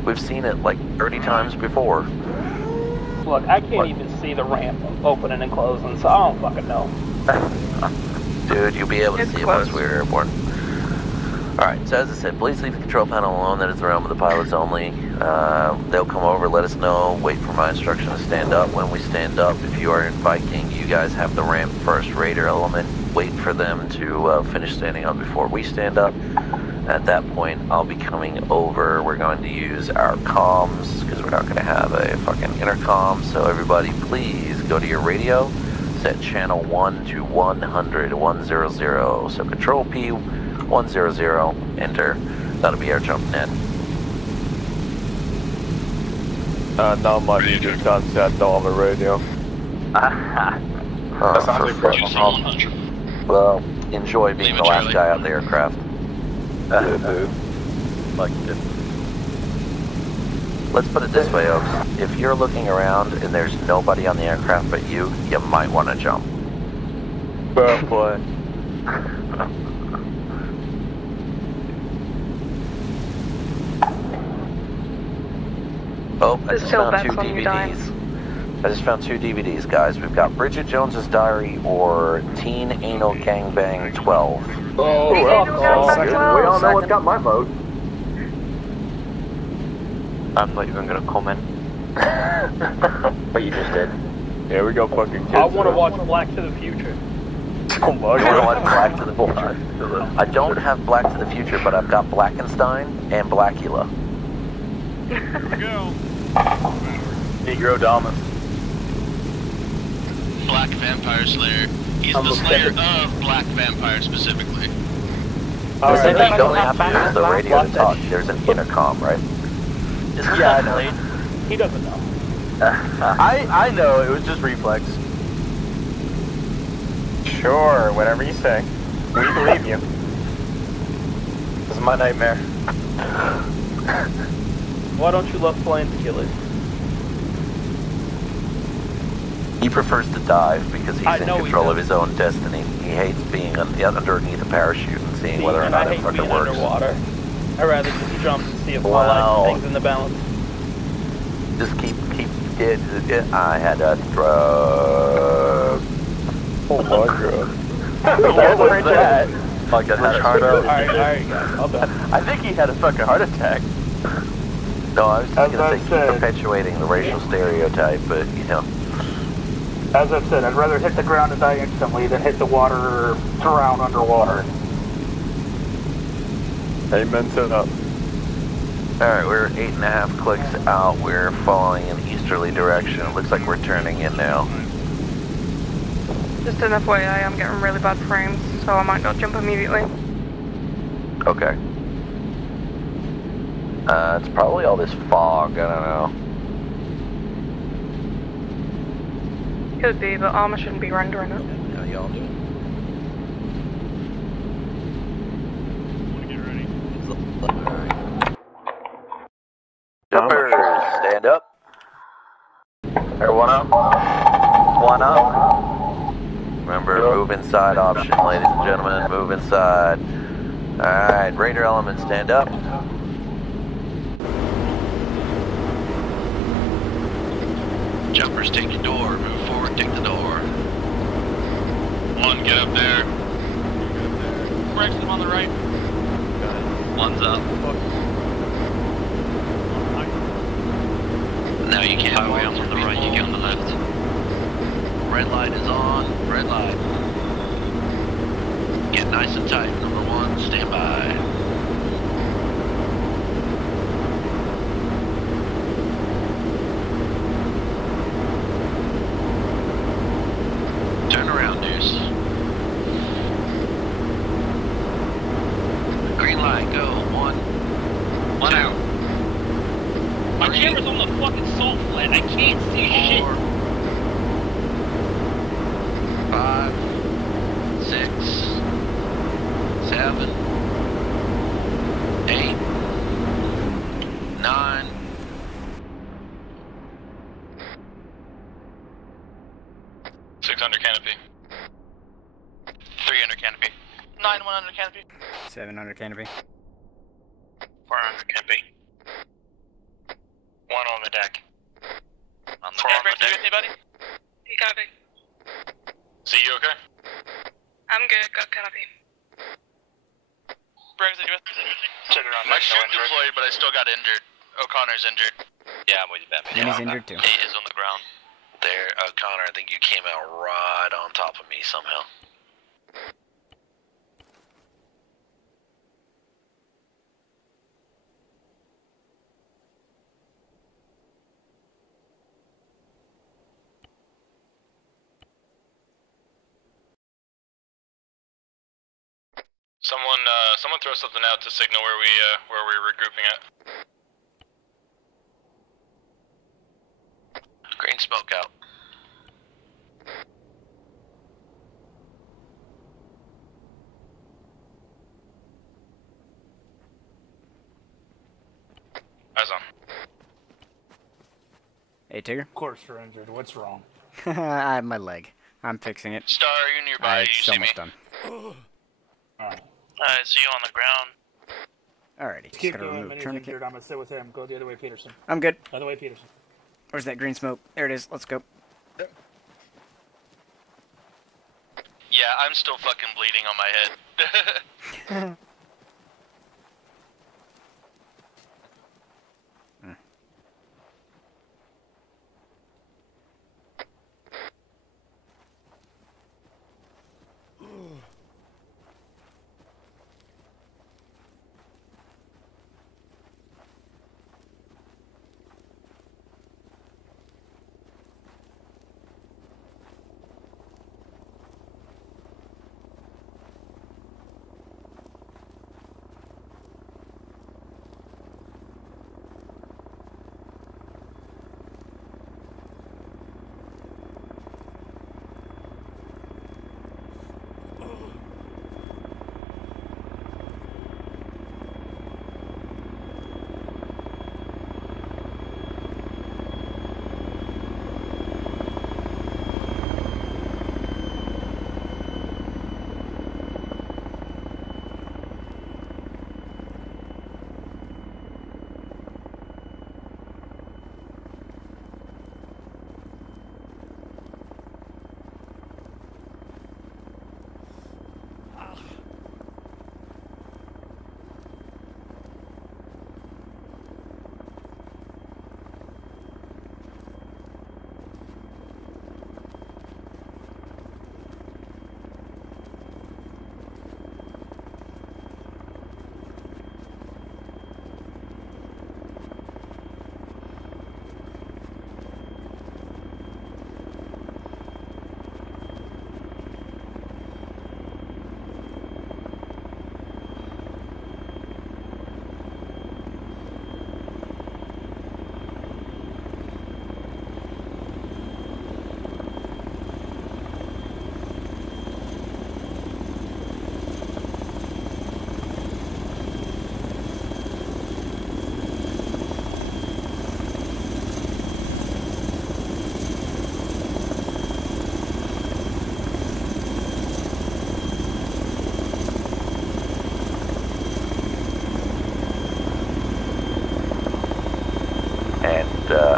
We've seen it like 30 times before. Look, I can't even see the ramp opening and closing, so I don't fucking know. Dude, you'll be able to see it once we're airborne. Alright, so as I said, please leave the control panel alone. That is the realm of the pilots only. They'll come over, let us know, wait for my instruction to stand up. When we stand up, if you are in Viking, you guys have the ramp first Raider element. Wait for them to finish standing up before we stand up. At that point, I'll be coming over. We're going to use our comms, because we're not going to have a fucking intercom. So everybody, please go to your radio, set channel 1 to 100, 100. So control P, 100, enter. That'll be our jump net. Now my user contact on the radio. Well, enjoy being the last guy out the aircraft. Yeah, dude. Like it. Let's put it this way, Oaks. If you're looking around and there's nobody on the aircraft but you might want to jump. Fair play. Oh, I There's just still found two bets on you dying. DVDs. I just found two DVDs, guys. We've got Bridget Jones's Diary or Teen Anal Gangbang 12. Oh, well, we all know what's got my vote. I'm not even gonna comment. But you just did. Here we go, fucking kids. I want to watch Black to the Future. Oh my You want to watch Black to the Future? I don't have Black to the Future, but I've got Blackenstein and Blackula. Here we go. Negrodamus. Black Vampire Slayer. He's the slayer of Black Vampire specifically. Listen, you don't have to use the radio to talk. There's an intercom, right? Yeah, I know. He doesn't know. I know, it was just reflex. Sure, whatever you say. We believe you. This is my nightmare. Why don't you love flying killers? He prefers to dive because he's in control of his own destiny. He hates being underneath a parachute and seeing whether or not it fucking works. Underwater. I'd rather just jump and see if my life things in the balance. Just keep it. I had a drug. Oh my god. What was that? Like I had a heart Alright, guys. I think he had a fucking heart attack. No, I was just gonna say keep perpetuating the racial stereotype, but you know. As I've said, I'd rather hit the ground and die instantly than hit the water or drown underwater. Amen to that. Alright, we're 8.5 clicks out. We're following an easterly direction. It looks like we're turning in now. Just an FYI, I'm getting really bad frames, so I might not jump immediately. Okay. It's probably all this fog, I don't know. Could be, but Arma shouldn't be rendering it. How y'all doing? Jumpers, stand up. Everyone up? One up. Remember, move inside option, ladies and gentlemen. Move inside. Alright, Raider element, stand up. Jumpers, take your door. Move forward, take the door. One, get up there. Correct him on the right. One's up. Now you can't highway on the right, you get on the left. Red light is on. Red light. Get nice and tight. Number one, stand by. Turn around, Deuce. Green light, go. One out. My camera's on the fucking salt flat. I can't see shit. 5, 6, 7, 8, 9. Under canopy. 3 under canopy. 9 1 under canopy. 7 under canopy. 4 under canopy. 1 on the deck. On the 4 on the deck. You with me, buddy? You copy. See you okay? I'm good, got canopy. Briggs, are you with me? My chute deployed, but I still got injured. O'Connor's injured. Yeah, I'm with you, Batman. And he's injured too. 8 is on the ground. There, O'Connor, I think you came out right on top of me somehow. Someone throw something out to signal where we're regrouping at. Green smoke out. Eyes on. Hey, Tigger. Of course you're injured. What's wrong? I have my leg. I'm fixing it. Star, are you nearby? It's You see me? almost done. I see you on the ground. Alrighty, Keep gotta going. remove Minnie's tourniquet. injured. I'm gonna sit with him. Go the other way, Peterson. I'm good. Other way, Peterson. Where's that green smoke? There it is. Let's go. Yeah, I'm still fucking bleeding on my head.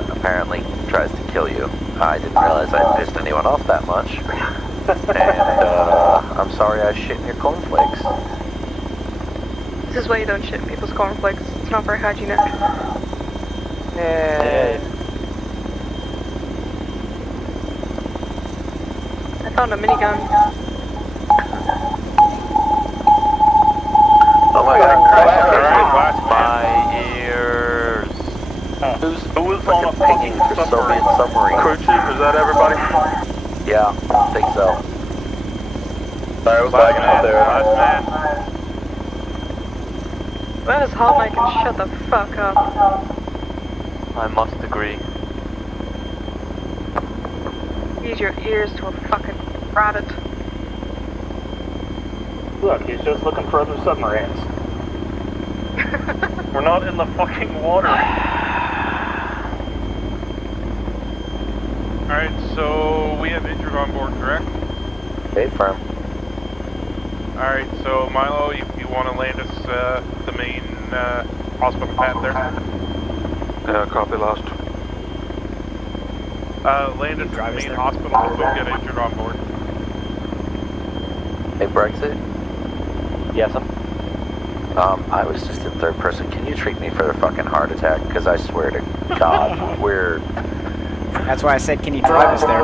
Apparently tries to kill you. I didn't realize I pissed anyone off that much. And I'm sorry I shit in your cornflakes. This is why you don't shit in people's cornflakes. It's not very hygienic. Yeah. I found a minigun. Oh my god, my ears. Who was on a fucking Soviet submarine? Crew chief, is that everybody? Yeah, I think so. Sorry, I was lagging out there. Nice man. Where is Hot Mike and shut the fuck up? I must agree. Use your ears to a fucking rabbit. Look, he's just looking for other submarines. We're not in the fucking water. Alright, so we have injured on board, correct? Okay, firm. Alright, so Milo, you want to land us the main hospital pad there? Yeah, copy last. Land us the main hospital, we'll go get injured on board. Hey, Brexit? Yes, sir. I was just in third person. Can you treat me for the fucking heart attack? Because I swear to God, we're... That's why I said, can you drive us there?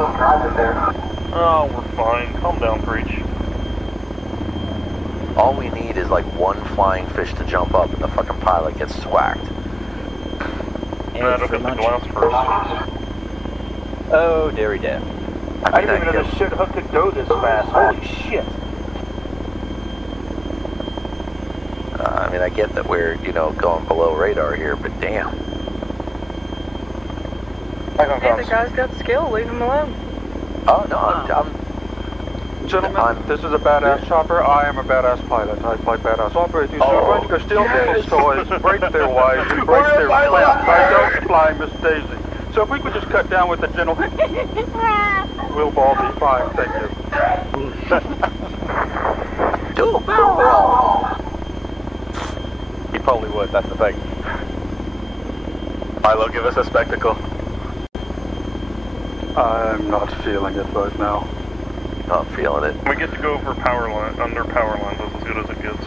Oh, we're fine. Calm down, Preach. All we need is like one flying fish to jump up and the fucking pilot gets swacked. Hey, look at the glass first. Oh, dairy dad. I didn't even know this shit hook could go this fast. Holy shit. I mean, I get that we're, you know, going below radar here, but damn. Hey, the guy's got skill, leave him alone. Oh, no, I'm Gentlemen, this is a badass chopper. I am a badass pilot. I fly badass operators. So we're going to go steal people's toys, break their wives, and break their friends. I don't fly Miss Daisy. So if we could just cut down with the gentleman. we'll all be fine, thank you. Do a barrel roll. He probably would, that's the thing. Milo, give us a spectacle. I'm not feeling it right now. Not feeling it. We get to go over power line, under power lines, that's as good as it gets.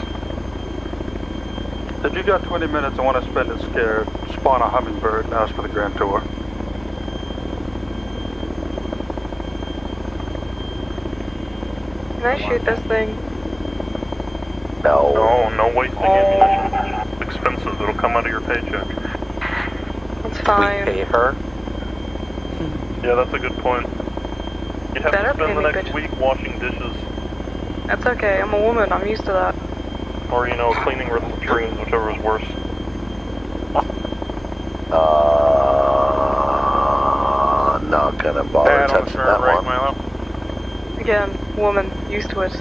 If you got 20 minutes and want to spend it scared, spawn a hummingbird and ask for the Grand Tour. Can I shoot this thing? No. No wasting ammunition. It's expensive, it'll come out of your paycheck. It's fine. We pay her? Yeah, that's a good point. You'd have Better to spend the pay me next good. week washing dishes. That's okay, I'm a woman, I'm used to that. Or, you know, cleaning latrines, whichever is worse. Not gonna bother touching that one. Milo. Again, woman, used to it.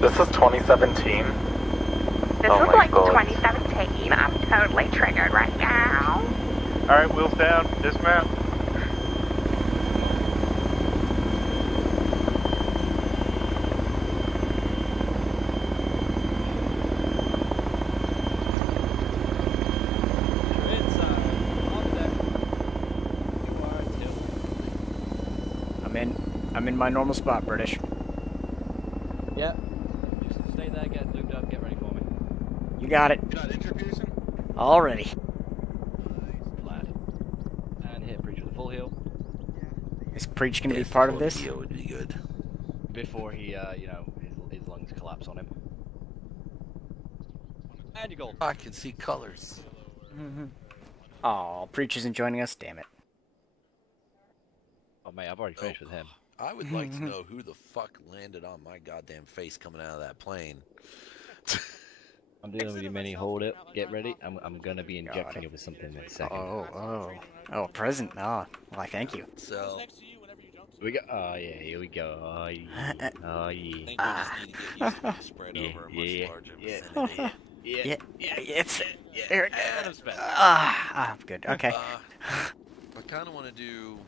This is 2017. This Oh is my like God. 2017. I'm totally triggered right now. Alright, wheels down, dismount. I'm in my normal spot, British. Yep. Just stay there, get lubed up, get ready for me. You got it. You're not injured, Pearson? Already. Nice, lad. And hit Preacher the full heal. Is Preach gonna be part of this? Video would be good. Before he, you know, his lungs collapse on him. And you're gold. I can see colors. Aw, Preach isn't joining us, damn it. Oh mate, I've already finished with him. I would like to know who the fuck landed on my goddamn face coming out of that plane. I'm dealing with you, Minnie. Hold it. Get ready. I'm gonna be injecting you with something in a second. Oh, a present. Oh, why, thank you. So we go. Oh yeah, here we go. Oh yeah. Oh yeah. I think we just need to get used to being spread over a much larger vicinity. Yeah, it's there. And I'm spent. Good. Okay. I kind of want to do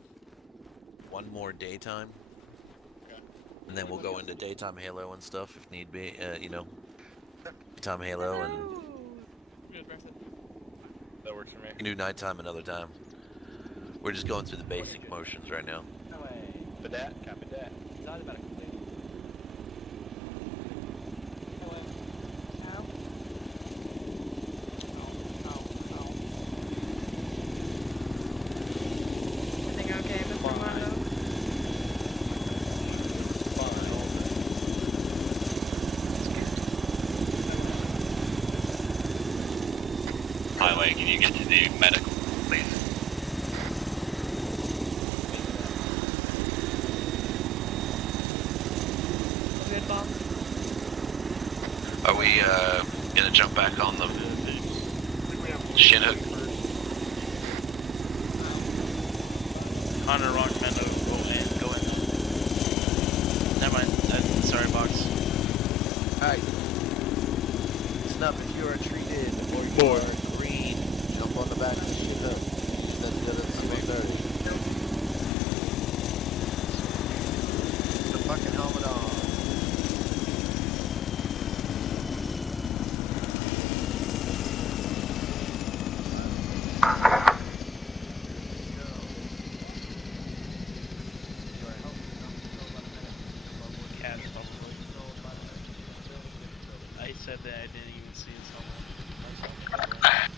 one more daytime, and then we'll go into daytime Halo and stuff if need be. You know, daytime Halo and That works for me. we can do nighttime another time. We're just going through the basic motions right now. Badat, copy that. Everything okay, Mr. Milo? By the way, can you get to the medical, please? Are we gonna jump back on the shin hook? Hunter, wrong commando, go in. Never mind, sorry, box. Alright. Snuff, if you are treated or you are green, jump on the back of the shit up. That's the other 30. The fucking helmet on. I said that I didn't even see his helmet.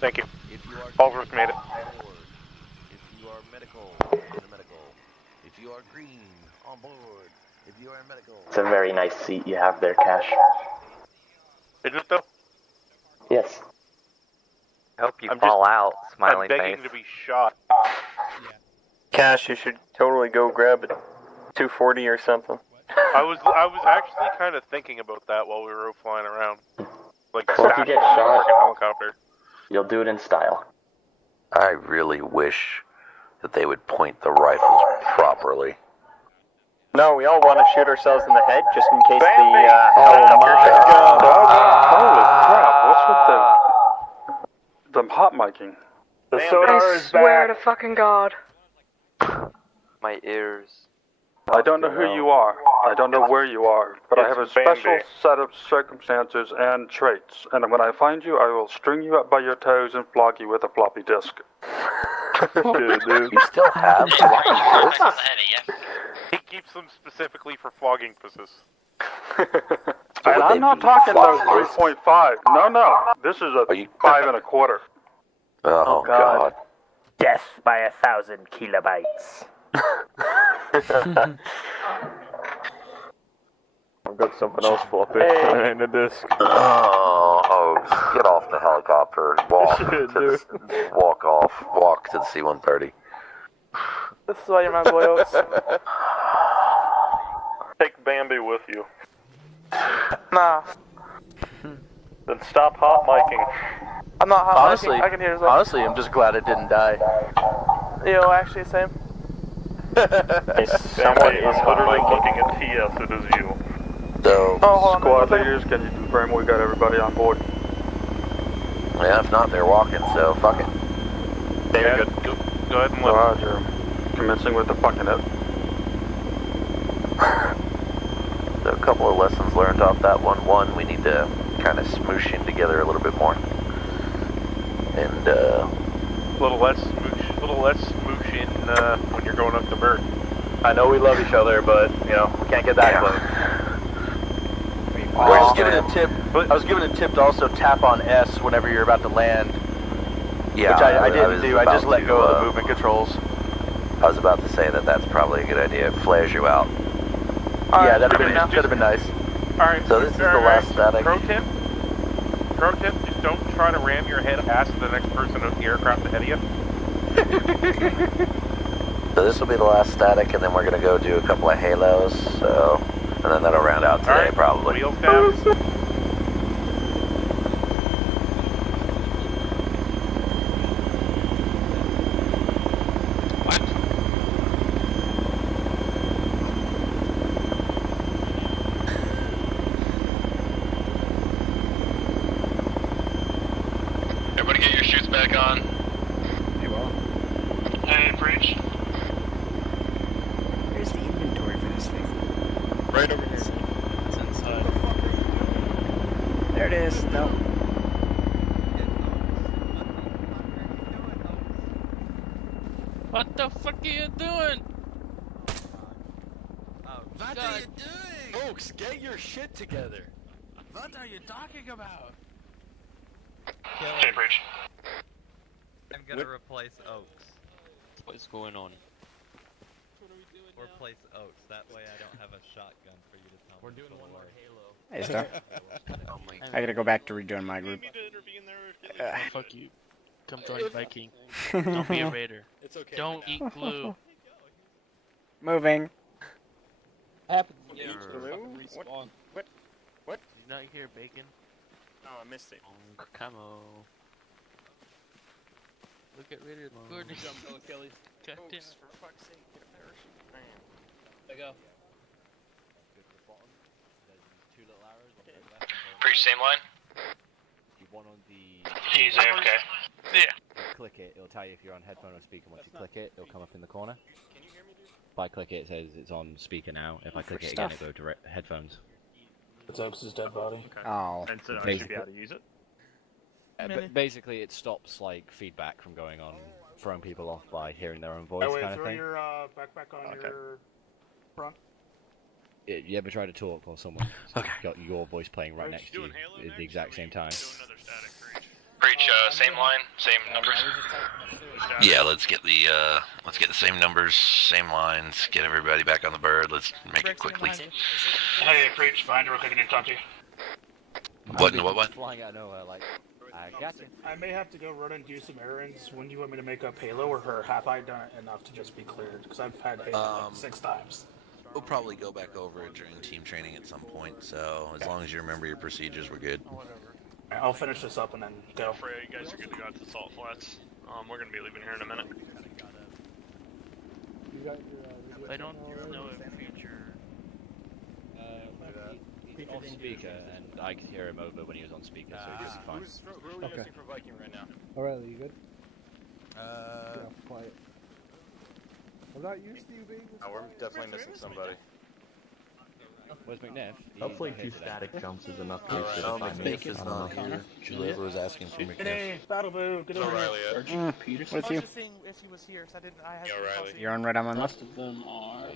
Thank you. If you are Fallsworth made it. If you are medical, in the medical. If you are green, on board. If you are in medical. It's a very nice seat you have there, Cash. Isn't it though? Yes. I hope you I'm fall just- out, smiling I'm begging face. to be shot. Cash, you should totally go grab a 240 or something. I was actually kind of thinking about that while we were flying around. Like, Well, if you stashing get on the shot- freaking helicopter. You'll do it in style. I really wish that they would point the rifles properly. No, we all want to shoot ourselves in the head just in case the Holy helicopter crap, what's with the hot miking? The sonar I is swear back. to fucking God. My ears. I don't know who you are. I don't know where you are. But I have a special set of circumstances and traits. And when I find you, I will string you up by your toes and flog you with a floppy disk. Good, dude. You still have floppy disks? He keeps them specifically for flogging purposes. And I'm not talking those 3.5. No. This is a 5 1/4. Oh, God. Death by 1,000 kilobytes. I've got something else floppy. It ain't a disc. Oh, get off the helicopter. Walk Walk to the C-130. This is why you're my boy, Oaks. Take Bambi with you. Nah. Then stop hot micing. I'm not hot. Honestly, I can hear his honestly, I'm just glad it didn't die. Yo, actually, same. Somebody is literally looking at TS, it is you. So, Squad leaders, can you confirm we got everybody on board? Yeah, if not, they're walking, so fuck it. Yeah, good. Go ahead and let Roger. Commencing with the fucking hit. So a couple of lessons learned off that one. One, we need to kind of smoosh in together a little bit more. And, a little less smoosh in when you're going up the bird. I know we love each other, but, you know, we can't get that close. I was given a tip. I was given a tip to also tap on S whenever you're about to land. yeah, Which I didn't do. I just let go of the move. movement controls. I was about to say that that's probably a good idea. It flares you out. Yeah, that'd have been nice. Alright, So this is the last static. Pro tip, just don't try to ram your head past the next person of the aircraft ahead of you. So this will be the last static, and then we're gonna go do a couple of halos. So, and then that'll round out today, probably. Wheels down. Everybody get your chutes back on. Hey, well. Hey, Breach. Where's the inventory for this thing? Right over here. It's inside. There it is. No. What the fuck are you doing? What are you doing? Folks, get your shit together. What are you talking about? Hey, Breach. I'm gonna replace Oaks. What's going on? Replace Oaks. That way I don't have a shotgun for you to tell me. We're doing one more Halo. Hey, Star. Oh my I gotta go back to rejoin my group. Oh, fuck you. Come join Viking. Don't be a raider. It's okay. Don't eat glue. Moving. Happened. Yeah, Respawn. What? Did you not hear bacon? No, I missed it. Camo. Look at Raider. Good jump, Kelly. God damn it. For fuck's sake, get a parachute. There you go. Preach same line. One on the. He's AFK. Yeah. Click it, it'll tell you if you're on headphone or speaker. Once you click it, it'll come up in the corner. Can you hear me, dude? If I click it, it says it's on speaker now. If I click it again, it goes to headphones. It's Oaks' dead body. Oh. And so I should be able to use it? But basically, it stops like feedback from going on, throwing people off by hearing their own voice, Oh, wait, kind of throw thing. your backpack on your front. You ever try to talk while someone's got your voice playing right next to you at the exact same time? Preach, same line, same numbers. Yeah, let's get the same numbers, same lines, get everybody back on the bird. Let's make it quickly. Hey, Preach, find real quick, I need to talk to you. What? Flying out of nowhere, like, I gotcha. I may have to go run and do some errands. When do you want me to make up Halo, or have I done it enough to just be cleared? Because I've had Halo like 6 times. We'll probably go back over it during team training at some point, so as long as you remember your procedures, we're good. I'll finish this up and then go. Freya, you guys are good to go out to Salt Flats. We're gonna be leaving here in a minute. I don't know if future. He's on speaker, and I could hear him over when he was on speaker, so he should be fine. Who are we using for Viking right now? Alright, you good? Yeah, quiet. I'm not used to you being this we're quiet. definitely missing somebody. Where's McNiff? Hopefully 2 static jumps is enough to Alright. No, find McNiff me. is I don't not know. here. Whoever was asking for McNiff. Hey, Battle Boo, get over O'Reilly here. With I was you. just seeing if he was here, because I didn't. I had. O'Reilly. You're on red on my Most left. of them are.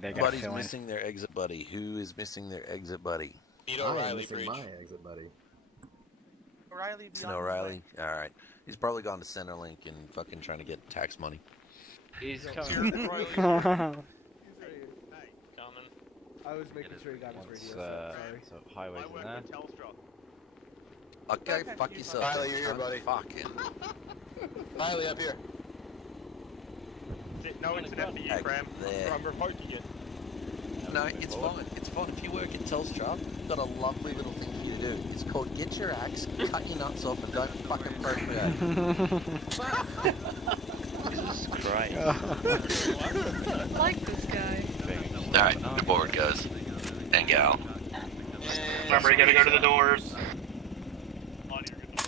They gotta Buddy's fill in. missing their exit buddy. Who is missing their exit buddy? Need I am O'Reilly, missing Breach. my exit buddy. O'Reilly. It's an O'Reilly. Alright. He's probably gone to Centerlink and fucking trying to get tax money. He's coming. I was making sure he got his radio. Sorry. So highways in there. Okay, fuck yourself. Riley, you're here, buddy. Fucking. Riley, up here. No, it's an FDU cram. There. I'm reporting it. No, it's fine. It's fine. If you work at Telstra, we've got a lovely little thing for you to do. It's called Get Your Axe, Cut Your Nuts Off, and Don't Fucking Procreate. Jesus Christ. I like this guy. Alright, good board, guys. And gal. Remember, you gotta go to the doors.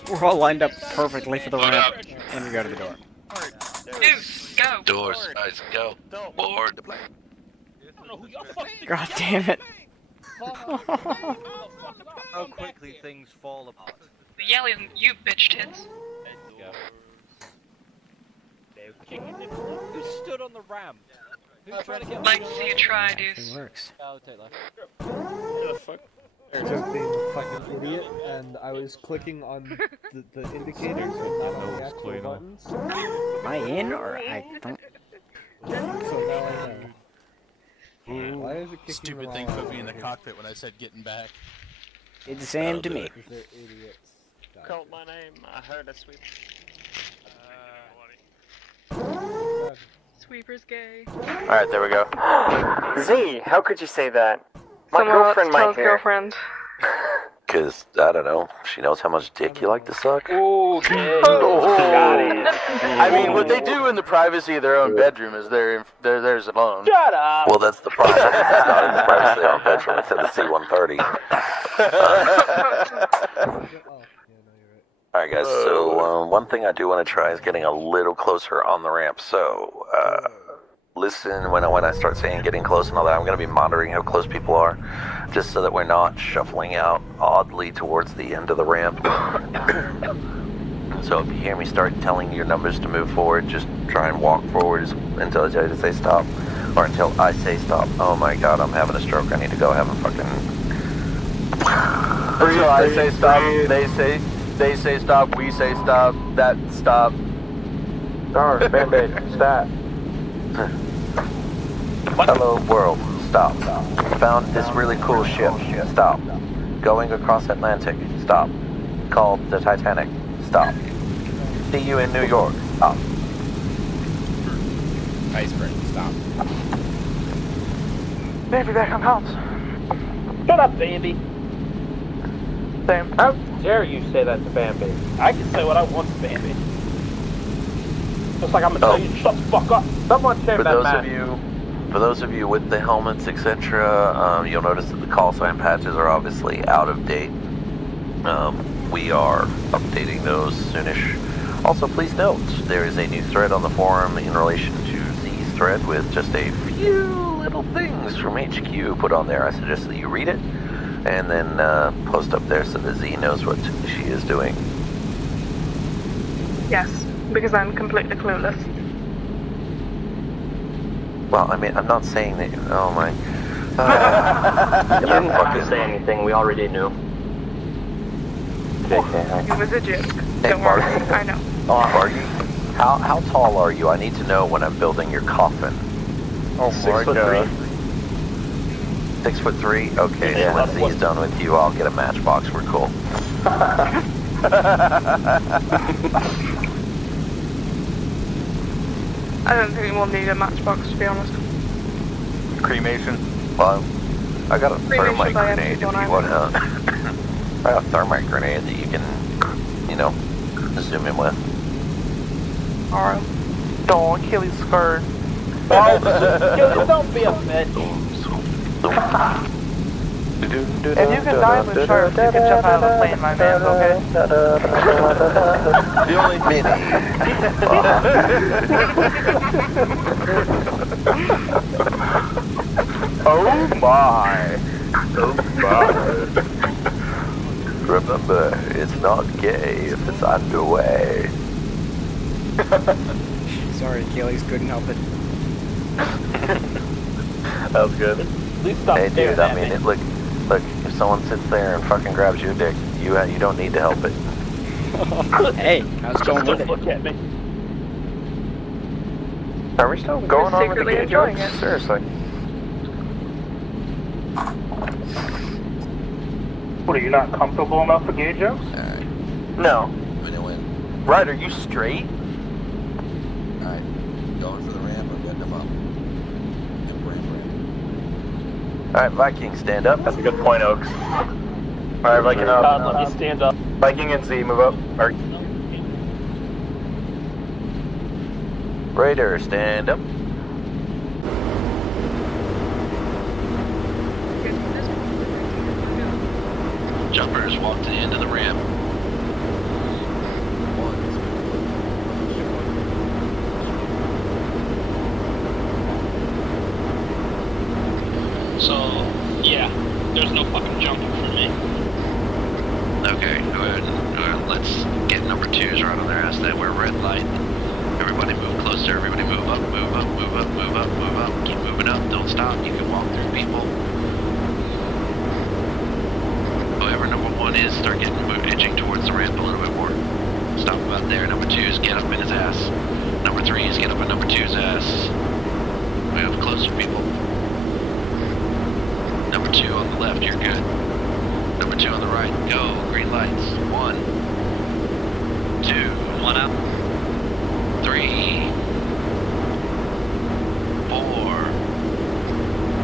We're all lined up perfectly for the ramp, and we go to the door. Deuce, go. Doors, guys, go. Board. God damn it. How quickly things fall apart. The yell isn't you, bitch tits. Who stood on the ramp? Who's trying to get Like to see you try, Deuce. It works. I'll take left. Just being a fucking idiot, and I was clicking on the indicators and not on the actual buttons. Am I in, or I don't... So now I know. Why is it kicking Stupid the thing wrong put way? me in the cockpit when I said getting back. It's the same to me. Because they're idiots. Called my name. I heard a sweep. Sweeper's gay. Alright, there we go. Z, how could you say that? My girlfriend might hear. girlfriend. Cause, I don't know, she knows how much dick you like to suck. Okay. I mean, what they do in the privacy of their own bedroom is they're theirs alone. Shut up. Well, that's the problem. It's not in the privacy of their own bedroom. It's in the C-130. Alright guys, so one thing I do want to try is getting a little closer on the ramp. So, listen when I start saying getting close and all that. I'm going to be monitoring how close people are, just so that we're not shuffling out oddly towards the end of the ramp. So if you hear me start telling your numbers to move forward, just try and walk forward until I tell you to say stop, or until I say stop. Oh my god, I'm having a stroke. I need to go have a fucking... Until I say stop, they say stop, we say stop, that stop. Darn, Band-Aid, stop. Hello world, stop. Found this really cool ship, stop. Going across Atlantic, stop. Called the Titanic, stop. See you in New York, stop. Iceberg, stop. Baby, back on comms. Shut up, Bambi. Sam, how dare you say that to Bambi? I can say what I want to Bambi. Just like I'm gonna tell you to shut the fuck up. Someone shave that man. For those of you with the helmets, etc., you'll notice that the call sign patches are obviously out of date. We are updating those soonish. Also, please note, there is a new thread on the forum in relation to Z's thread with just a few little things from HQ put on there. I suggest that you read it, and then post up there so that Z knows what she is doing. Yes, because I'm completely clueless. Well, I mean, I'm not saying that. Oh my. You didn't have to say anything. We already knew. It was a joke. Don't worry, I know. Bargy, how tall are you? I need to know when I'm building your coffin. Oh my god. 6'3"? Okay, so when Z's done with you, I'll get a matchbox. We're cool. I don't think we'll need a matchbox, to be honest. Cremation? Well, I got a thermite grenade if you want to. I got a thermite grenade that you can, you know, zoom in with. Alright. Don't kill his skirt. Oh, don't be a bitch. If you can dive with sharks, you can jump out of the plane, my man, okay? The only mini. Oh my. Oh my. Remember, it's not gay if it's underway. Sorry, Achilles, couldn't help it. That was good. Please stop Hey, staring dude, I at mean, me. look, if someone sits there and fucking grabs your dick, you don't need to help it. Hey, I was going with it. Look at me. Are we still going on with the secretly gay enjoying jokes? it. Seriously. What, are you not comfortable enough for gay jokes? Alright. No. Win. Right, are you straight? Alright. Going for the ramp or getting them up? Alright, Viking, stand up. That's a good point, Oaks. Alright, Viking up. God, let me stand up. Viking and Z, move up. Or Raider, stand up. Jumpers, walk to the end of the ramp. So, yeah, there's no fucking jumping for me. Okay, let's get number 2s right on their ass. That we're red light. Everybody move closer. Everybody move up, move up, move up, move up, move up. Keep moving up. Don't stop. You can walk through people. Whoever number 1 is, start edging towards the ramp a little bit more. Stop about there. Number 2's get up in his ass. Number 3's get up in number 2's ass. Move closer, people. Number 2 on the left, you're good. Number 2 on the right, go. Green lights. 1, 2, 1 up. 3, 4.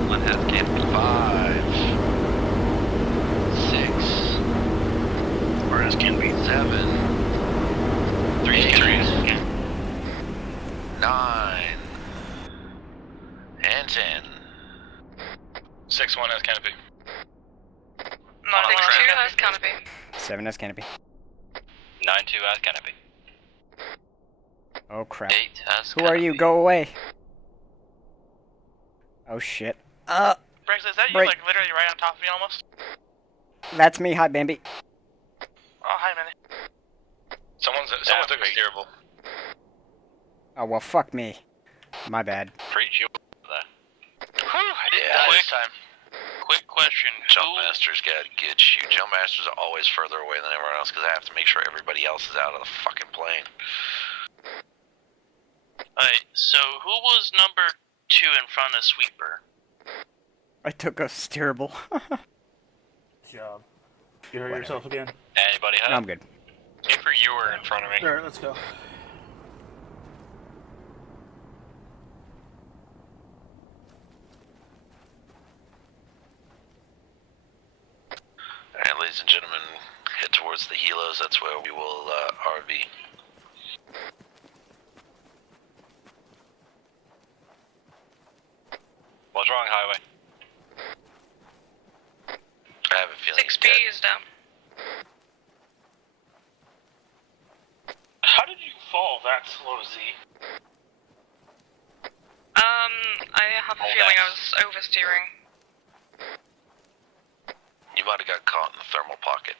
1 half canopy. 5, 6. Whereas canopy 7. 3 trees. 9. And 10. 6-1 has canopy. 6-2 has canopy. 7 has canopy. 9-2 has canopy. Oh crap. 8 has Who are you? Go away. Oh shit. Briggs, is that you, Break. like, literally right on top of me almost? That's me. Hi, Bambi. Oh, hi, man. Someone took a steerable. Oh well, fuck me. My bad. Preach you that. Quick question. Jumpmasters gotta get you. Jumpmasters are always further away than everyone else because I have to make sure everybody else is out of the fucking plane. Alright, so who was number 2 in front of Sweeper? I took a steerable. Good job. You hurt yourself again? Anybody have? No, I'm good. Sweeper, you were in front of me. Alright, let's go. Alright, ladies and gentlemen, head towards the helos. That's where we will RV. What's wrong, Highway? I have a feeling 6B is down. How did you fall that slow, Z? I have a feeling I was oversteering. You might have got caught in the thermal pocket.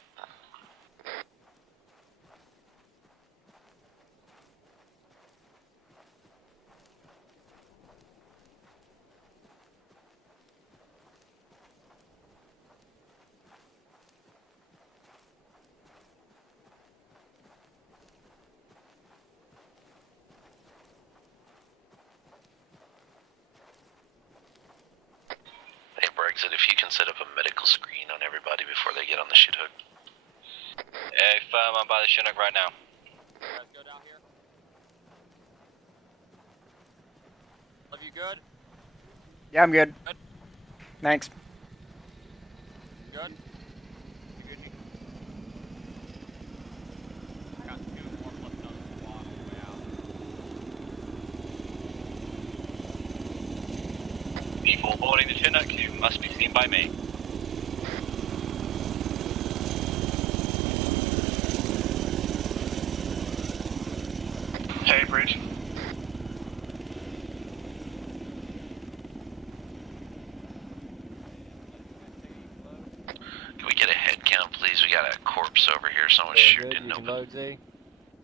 Hey, Brexit, if you can set up a medical screen on everybody before they get on the shit hook. Hey, fam, I'm by the Chinook right now. Guys, go down here. Love you good? Yeah, I'm good. Good. Thanks. Good? You good? I got 2 more plus another squad on the way out. People boarding the Chinook must be seen by me. bridge. Can we get a head count, please? We got a corpse over here. Someone's shooting You can open. load, Z.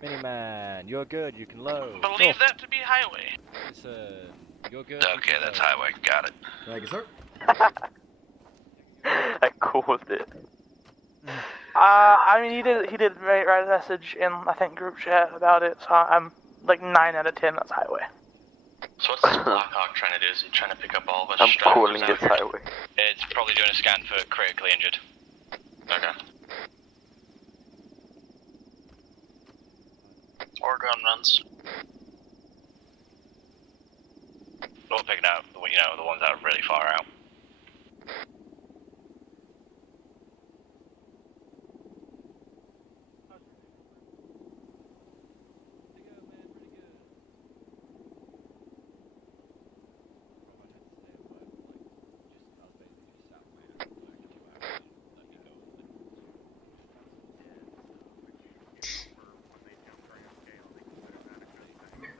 Miniman, you're good, you can load. Believe that to be highway. Listen, you're good. Okay, that's highway. Got it. Thank you, sir. I caused it. I mean, he did write a message in, I think, group chat about it, so I'm like 9 out of 10, that's highway. So what's this Blackhawk trying to do? Is he trying to pick up all of us? I'm calling this highway. It's probably doing a scan for critically injured. Okay. Or gun runs. We'll pick it out, you know, the ones that are really far out.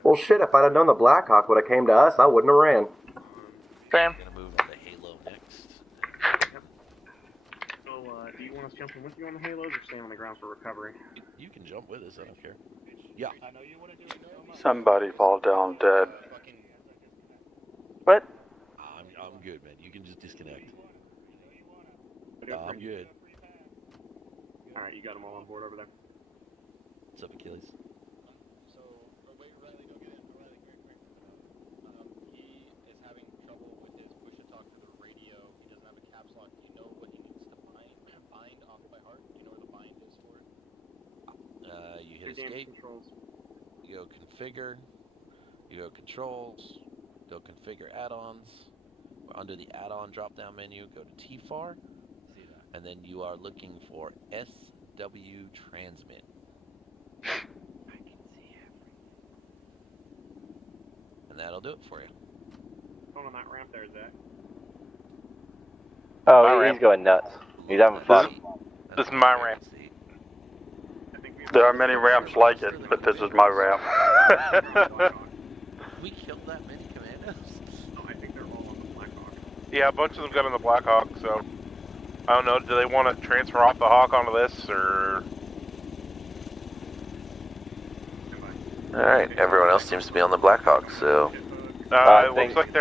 Well, shit, if I'd have known the Blackhawk would have came to us, I wouldn't have ran. Sam? Gonna move on to Halo next. So, do you want us jumping with you on the Halos or staying on the ground for recovery? You can jump with us, I don't care. Yeah. I know you want to do it so much. Somebody fall down dead. What? I'm good, man. You can just disconnect. I'm good. Alright, you got them all on board over there? What's up, Achilles? He is having trouble with his push-to-talk to the radio. He doesn't have a caps lock. Do you know what he needs to bind off by heart? Do you know where the bind is for it? You hit escape. You go configure. You go controls. Go configure add-ons. Under the add-on drop-down menu, go to TFAR. And then you are looking for SW transmit. I can see everything. And that'll do it for you. Going on that ramp there, Zach. Oh, he's going nuts. He's having fun. This is my ramp. There are many ramps like it, but this is my ramp. We killed that many commandos? Oh, I think they're all on the Blackhawk. Yeah, a bunch of them got on the Blackhawk, so I don't know. Do they want to transfer off the Hawk onto this, or? All right, everyone else seems to be on the Blackhawk, so. It looks like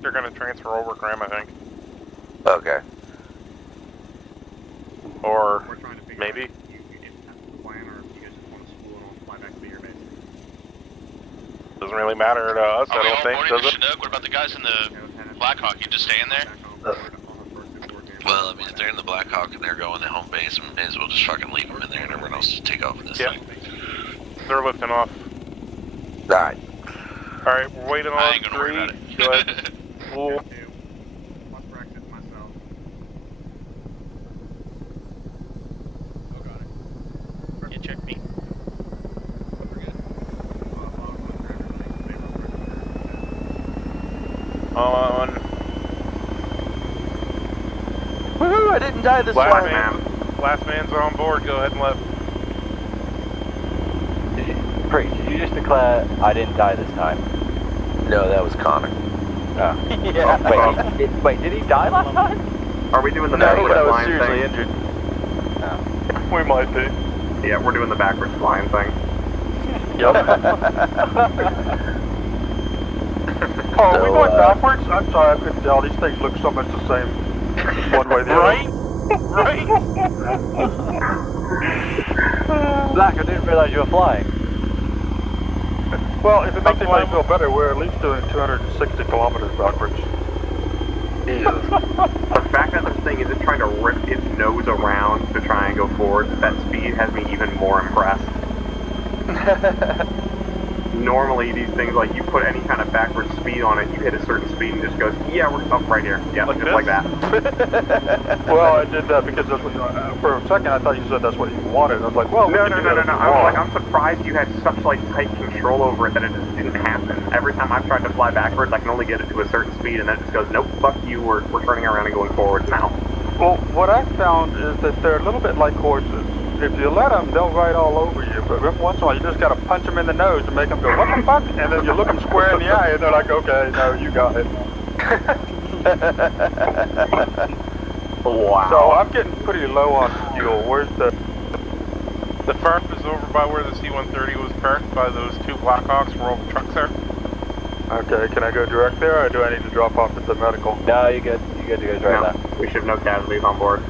they're going to transfer over Cram, I think. Okay. Or maybe. Doesn't really matter to us, I don't think, does it? Chinook? What about the guys in the Blackhawk? You just stay in there? Well, I mean, if they're in the Blackhawk and they're going to home base, we may as well just fucking leave them in there and everyone else just take off in this thing. They're lifting off. Alright. Alright, we're waiting on 3. Go ahead. Cool. Yeah, check me. On. Woohoo! I didn't die this time. Last man's on board. Go ahead and let. Did you just declare I didn't die this time? No, that was Connor. Oh. Yeah. Wait, did he die last time? Are we doing the No, backwards I was flying seriously thing? injured. We might be. Yeah, we're doing the backwards flying thing. Yep. Oh, are we going backwards? I'm sorry, I couldn't tell. These things look so much the same. One way or the other. Right? Black, I didn't realize you were flying. Well, if it makes anybody feel better, we're at least doing 260 kilometers backwards. Jesus. The fact that this thing isn't trying to rip its nose around to try and go forward at that speed has me even more impressed. Normally these things, like, you put any kind of backward speed on it, you hit a certain speed and just goes, yeah, we're up right here. Yeah, like just like that. Well, I did that because that's what, for a second I thought you said that's what you wanted. I was like, well, no. I'm surprised you had such, like, tight control over it that it just didn't happen. Every time I've tried to fly backwards, I can only get it to a certain speed, and then it just goes, nope, fuck you, we're turning around and going forwards now. Well, what I found is that they're a little bit like horses. if you let them, they'll ride all over you. But every once in a while, you just gotta punch them in the nose and make them go, what the fuck? And then you look them square in the eye, and they're like, okay, no, you got it. Wow. So I'm getting pretty low on fuel. Where's the... The farm is over by where the C-130 was parked, by those two Blackhawks where all the trucks are. Okay, can I go direct there, or do I need to drop off at the medical? No, you're good. You're good to go direct now. We should have no casualties on board. I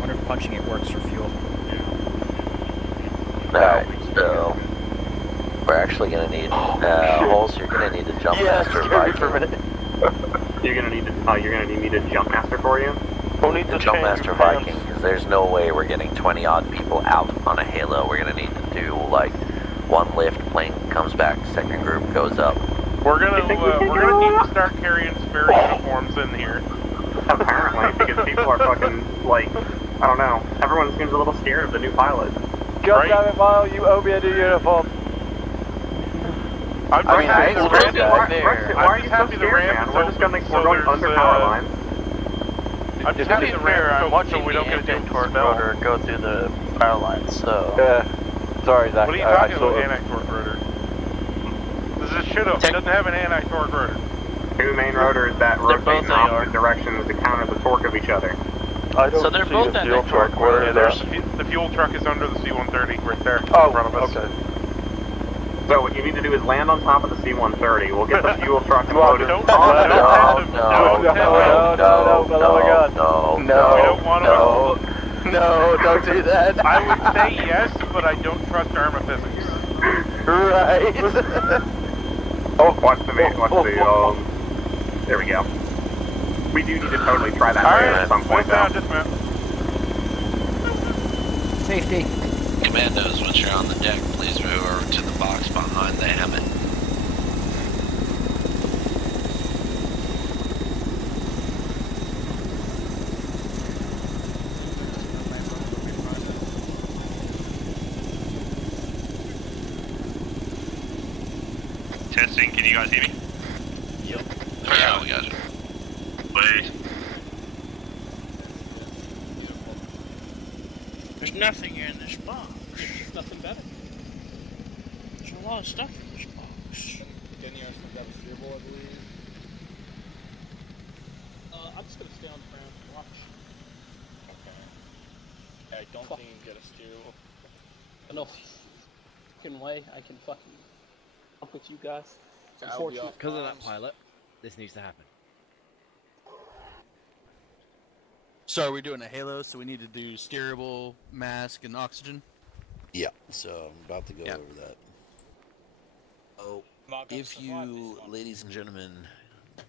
wonder if punching it works for fuel. Alright, so we're actually gonna need holes. You're gonna need a jump master Viking. For a minute. You're gonna need me to jump master for you. We'll need the jump master Viking, because there's no way we're getting 20 odd people out on a Halo. We're gonna need to do like one lift, plane comes back, second group goes up. We're gonna need to start carrying spare uniforms in here. Apparently, because people are fucking like, I don't know. Everyone seems a little scared of the new pilot. God damn it, Mile, you owe me a new uniform. Why are you so scared, man? We're going under power lines. I'm just happy the ramp I'm watching so we don't get a torque rotor go through the power lines, so... Sorry, Zach. What are you talking about, anti-torque rotor? This is shit up. It doesn't have an anti-torque rotor. Two main rotors that rotate in opposite directions to counter the torque of each other. I don't see the fuel truck. Where is that? The fuel truck is under the C-130 right there in front of us. Okay. So what you need to do is land on top of the C-130. We'll get the fuel truck loaded. No, We don't want to. No, don't do that. I would say yes, but I don't trust Arma physics. Right. Watch the there we go. We do need to totally try that at some point, though. Safety. Commandos, once you're on the deck, please move over to the box behind the Hammond. Testing, can you guys hear me? Yep. Yeah, we got you. Wait. There's nothing here in this box. There's nothing better. There's a lot of stuff in this box. Again, you have some got a steerable, I believe. I'm just gonna stay on the ground and watch. Okay. I don't think you can get a steerable. No fucking way I can fucking up with you guys. Unfortunately, because of that pilot, this needs to happen. So are we doing a Halo, so we need to do steerable, mask, and oxygen? Yeah, so I'm about to go over that. Oh, if you, ladies and gentlemen,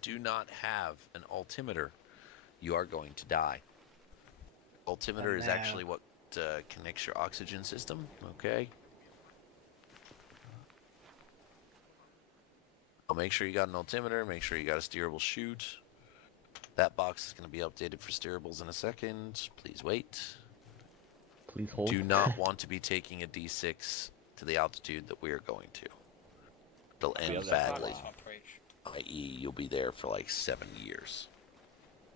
do not have an altimeter, you are going to die. Altimeter is actually what connects your oxygen system, okay? So make sure you got an altimeter, make sure you got a steerable chute. That box is going to be updated for steerables in a second. Please wait. Please hold. Do not want to be taking a D6 to the altitude that we are going to. It'll end badly. I.e., you'll be there for like 7 years.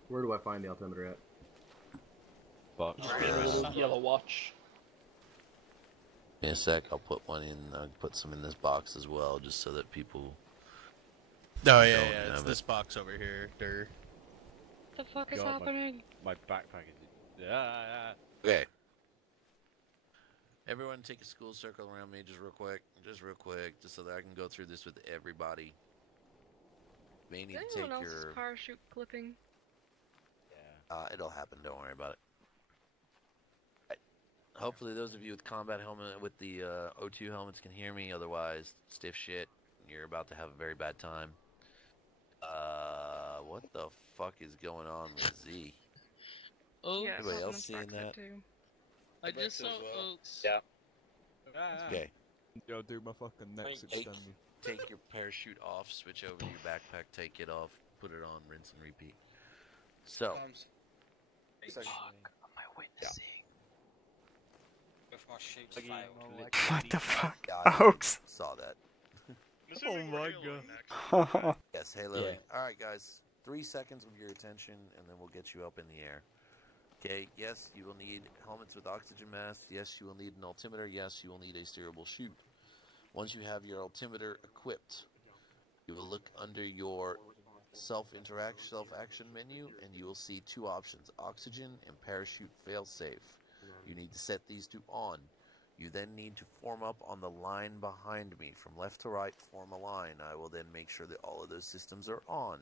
Where do I find the altimeter at? Box. Yellow watch. In a sec, I'll put one in. I'll put some in this box as well, just so that people. Oh yeah, it's this box over here. What the fuck is happening? My backpack is. Okay. Everyone take a school circle around me just real quick. Just so that I can go through this with everybody. May need Is to anyone take else's your... parachute clipping? Yeah. It'll happen, don't worry about it. Right. Hopefully those of you with combat helmet, with the O2 helmets can hear me, otherwise, stiff shit, you're about to have a very bad time. What the fuck is going on with Z? Oh, anybody else seeing that? I just saw Oaks. Yeah. Okay. Yo, dude, my fucking neck's extending. Take your parachute off, switch over to your backpack, take it off, put it on, rinse and repeat. So. Fuck, am I witnessing? What the fuck? Oaks! Saw that. Oh my god. Yes, Halo. Yeah. Alright, guys. 3 seconds of your attention, and then we'll get you up in the air. Okay, yes, you will need helmets with oxygen masks. Yes, you will need an altimeter. Yes, you will need a steerable chute. Once you have your altimeter equipped, you will look under your self-action menu, and you will see two options, oxygen and parachute fail-safe. You need to set these two on. You then need to form up on the line behind me. From left to right, form a line. I will then make sure that all of those systems are on.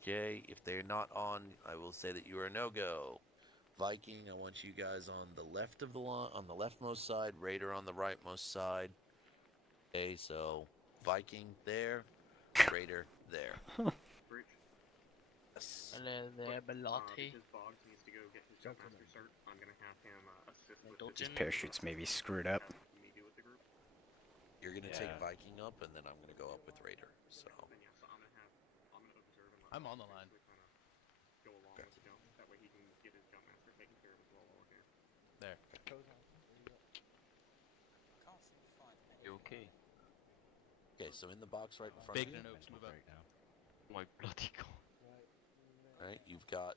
Okay, if they're not on, I will say that you are a no-go. Viking, I want you guys on the left of the line, on the leftmost side, Raider on the rightmost side. Okay, so Viking there, Raider there. Yes. Hello there, Belotti. Because Boggs needs to go get his Jumpmaster cert, I'm gonna have him assist with His parachute's maybe screwed up. You're gonna take Viking up, and then I'm gonna go up with Raider. So. I'm on the line. Go along with the jump. That way he can get his Jumpmaster taken care of as well while we're here. There. You okay? Okay, so in the box right in front Bacon of and you. Oaks, move up. My bloody god. Alright, you've got...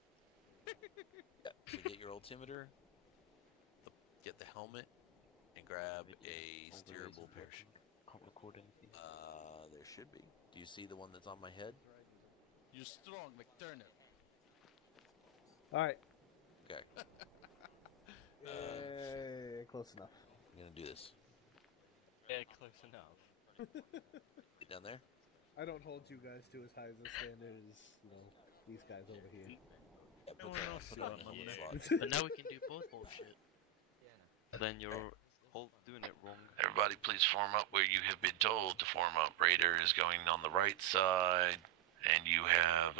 yeah, so get your altimeter, get the helmet, and grab a steerable parachute. Can't record anything. There should be. Do you see the one that's on my head? You're strong, McTurner. Alright. Okay. Close enough. I'm gonna do this. Yeah, close enough. Get down there. I don't hold you guys to as high as a standard as, these guys over here. No one else put is that on the here. But now we can do both bullshit. Then you're all doing it wrong. Everybody please form up where you have been told to form up. Raider is going on the right side, and you have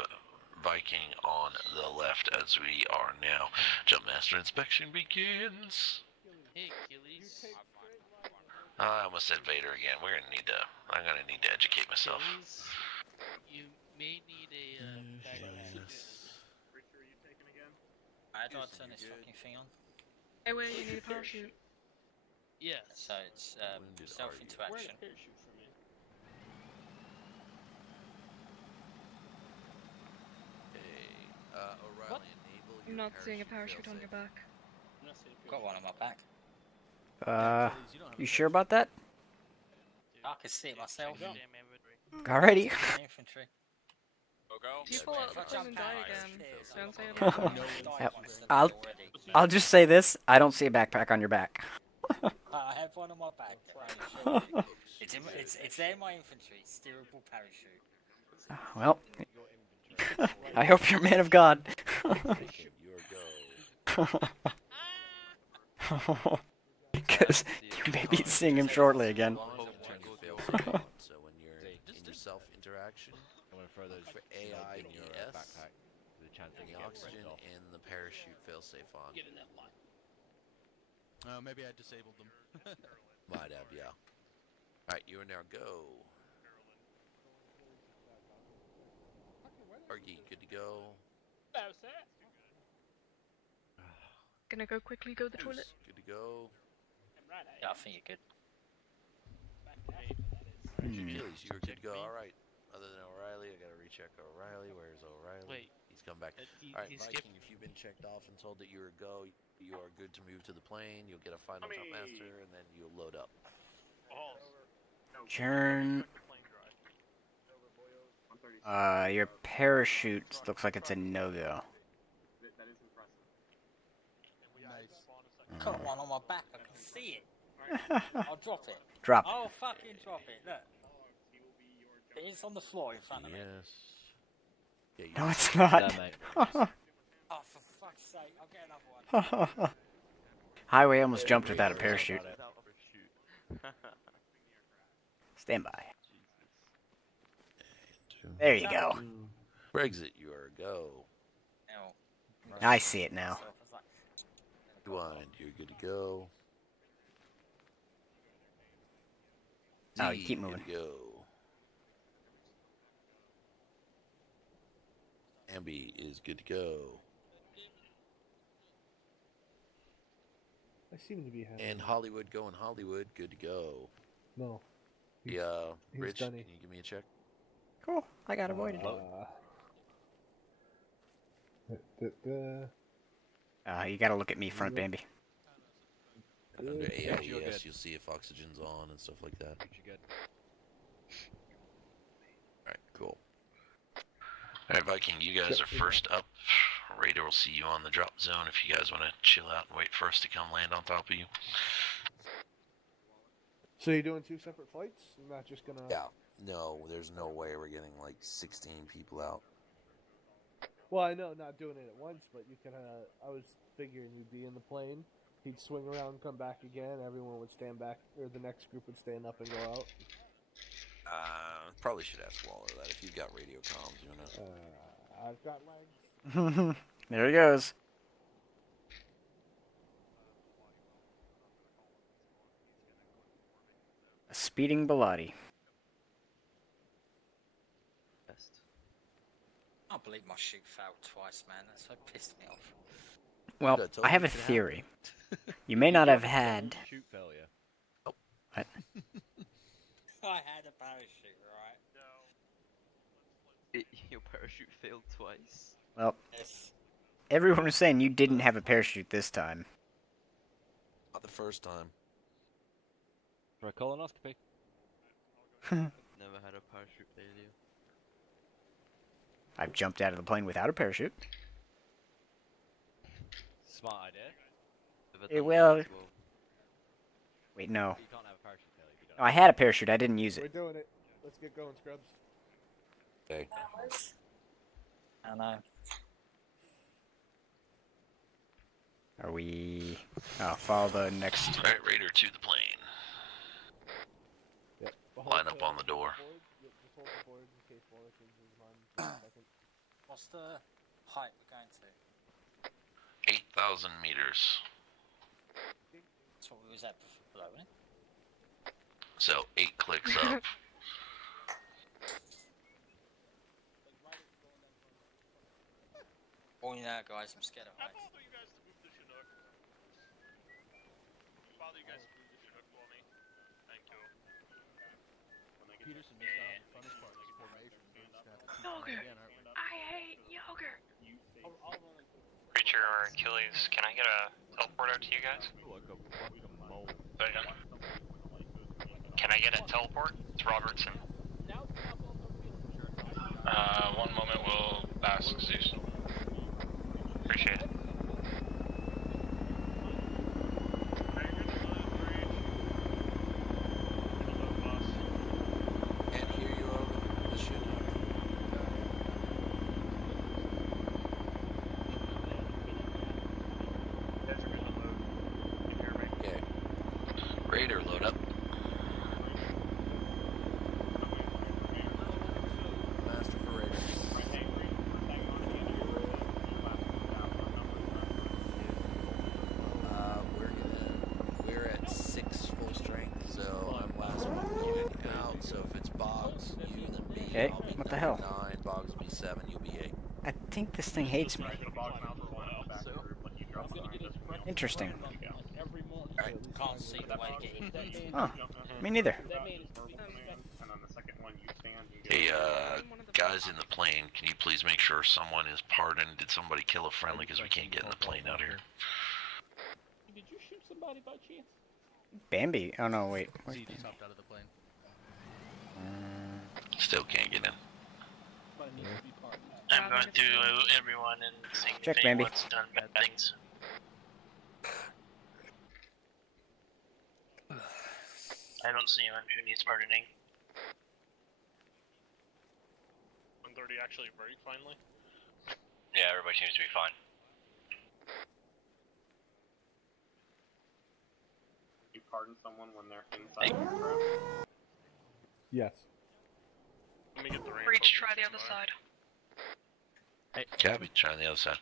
Viking on the left as we are now. Jumpmaster inspection begins. Hey, Achilles. I almost said Vader again. I'm gonna need to educate myself. Achilles, you may need a bag of Richard, are you taking again? I don't turn this fucking thing on. Hey, where you need a parachute? Yes. So it's self-interaction. O'Reilly, enable I'm not seeing a parachute on your back. Got one on my back. You sure about that? I can see it myself. Alrighty. Infantry. If you fall out of the plane and die again, don't say Yep. I'll just say this, I don't see a backpack on your back. I have one on my back. It's there in my infantry. Steerable parachute. Well, I hope you're a man of God. Because you may be seeing him shortly again. So when you're in your self-interaction, I'm gonna throw those for AIES, in your backpack. The chance and the oxygen and the parachute failsafe on. Get in that line. Oh, maybe I disabled them. Might have, yeah. Alright, you are now go. Argy, good to go. Gonna go quickly, go to the toilet. Good to go. Yeah, I think you're good. Achilles, you were good to go. Alright. Other than O'Reilly, I gotta recheck O'Reilly. Where's O'Reilly? Wait. He's come back. Alright, Viking, if you've been checked off and told that you are go, you are good to move to the plane. You'll get a final Jumpmaster, and then you'll load up. Churn. Your parachute looks like it's a no-go. That is impressive. Nice. Got one on my back. I can see it. I'll drop it. Drop. I'll fucking drop it. Look. It's on the floor in front of me. Yeah, No, it's not. Oh, for fuck's sake. I'll get another one. Highway almost jumped without a parachute. Stand by. There you go. Brexit, you are a go. I see it now. Rewind, you're good to go. Oh, you keep moving. Good to go. Ambi is good to go. I seem to be having... And Hollywood going Hollywood, good to go. No. Yeah, he's Rich, done can it. you give me a check? Cool, I got avoided. You gotta look at me, front Bambi. And under You're AIES, good. you'll see if oxygen's on and stuff like that. You're good. Alright, cool. Alright, Viking, you guys are first up. Raider will see you on the drop zone if you guys want to chill out and wait for us to come land on top of you. So you're doing 2 separate fights? You're not just gonna... Yeah. No, there's no way we're getting like 16 people out. Well, I know not doing it at once, but you can, I was figuring you'd be in the plane, he'd swing around, come back again, everyone would stand back, or the next group would stand up and go out. Probably should ask Waller that if you've got radio comms, you know. I've got legs. There he goes. A speeding Bilotti. I can't believe my shoot failed twice, man. That so pissed me off. Well, I have a theory. You may not have had... Shoot failure. What? I had a parachute, right? No. Your parachute failed twice? Well, Yes. everyone was saying you didn't have a parachute this time. Not the first time. For a colonoscopy. Never had a parachute failure. I've jumped out of the plane without a parachute. Smart idea. Well... Wait, no. You can't have a parachute failure if you don't. No, I had a parachute, I didn't use We're it. doing it. Let's get going, Scrubs. Okay. I know. Are we... Oh, follow the next... Alright, Raider to the plane. Yep. Line up on the door. Just hold the board in case Waller changes his mind for a second. What's the height we're going to? 8,000 meters. That's what we was at below, wasn't it? So 8 clicks up. All you know, guys, I'm scared of heights. Peterson missed out on the funnest part of this formation. We're just gonna have to keep Yogurt. going again, aren't we? I hate yogurt. Preacher or Achilles, can I get a teleport out to you guys? Like a fucking mole. Can I get a teleport? It's Robertson. One moment, we'll ask Zeus. Appreciate it. Can't hear you over the shit. Okay. Raider, load up. Master for Raider. We're at 6 full strength, so I'm last one going out. So if it's Boggs, you then B. Okay, I'll be what the hell? 9, Boggs will be 7, you'll be 8. I think this thing hates me. Interesting. Can't see the way to get in. Huh. Me neither. Hey, guys in the plane, can you please make sure someone is pardoned? Did somebody kill a friendly? Because we can't get in the plane out here. Did you shoot somebody by chance? Bambi? Oh no, wait. Z just hopped out of the plane. Still can't get in. I'm going through everyone and seeing Check, if Bambi. anyone's done bad things. I don't see anyone who needs pardoning. 130 actually worked finally. Yeah, everybody seems to be fine. You pardon someone when they're inside the crowd? Yes. Let me get the range. Breach, try the other side. Hey, Cabby, trying the other side.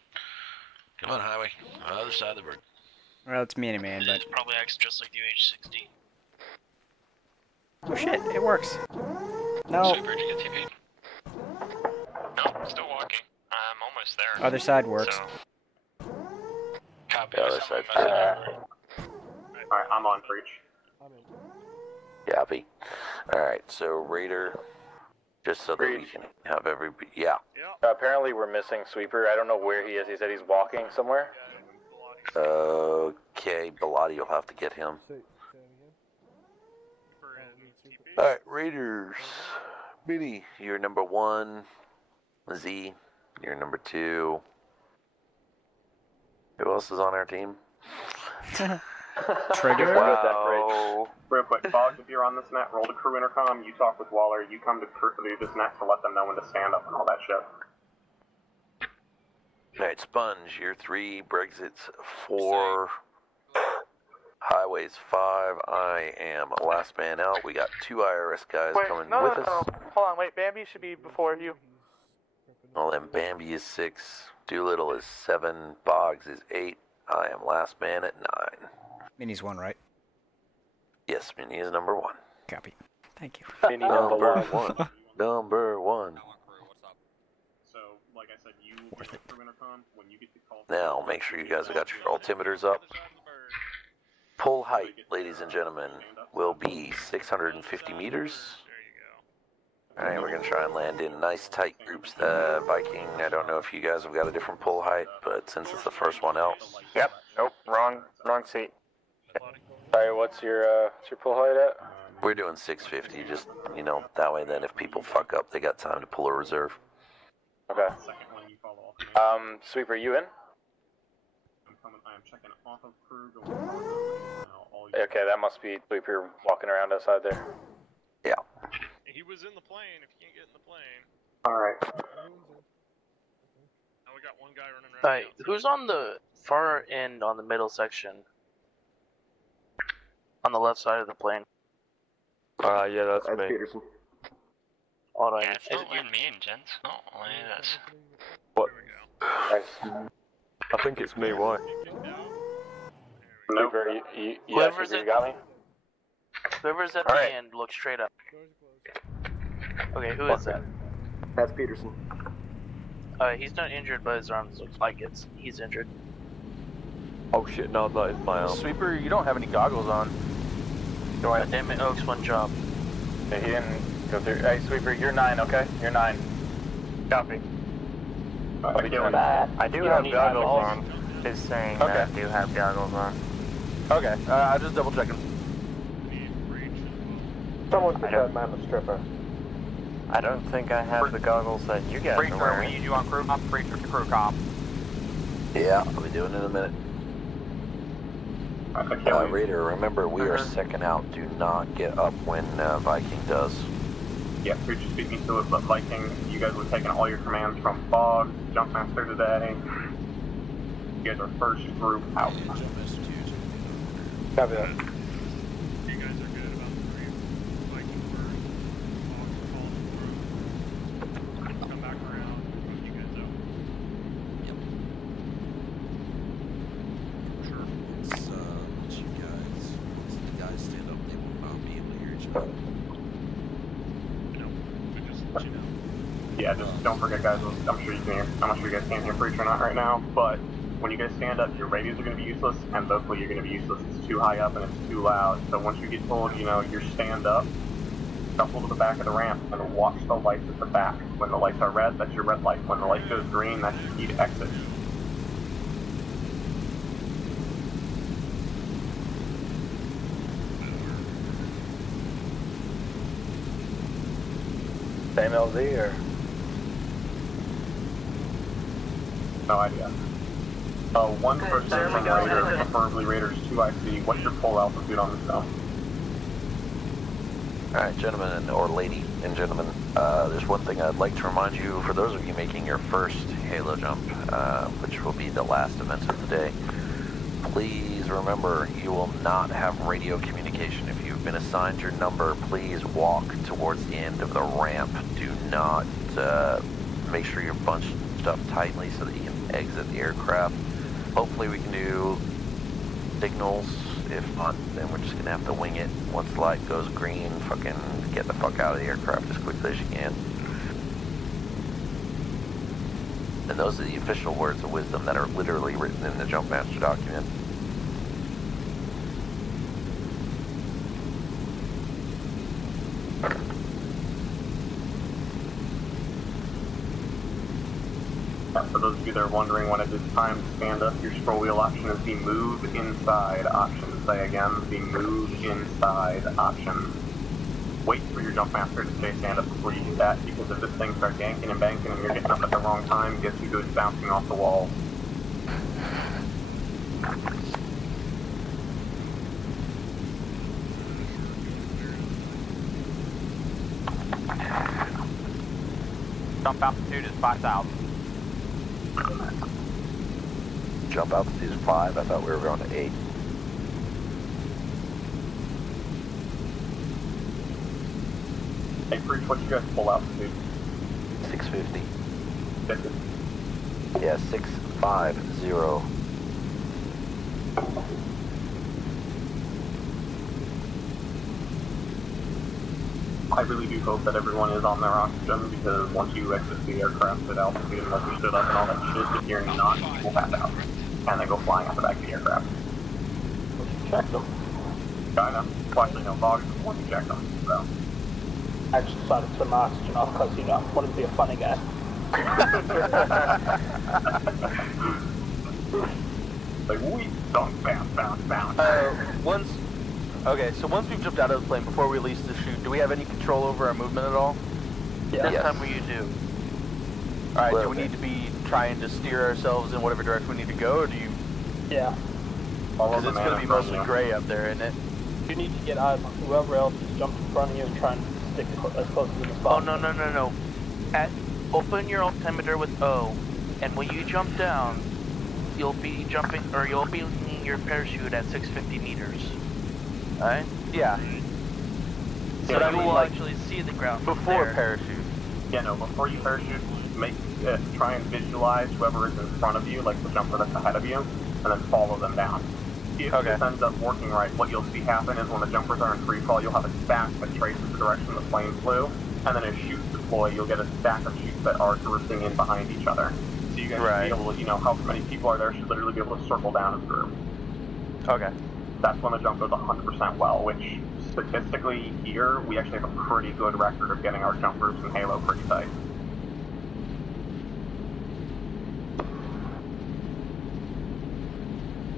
Come on, highway. Other side of the bird. Well, it's Mini-Man, but... It probably acts just like the UH-60. Oh shit, it works. No. Super, did you get TP? No, still walking. I'm almost there. Other side works. So... Copy, The I other sent side. my message. Alright, I'm on breach. Copy. Alright, so Raider, just so that we can have everybody. Yeah. Apparently we're missing Sweeper. I don't know where he is. He said he's walking somewhere. Okay, Bilotti, you'll have to get him. Alright, Raiders. Minnie, you're number 1. Z, you're number 2. Who else is on our team? Trigger. Wow. Real quick, Boggs, if you're on this net, roll to crew intercom, you talk with Waller, you come to this net to let them know when to stand up and all that shit. Alright, Sponge, you're 3. Brexit's 4. Highway's 5. I am last man out. We got 2 IRS guys coming with us. Hold on, wait, Bambi should be before you. Well, then Bambi is 6. Doolittle is 7. Boggs is 8. I am last man at 9. Minnie's 1, right? Yes, Minnie is number 1. Copy. Thank you. Minnie number 1. Number 1. So, like I said, you will be through intercom when you get the call. Now, make sure you guys have got your altimeters up. Pull height, ladies and gentlemen, will be 650 meters. Alright, we're going to try and land in nice tight groups. Viking, I don't know if you guys have got a different pull height, but since it's the first one out. Yep. Nope. Wrong seat. Sorry, what's your pull height at? We're doing 650, just, you know, that way then if people fuck up, they got time to pull a reserve. Okay. Sweeper, you in? I'm checking off of crew. Okay, that must be Sweeper walking around outside there. Yeah. He was in the plane. If you can't get in the plane. Alright. Now we got one guy running around. Alright, who's on the far end on the middle section? On the left side of the plane. Yeah, that's me. Peterson. Hold on. Yeah, it's not letting me in, gents. Not only this. What? Nice. I think it's me, why? Sweeper, you Whoever's you got me? Whoever's at All the right. end, look straight up. Okay, who is that? That's Peterson. He's not injured, but his arms looks like he's injured. Oh shit, no, that is my arm. Sweeper, you don't have any goggles on. God damn it, Oaks, one job. Yeah, he didn't go through. Hey, Sweeper, you're 9, okay? You're 9. Copy. What are you doing? I do have goggles on. Is saying Okay. that I do have goggles on. Okay, I'm just double checking. Someone put that man the stripper. I don't think I have the goggles that you guys are wearing. we need you on crew comp. Preacher to crew comp. Yeah, I'll be doing it in a minute. Raider, remember we are second out. Do not get up when Viking does. Yeah, Preacher speaking to it, but Viking, you guys were taking all your commands from Boggs, Jumpmaster today. You guys are first group out. Copy that. You guys are good about the 3. Viking first. Boggs call through. Come back around. You guys out. Yep. Sure. It's, once you guys stand up, they will not be able to hear each other. No, but just let you know. Yeah, just don't forget, guys. I'm sure you can hear. I'm not sure you guys can hear Preacher or not right now, but when you guys stand up, your radios are going to be useless, and vocally you're going to be useless. It's too high up and it's too loud. So once you get told, you know, you're stand up, shuffle to the back of the ramp and watch the lights at the back. When the lights are red, that's your red light. When the light goes green, that's your key to exit. Same LZ or? No idea. One person from Raider, preferably Raiders 2 IC. What's your full altitude on this zone? Alright, gentlemen, or lady and gentlemen, there's one thing I'd like to remind you, for those of you making your first Halo jump, which will be the last event of the day, please remember you will not have radio communication. If you've been assigned your number, please walk towards the end of the ramp. Do not, make sure you're bunched up tightly so that you can exit the aircraft. Hopefully we can do signals. If not, then we're just gonna have to wing it. Once the light goes green, fucking get the fuck out of the aircraft as quickly as you can. And those are the official words of wisdom that are literally written in the Jumpmaster document. For those of you they're wondering when it is time to stand up, your scroll wheel option is the move inside option. Say again, the move inside option. Wait for your jump master to stay stand up before you do that, because if this thing starts yanking and banking and you're getting up at the wrong time, guess who goes bouncing off the wall? Jump altitude is 5,000. Jump altitude is 5. I thought we were going to 8. Hey, Preach, what's your guys' full altitude? 650. 50. Yeah, 650. I really do hope that everyone is on their oxygen, because once you exit the aircraft at altitude and once you stood up and all that shit, if you're not, you will pass out. And they go flying out the back of the aircraft. Check them. I know. Well, actually, no, Bog is the one who checked them, so. I just decided to turn my oxygen off because, you know, I wanted to be a funny guy. Like, we don't bounce. Okay, so once we've jumped out of the plane, before we release the chute, do we have any control over our movement at all? Yeah. This time you do. Alright, do we need to be trying to steer ourselves in whatever direction we need to go, or do you... Yeah. Because it's going to be mostly gray up there, isn't it? You need to get out of whoever else has jumped in front of you and try and stick as close to the spot. Oh, no. Open your altimeter with O, and when you jump down, you'll be leaning your parachute at 650 meters. Alright? Yeah. So you will actually see the ground before there. parachute. Yeah, no, before you parachute, try and visualize whoever is in front of you, like the jumper that's ahead of you, and then follow them down. If this ends up working right, what you'll see happen is when the jumpers are in free fall, you'll have a stack that traces the direction the plane flew, and then as chutes deploy, you'll get a stack of chutes that are drifting in behind each other. So you guys should be able to, how many people are there should literally be able to circle down and through. Okay. That's when the jump goes 100% well, which statistically here, we actually have a pretty good record of getting our jumpers in Halo pretty tight.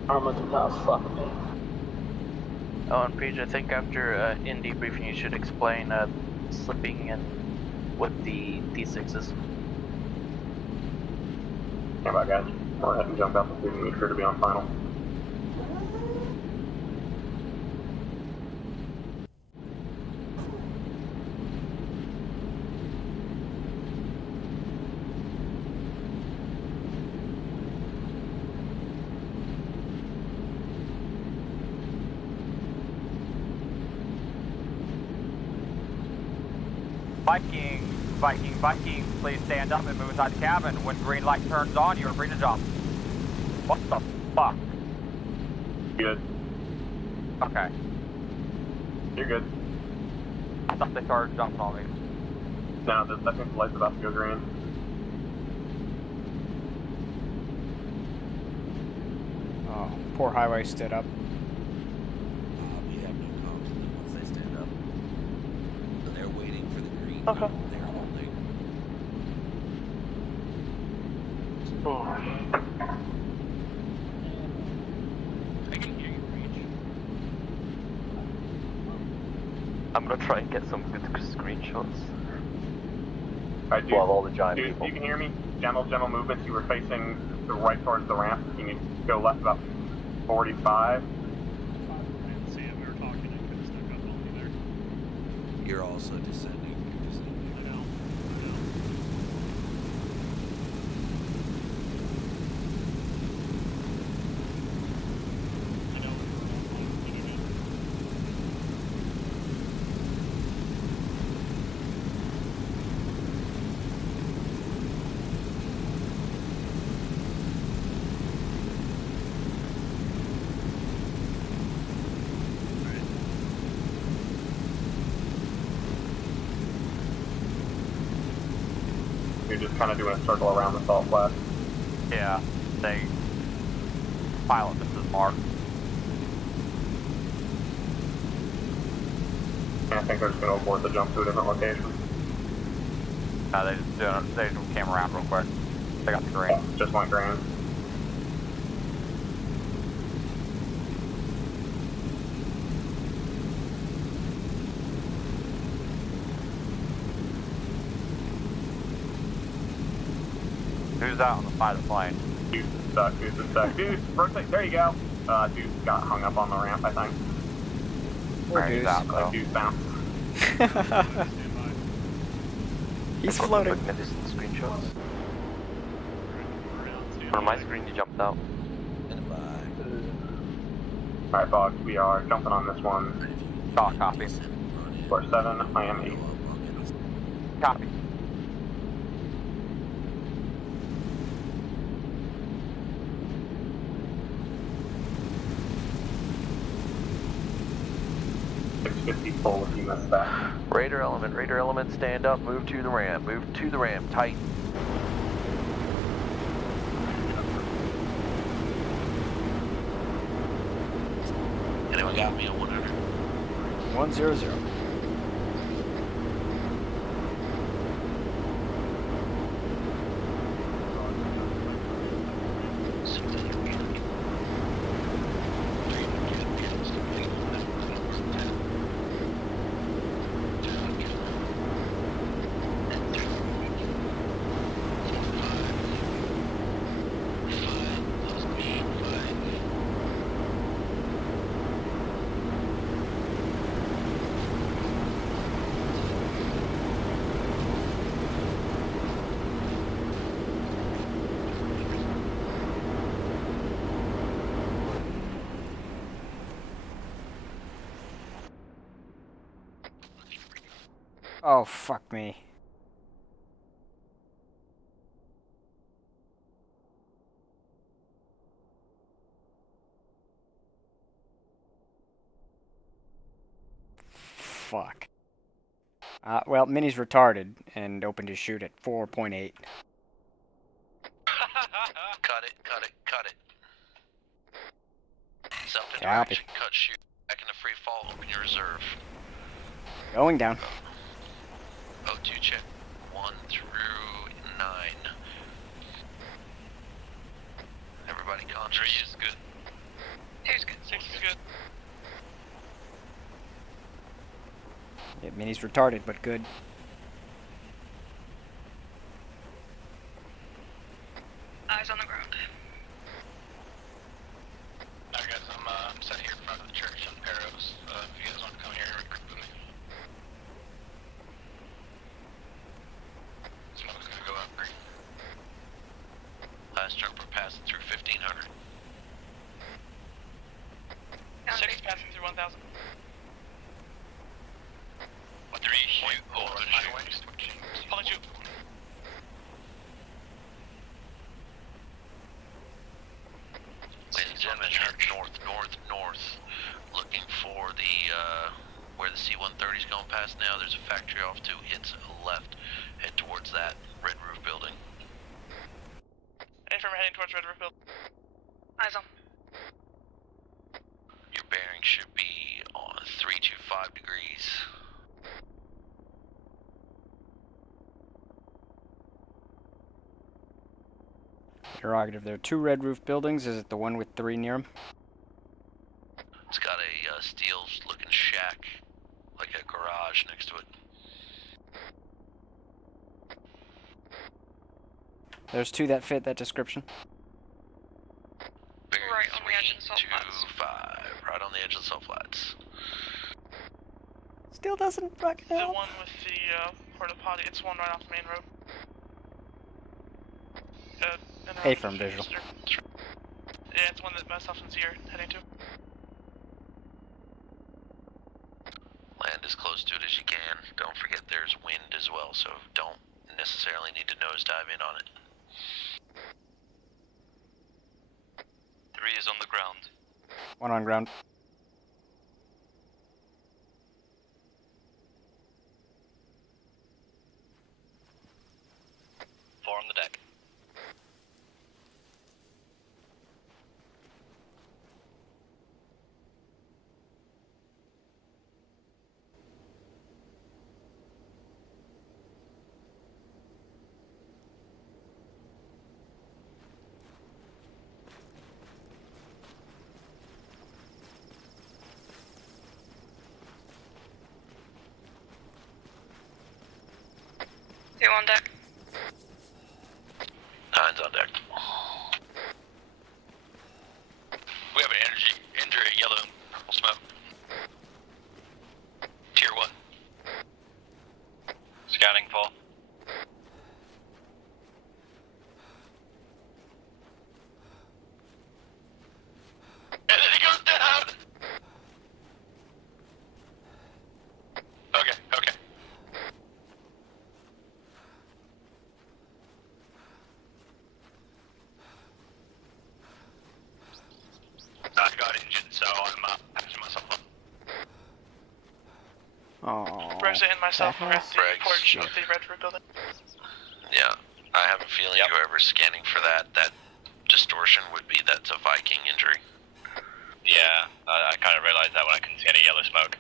Arma's about fuck me. Oh, and Preach, I think after in debriefing you should explain slipping and what the D6 is. Come on, guys. Go ahead and jump out the and make sure to be on final. Viking, please stand up and move inside the cabin. When green light turns on, you are free to jump. What the fuck? Good. Okay. You're good. I thought they started jumping on me. No, I think the light's about to go green. Oh, poor highway stood up. We have no comms with them once they stand up. So they're waiting for the green. Okay. They're holding. I can hear you, Preach. I'm gonna try and get some good screenshots. Alright, dude, We'll have all the giant dude, people. you can hear me? General movements, you were facing the right towards the ramp. You need to go left about 45. See it, we were talking and couldn't sneak up on me there. You're also descending. You're descending. I know. You're just kind of doing a circle around the salt flat. Yeah, they... Pilot, this is Mark. And I think they're just going to abort the jump to a different location. They just came around real quick. I got the green. Just went green. Who's out on the side of the plane? Deuce is stuck, Deuce is stuck. Deuce, rotate, there you go. Deuce got hung up on the ramp, I think. Or Deuce. Deuce bounced. He's floating. Looking at distant screenshots. On my screen, you jumped out. Alright, Bog, we are jumping on this one. Copy. For 7, Miami. Copy. Full if you missed that. Raider element, stand up, move to the ramp, tight. Anyone got me on 100? 100. Oh, fuck me. Fuck. Well, Mini's retarded and opened his chute at 4.8. Cut it. Self-direction, Copy. cut shoot. Back into free fall, open your reserve. Going down. O2 check 1 through 9. Everybody conscious. 3 is good. 2 is good. 6 is good. Yeah, Mini's retarded, but good. Eyes on the ground. Alright guys, I'm set here in front of the church on Perros. If you guys want to come here and recruit with me. Smoke's gonna go up green. Last jumper passing through 1500. 6 passing through 1000. 3 shoot, hold on, switching. Pulling shoot. Ladies and gentlemen, north, looking for the, where the C-130 is going past now. There's a factory off to its left. Head towards that red roof building. Any firm heading towards Red Roof Building. Eyes on. Your bearing should be on 325 degrees. Interrogative. There are 2 red roof buildings. Is it the one with 3 near them? It's got a steel-looking shack, like a garage next to it. There's 2 that fit that description. Bearing Right on the edge of the salt flats. 325, right on the edge of the salt flats. Still doesn't fucking The help. one with the porta potty, it's one right off the main road. A-firm visual. Yeah, it's one that myself and Z are heading to. Land as close to it as you can. Don't forget there's wind as well, so don't necessarily need to nosedive in on it. 3 is on the ground. 1 on ground. Four on the deck. 2 on deck. 9's on deck. We have an injury, yellow, purple smoke. Tier 1. Scanning full. And then he goes down! Okay, okay. I got injured, so I'm patching myself up. Oh. Rosa and myself are at the Frags. porch of the Red Room building. Yeah, I have a feeling whoever's scanning for that distortion would be that's a Viking injury. Yeah, I kind of realized that when I couldn't see any yellow smoke.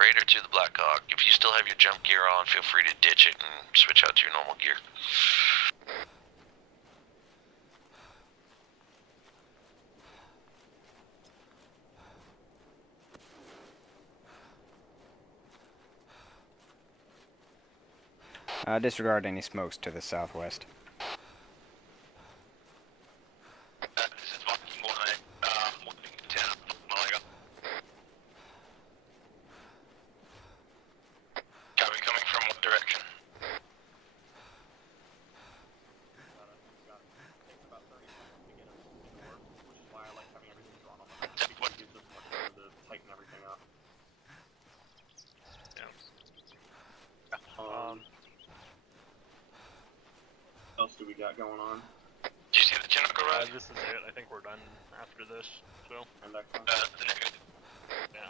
Raider to the Black Hawk. If you still have your jump gear on, feel free to ditch it and switch out to your normal gear. Disregard any smokes to the southwest. What else do we got going on? Do you see the Chinook arrive? This is it. I think we're done after this. So. Yeah,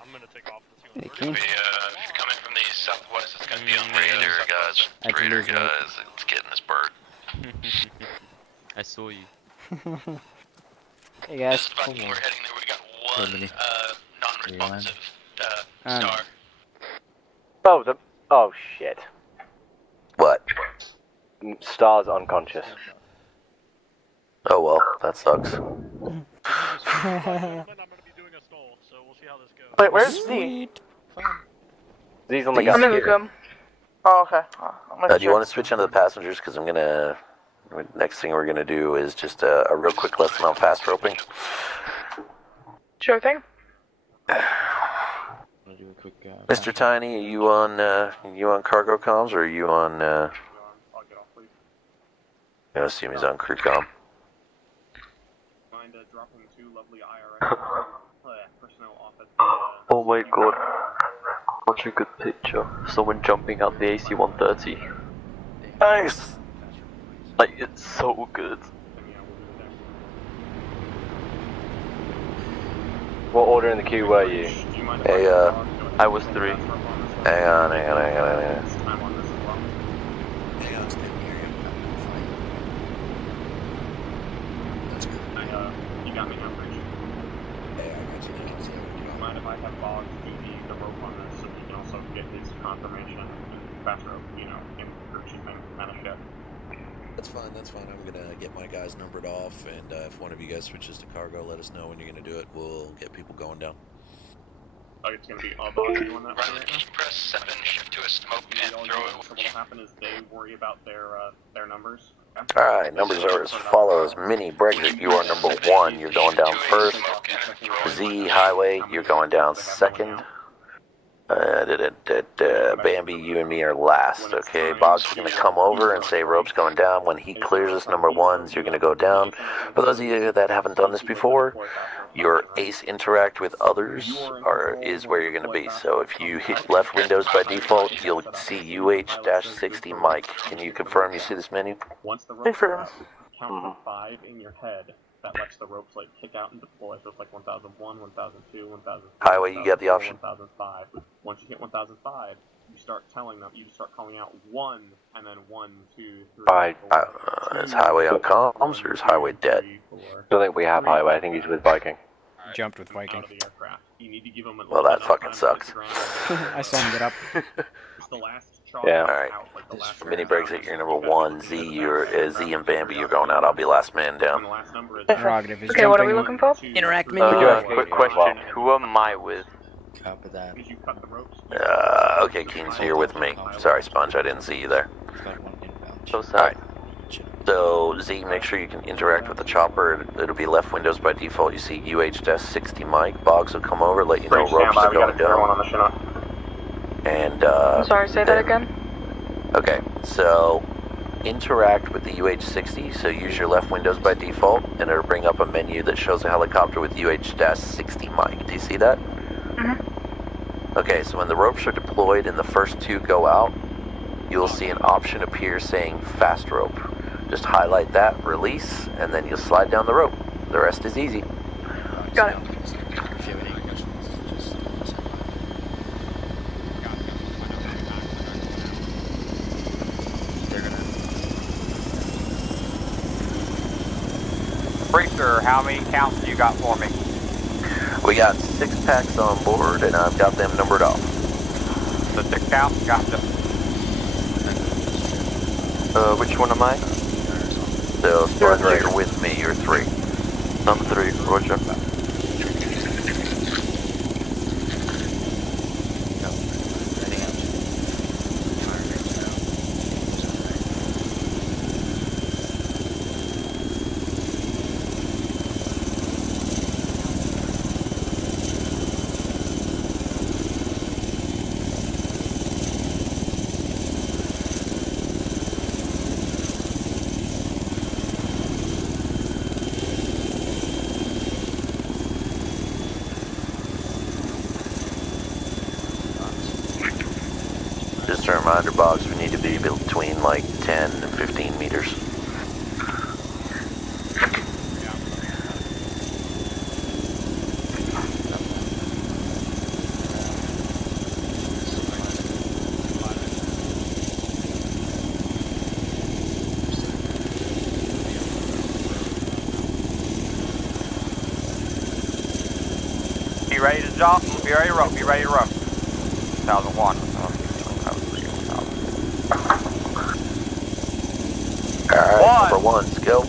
I'm gonna take off the 2 Hey, if you're coming from the southwest, it's gonna be on the Raider, southwest. guys. Raider, guys. It's getting this bird. I saw you. Hey guys. We're heading there. We got one non-responsive star. Oh shit. What? Star's unconscious. Oh well, that sucks. Wait, where's Z? Z's on the I'm gun. gonna come. Oh, okay. Do you want to switch into the passengers? Because I'm gonna. Next thing we're gonna do is just a real quick lesson on fast roping. Sure thing. Mr. Tiny, are you on cargo comms or are you on? I assume he's on crew comm. Mind dropping 2 lovely IRS personnel off at Oh my god. Such a good picture. Someone jumping out the AC-130. Nice! Like, it's so good. What order in the queue were you? Hey, I was 3. Hang on. You got me now, Rich. Hey, I got you. Mind if I have Boggs do the rope on this so we can also get his confirmation and fast rope, in group shipping kind of shit? That's fine, that's fine. I'm gonna get my guys numbered off, and if one of you guys switches to cargo, let us know when you're gonna do it. We'll get people going down. Oh, it's gonna be all Bob doing that. Riley, can you press 7, shift to a smoke, and throw it? So what'll happen is they worry about their numbers. Okay? Alright, numbers are as follows. Mini Brexit, you are number 1. You're going down first. Z Highway, you're going down second. Bambi, you and me are last, okay? Bob's gonna come over and say rope's going down. When he clears us number 1s, you're gonna go down. For those of you that haven't done this before, your ace interact with others is where you're gonna be. So if you hit left windows by default, you'll see UH-60 Mike. Can you confirm you see this menu? Once the ropes are up, count to 5 in your head. That lets the ropes like kick out and deploy. So it's like 1001, 1002, 1003. Highway, you got the option. 1005. Once you hit 1005, you start telling them. You just start calling out 1, and then 1, 2, 3. Is Highway on comms or is Highway dead? I don't think we have Highway. I think he's with Viking. Jumped with Viking. You need to give them Well, that fucking sucks. I saw him get up. It's the last Yeah. Alright. Mini Brexit, you're number 1. Z, Z and Bambi, you're going out. I'll be last man down. Prerogative is Okay, what are we looking for? Interact menu. Quick question. Who am I with? Copy that. Okay, Keen, so you're with me. Sorry, Sponge, I didn't see you there. So sorry. So, Z, make sure you can interact with the chopper. It'll be left windows by default. You see UH-60 Mike. Boggs will come over, let you know ropes are going down. And, I'm sorry, say that again? Okay, so interact with the UH-60, so use your left windows by default, and it'll bring up a menu that shows a helicopter with UH-60 Mike. Do you see that? Mm-hmm. Okay, so when the ropes are deployed and the first 2 go out, you'll see an option appear saying fast rope. Just highlight that, release, and then you'll slide down the rope. The rest is easy. Got it. Breaker, how many counts you got for me? We got 6 packs on board, and I've got them numbered off. The 6 counts? Gotcha. Which one am I? So, Sponge, you're with me, you're 3. I'm 3, roger. Just a reminder, Boggs, we need to be between like 10 and 15 meters. Be ready to jump, be ready to rope, be ready to rope. 2001. Alright, number 1, let's go.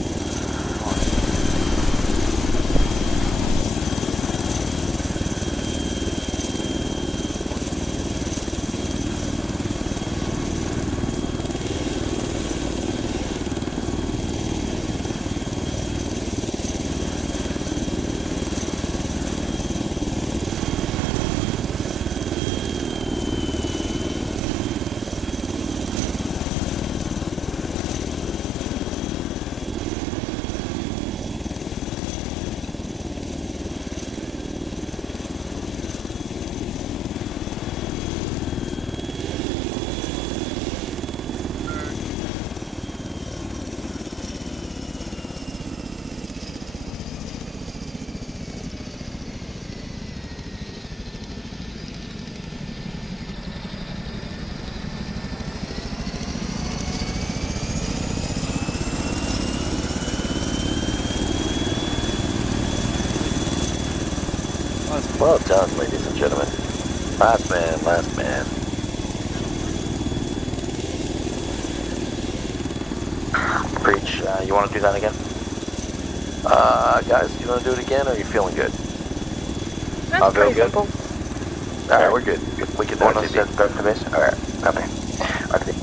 Well done, ladies and gentlemen. Last man, last man. Bridge. You want to do that again? Guys, do you want to do it again, or are you feeling good? That's I feel pretty good. simple. Alright, we're good. We can do it. Set go to base? Alright, copy. Okay.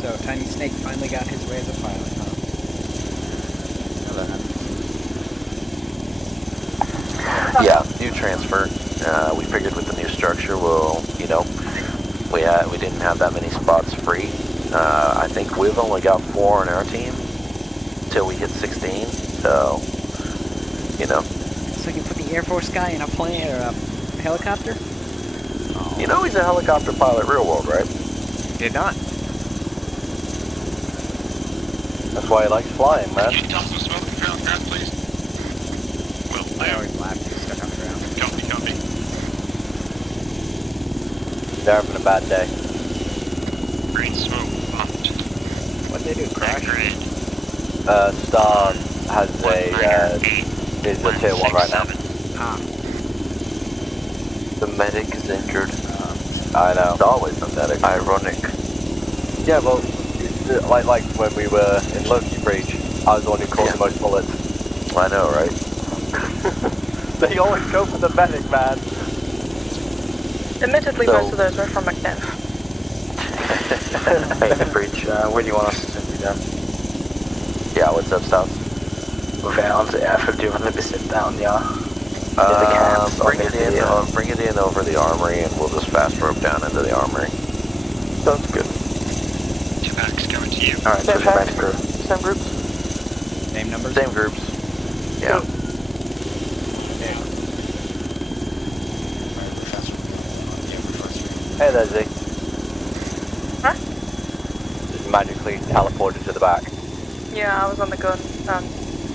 So, Tiny Snake finally got his way as a pilot, huh? Yeah, new transfer. We figured with the new structure, we'll, you know, we didn't have that many spots free. I think we've only got 4 on our team till we hit 16. So, you know. So you put the Air Force guy in a plane or a helicopter? You know he's a helicopter pilot, real world, right? Did not. That's why he likes flying, man. Can you toss some smoke if you're on the ground, please? Well, I always laugh to stuck on the ground. Copy. They're having a bad day. Green smoke pumped. What'd they do, crash? Star has is a tier 1 right now. Ah. The medic is injured. I know. It's always the medic. Ironic. Yeah, well, like when we were in Loki Breach, I was the one who caused the most bullets. I know, right? They always go for the medic, man. Admittedly, most of those were from McNiff. Hey, Bridge, where do you want us to send you down? Yeah, what's up, Stout? Ungefär onto Airfield, do you want to be sit down, yeah? Bring it in over the armory, and we'll just fast rope down into the armory. Sounds good. 2 medics coming to you. Alright, so packs, group. same groups. Same numbers? Same groups. Yeah. Hey there, Z. Huh? Just magically teleported to the back. Yeah, I was on the gun and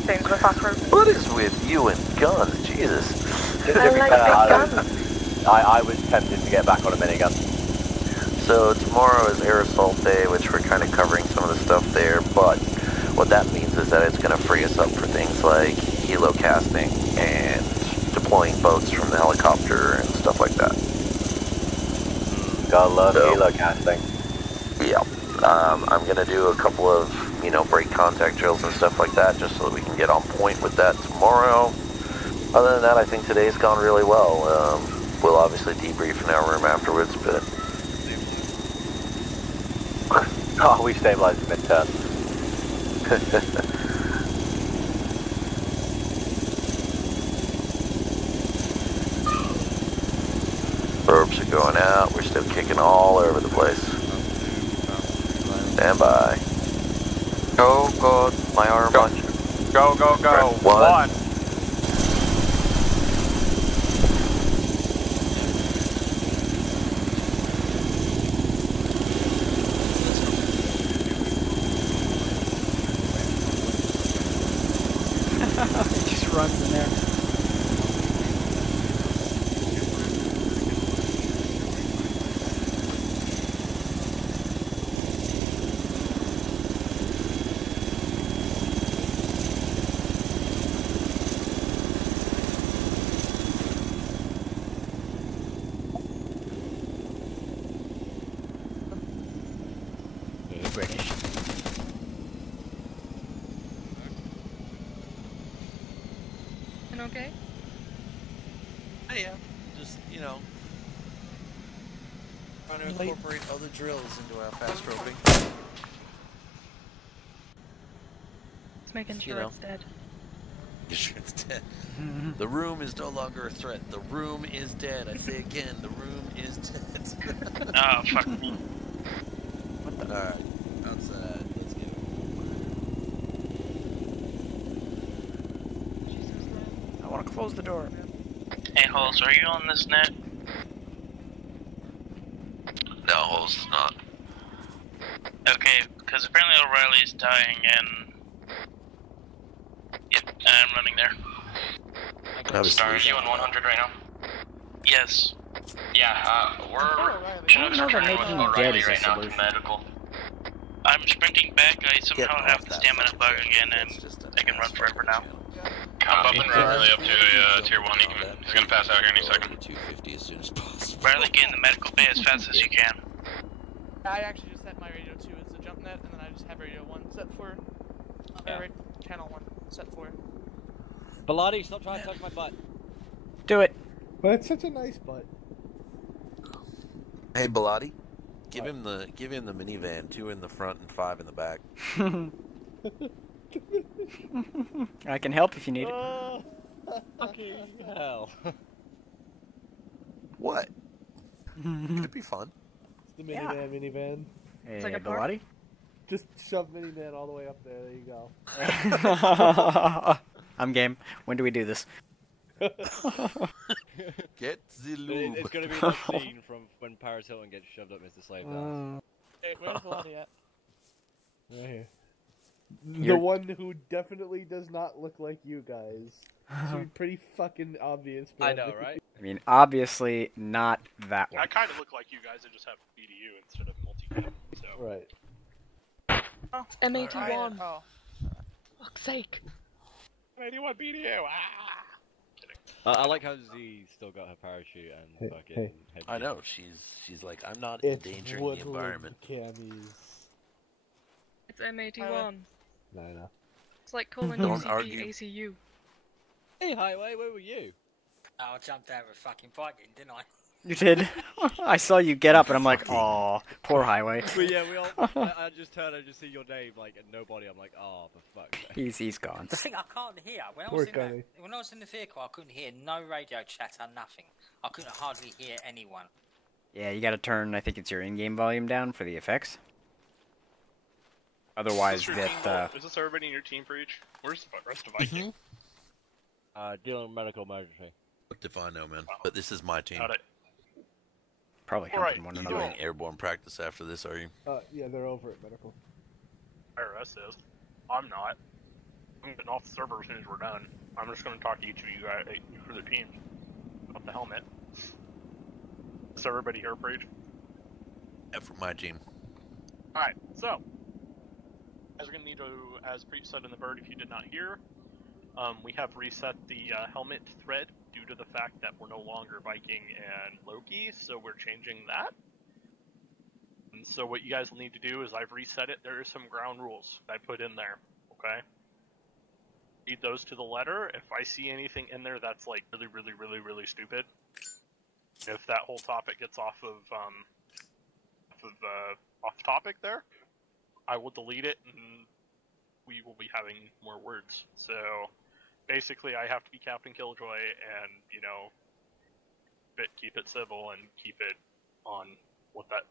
staying to the fast route. What is with you and guns? Jesus. Just to be like fair, big guns. I was tempted to get back on a minigun. So tomorrow is Air Assault Day, which we're kind of covering some of the stuff there, but what that means is that it's going to free us up for things like helo casting and deploying boats from the helicopter and stuff like that. Gotta love helo casting. Yeah. I'm going to do a couple of, you know, break contact drills and stuff like that, just so that we can get on point with that tomorrow. Other than that, I think today's gone really well. We'll obviously debrief in our room afterwards, but... Oh, we stabilized mid-turn. Ropes are going out. We're still kicking all over the place. Stand by. Go, God, my arm. Go. One. It just runs in there. Yeah, British. And okay? Yeah, just, you know, trying to incorporate other drills into our fast roping. It's making sure it's dead. It's dead. The room is no longer a threat. The room is dead. I say again, the room is dead. Oh, fuck. Alright, outside. Let's go. I want to close the door. Hey, Holes, are you on this net? No, Holes is not. Okay, because apparently O'Reilly's dying and... Yep, I'm running there. Star, are you on 100 right now? Yes. Yeah, we're don't know that making him dead is a solution. medical. I'm sprinting back, I somehow have the stamina bug again and I can run forever now. I'm bumping Riley up to tier 1, he's gonna pass out here any second. 250 as soon as possible. Riley, get in the medical bay as fast as you can. I actually just set my radio 2 as the jump net, and then I just have radio 1 set for... channel 1 set for... Bilotti, stop trying to touch my butt. Do it. But it's such a nice butt. Hey, Bilotti, give him the minivan. 2 in the front and 5 in the back. I can help if you need it. Fucking hell. What? Could be fun. It's the minivan. Hey, It's like a Bilotti? Just shove minivan all the way up there. There you go. I'm game. When do we do this? Get the lube. It's gonna be that scene from when Paris Hilton gets shoved up Mr. Slave's ass. Hey, where's Bilotti at? Right here. You're- The one who definitely does not look like you guys. It's pretty fucking obvious. I know, right? I mean, obviously not that one. I kind of look like you guys. I just have BDU instead of multi-cam. So. Right. M81. Oh. Fuck's sake. M81 BDU. I like how Z still got her parachute and fucking. I know she's like, I'm not It's endangering the woodland environment. Camis. It's M81. No. It's like calling Don't UCP argue. ACU. Hey, Highway, where were you? I jumped over a fucking parking, didn't I? You did? I saw you get up and I'm like, aw, poor Highway. But yeah, we all. I just turned and just see your name, like, and nobody. I'm like, oh, for fuck's sake. He's gone. The thing I can't hear when Poor Connie. when I was in the vehicle, I couldn't hear no radio chatter, nothing. I couldn't hardly hear anyone. Yeah, you gotta turn, I think it's your in-game volume down for the effects. Otherwise, Is this everybody in your team for each? Where's the rest of Viking? Dealing with medical emergency. What if I know, man? But this is my team. Got it. Probably Alright, helping one You another. doing airborne practice after this, are you? Yeah, they're over at medical. IRS is. I'm not. I'm getting off the server as soon as we're done. I'm just going to talk to each of you guys for the team about the helmet. Is everybody here, Breach? Yeah, for my team. Alright, so, as we're going to need to, as Preach said in the bird, if you did not hear, we have reset the helmet thread due to the fact that we're no longer Viking and Loki, so we're changing that. And so what you guys will need to do is I've reset it. There are some ground rules I put in there, okay? Read those to the letter. If I see anything in there that's like really stupid, if that whole topic gets off topic there, I will delete it and we will be having more words. So basically I have to be Captain Killjoy and, you know, keep it civil and keep it on what that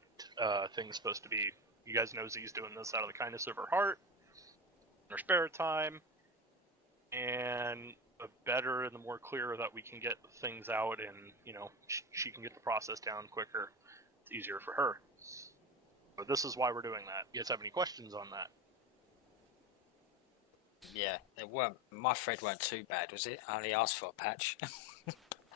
thing's supposed to be. You guys know Z's doing this out of the kindness of her heart, in her spare time, and the better and the more clear that we can get things out and, you know, she can get the process down quicker, it's easier for her. But this is why we're doing that. You guys have any questions on that? Yeah, it weren't. My thread weren't too bad, was it? I only asked for a patch. No.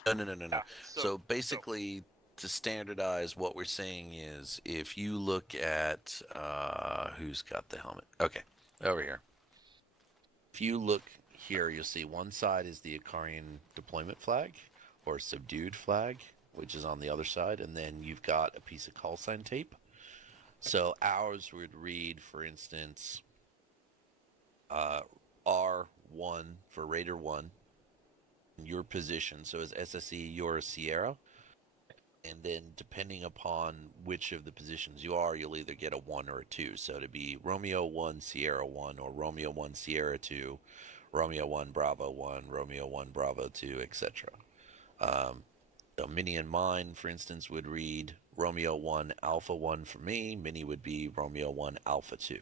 Yeah, So basically, to standardize, what we're saying is, if you look at who's got the helmet? Okay, over here. If you look here, you'll see one side is the Icarian deployment flag or subdued flag, which is on the other side, and then you've got a piece of call sign tape. So ours would read, for instance, R1 for Raider 1, your position. So as SSE, you're a Sierra. And then depending upon which of the positions you are, you'll either get a 1 or a 2. So to be Romeo 1, Sierra 1, or Romeo 1, Sierra 2, Romeo 1, Bravo 1, Romeo 1, Bravo 2, etc. So Minnie and mine, for instance, would read Romeo 1, Alpha 1 for me. Minnie would be Romeo 1, Alpha 2.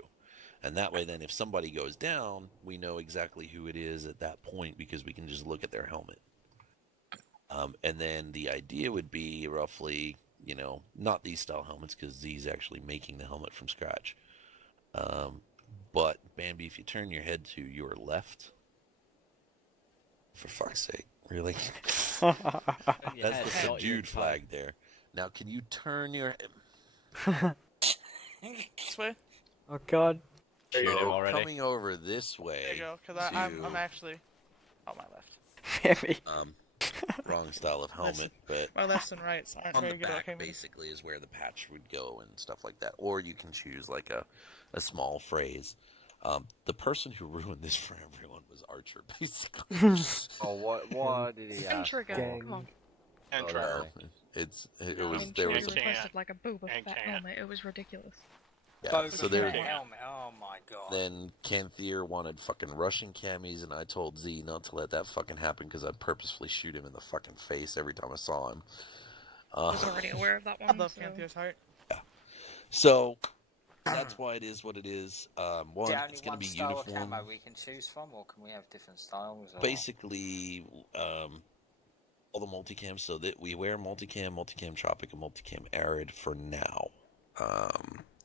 And that way then if somebody goes down, we know exactly who it is at that point because we can just look at their helmet. And then the idea would be roughly, you know, not these style helmets because Z's actually making the helmet from scratch. But Bambi, if you turn your head to your left, for fuck's sake, really? That's the subdued flag there. Now, can you turn your This way? Oh god. So coming over this way. There you go, because I'm actually on my left. Bambi. Wrong style of helmet, but my lefts and rights aren't on very the good. back basically is where the patch would go and stuff like that. Or you can choose like a small phrase. The person who ruined this for everyone was Archer, basically. Oh, what did he ask? Trigger, come on. And Trigger. It was there was requested like a Boba Fett helmet. It was ridiculous. yeah, so there. Helmet. Oh my god. Then Canthier wanted fucking Russian camis, and I told Z not to let that fucking happen because I'd purposefully shoot him in the fucking face every time I saw him. I was already aware of that one. I love Canthier's heart. Yeah. So that's why it is what it is. One, it's going to be style uniform. Of camo we can choose from, or can we have different styles? Or... Basically, all the multicams, so that we wear multicam Tropic, and multicam Arid for now.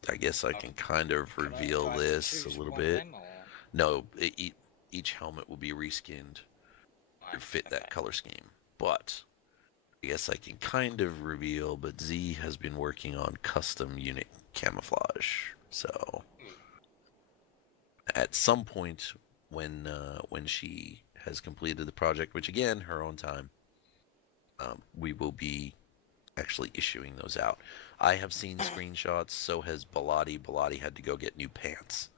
I guess I can kind of reveal this a little bit. No, each helmet will be reskinned to fit that color scheme. But I guess I can kind of reveal, but Z has been working on custom unit camouflage. So at some point when she has completed the project, which again, her own time, we will be actually issuing those out. I have seen screenshots, so has Bilotti. Bilotti had to go get new pants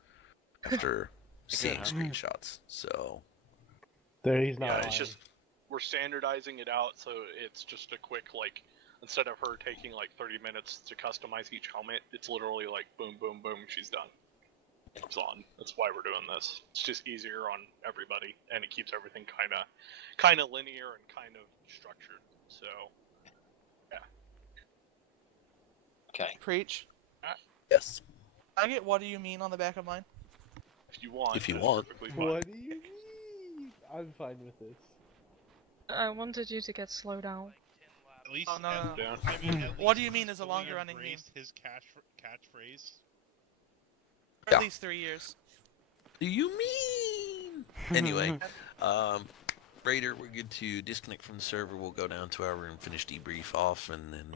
after seeing screenshots. So there he's not. Yeah, it's just we're standardizing it out, so it's just a quick instead of her taking like 30 minutes to customize each helmet, it's literally like boom, boom, boom, she's done. It's on. That's why we're doing this. It's just easier on everybody, and it keeps everything kind of linear and kind of structured. So. Okay. Preach. Yes. I get what do you mean on the back of mine? If you want. If you want. What do you mean? I'm fine with this. I wanted you to get slowed down. At least What do you mean is a longer running meme? His catchphrase. For at least 3 years. Do you mean? Anyway, Raider, we're good to disconnect from the server. We'll go down to our room, finish debrief off, and then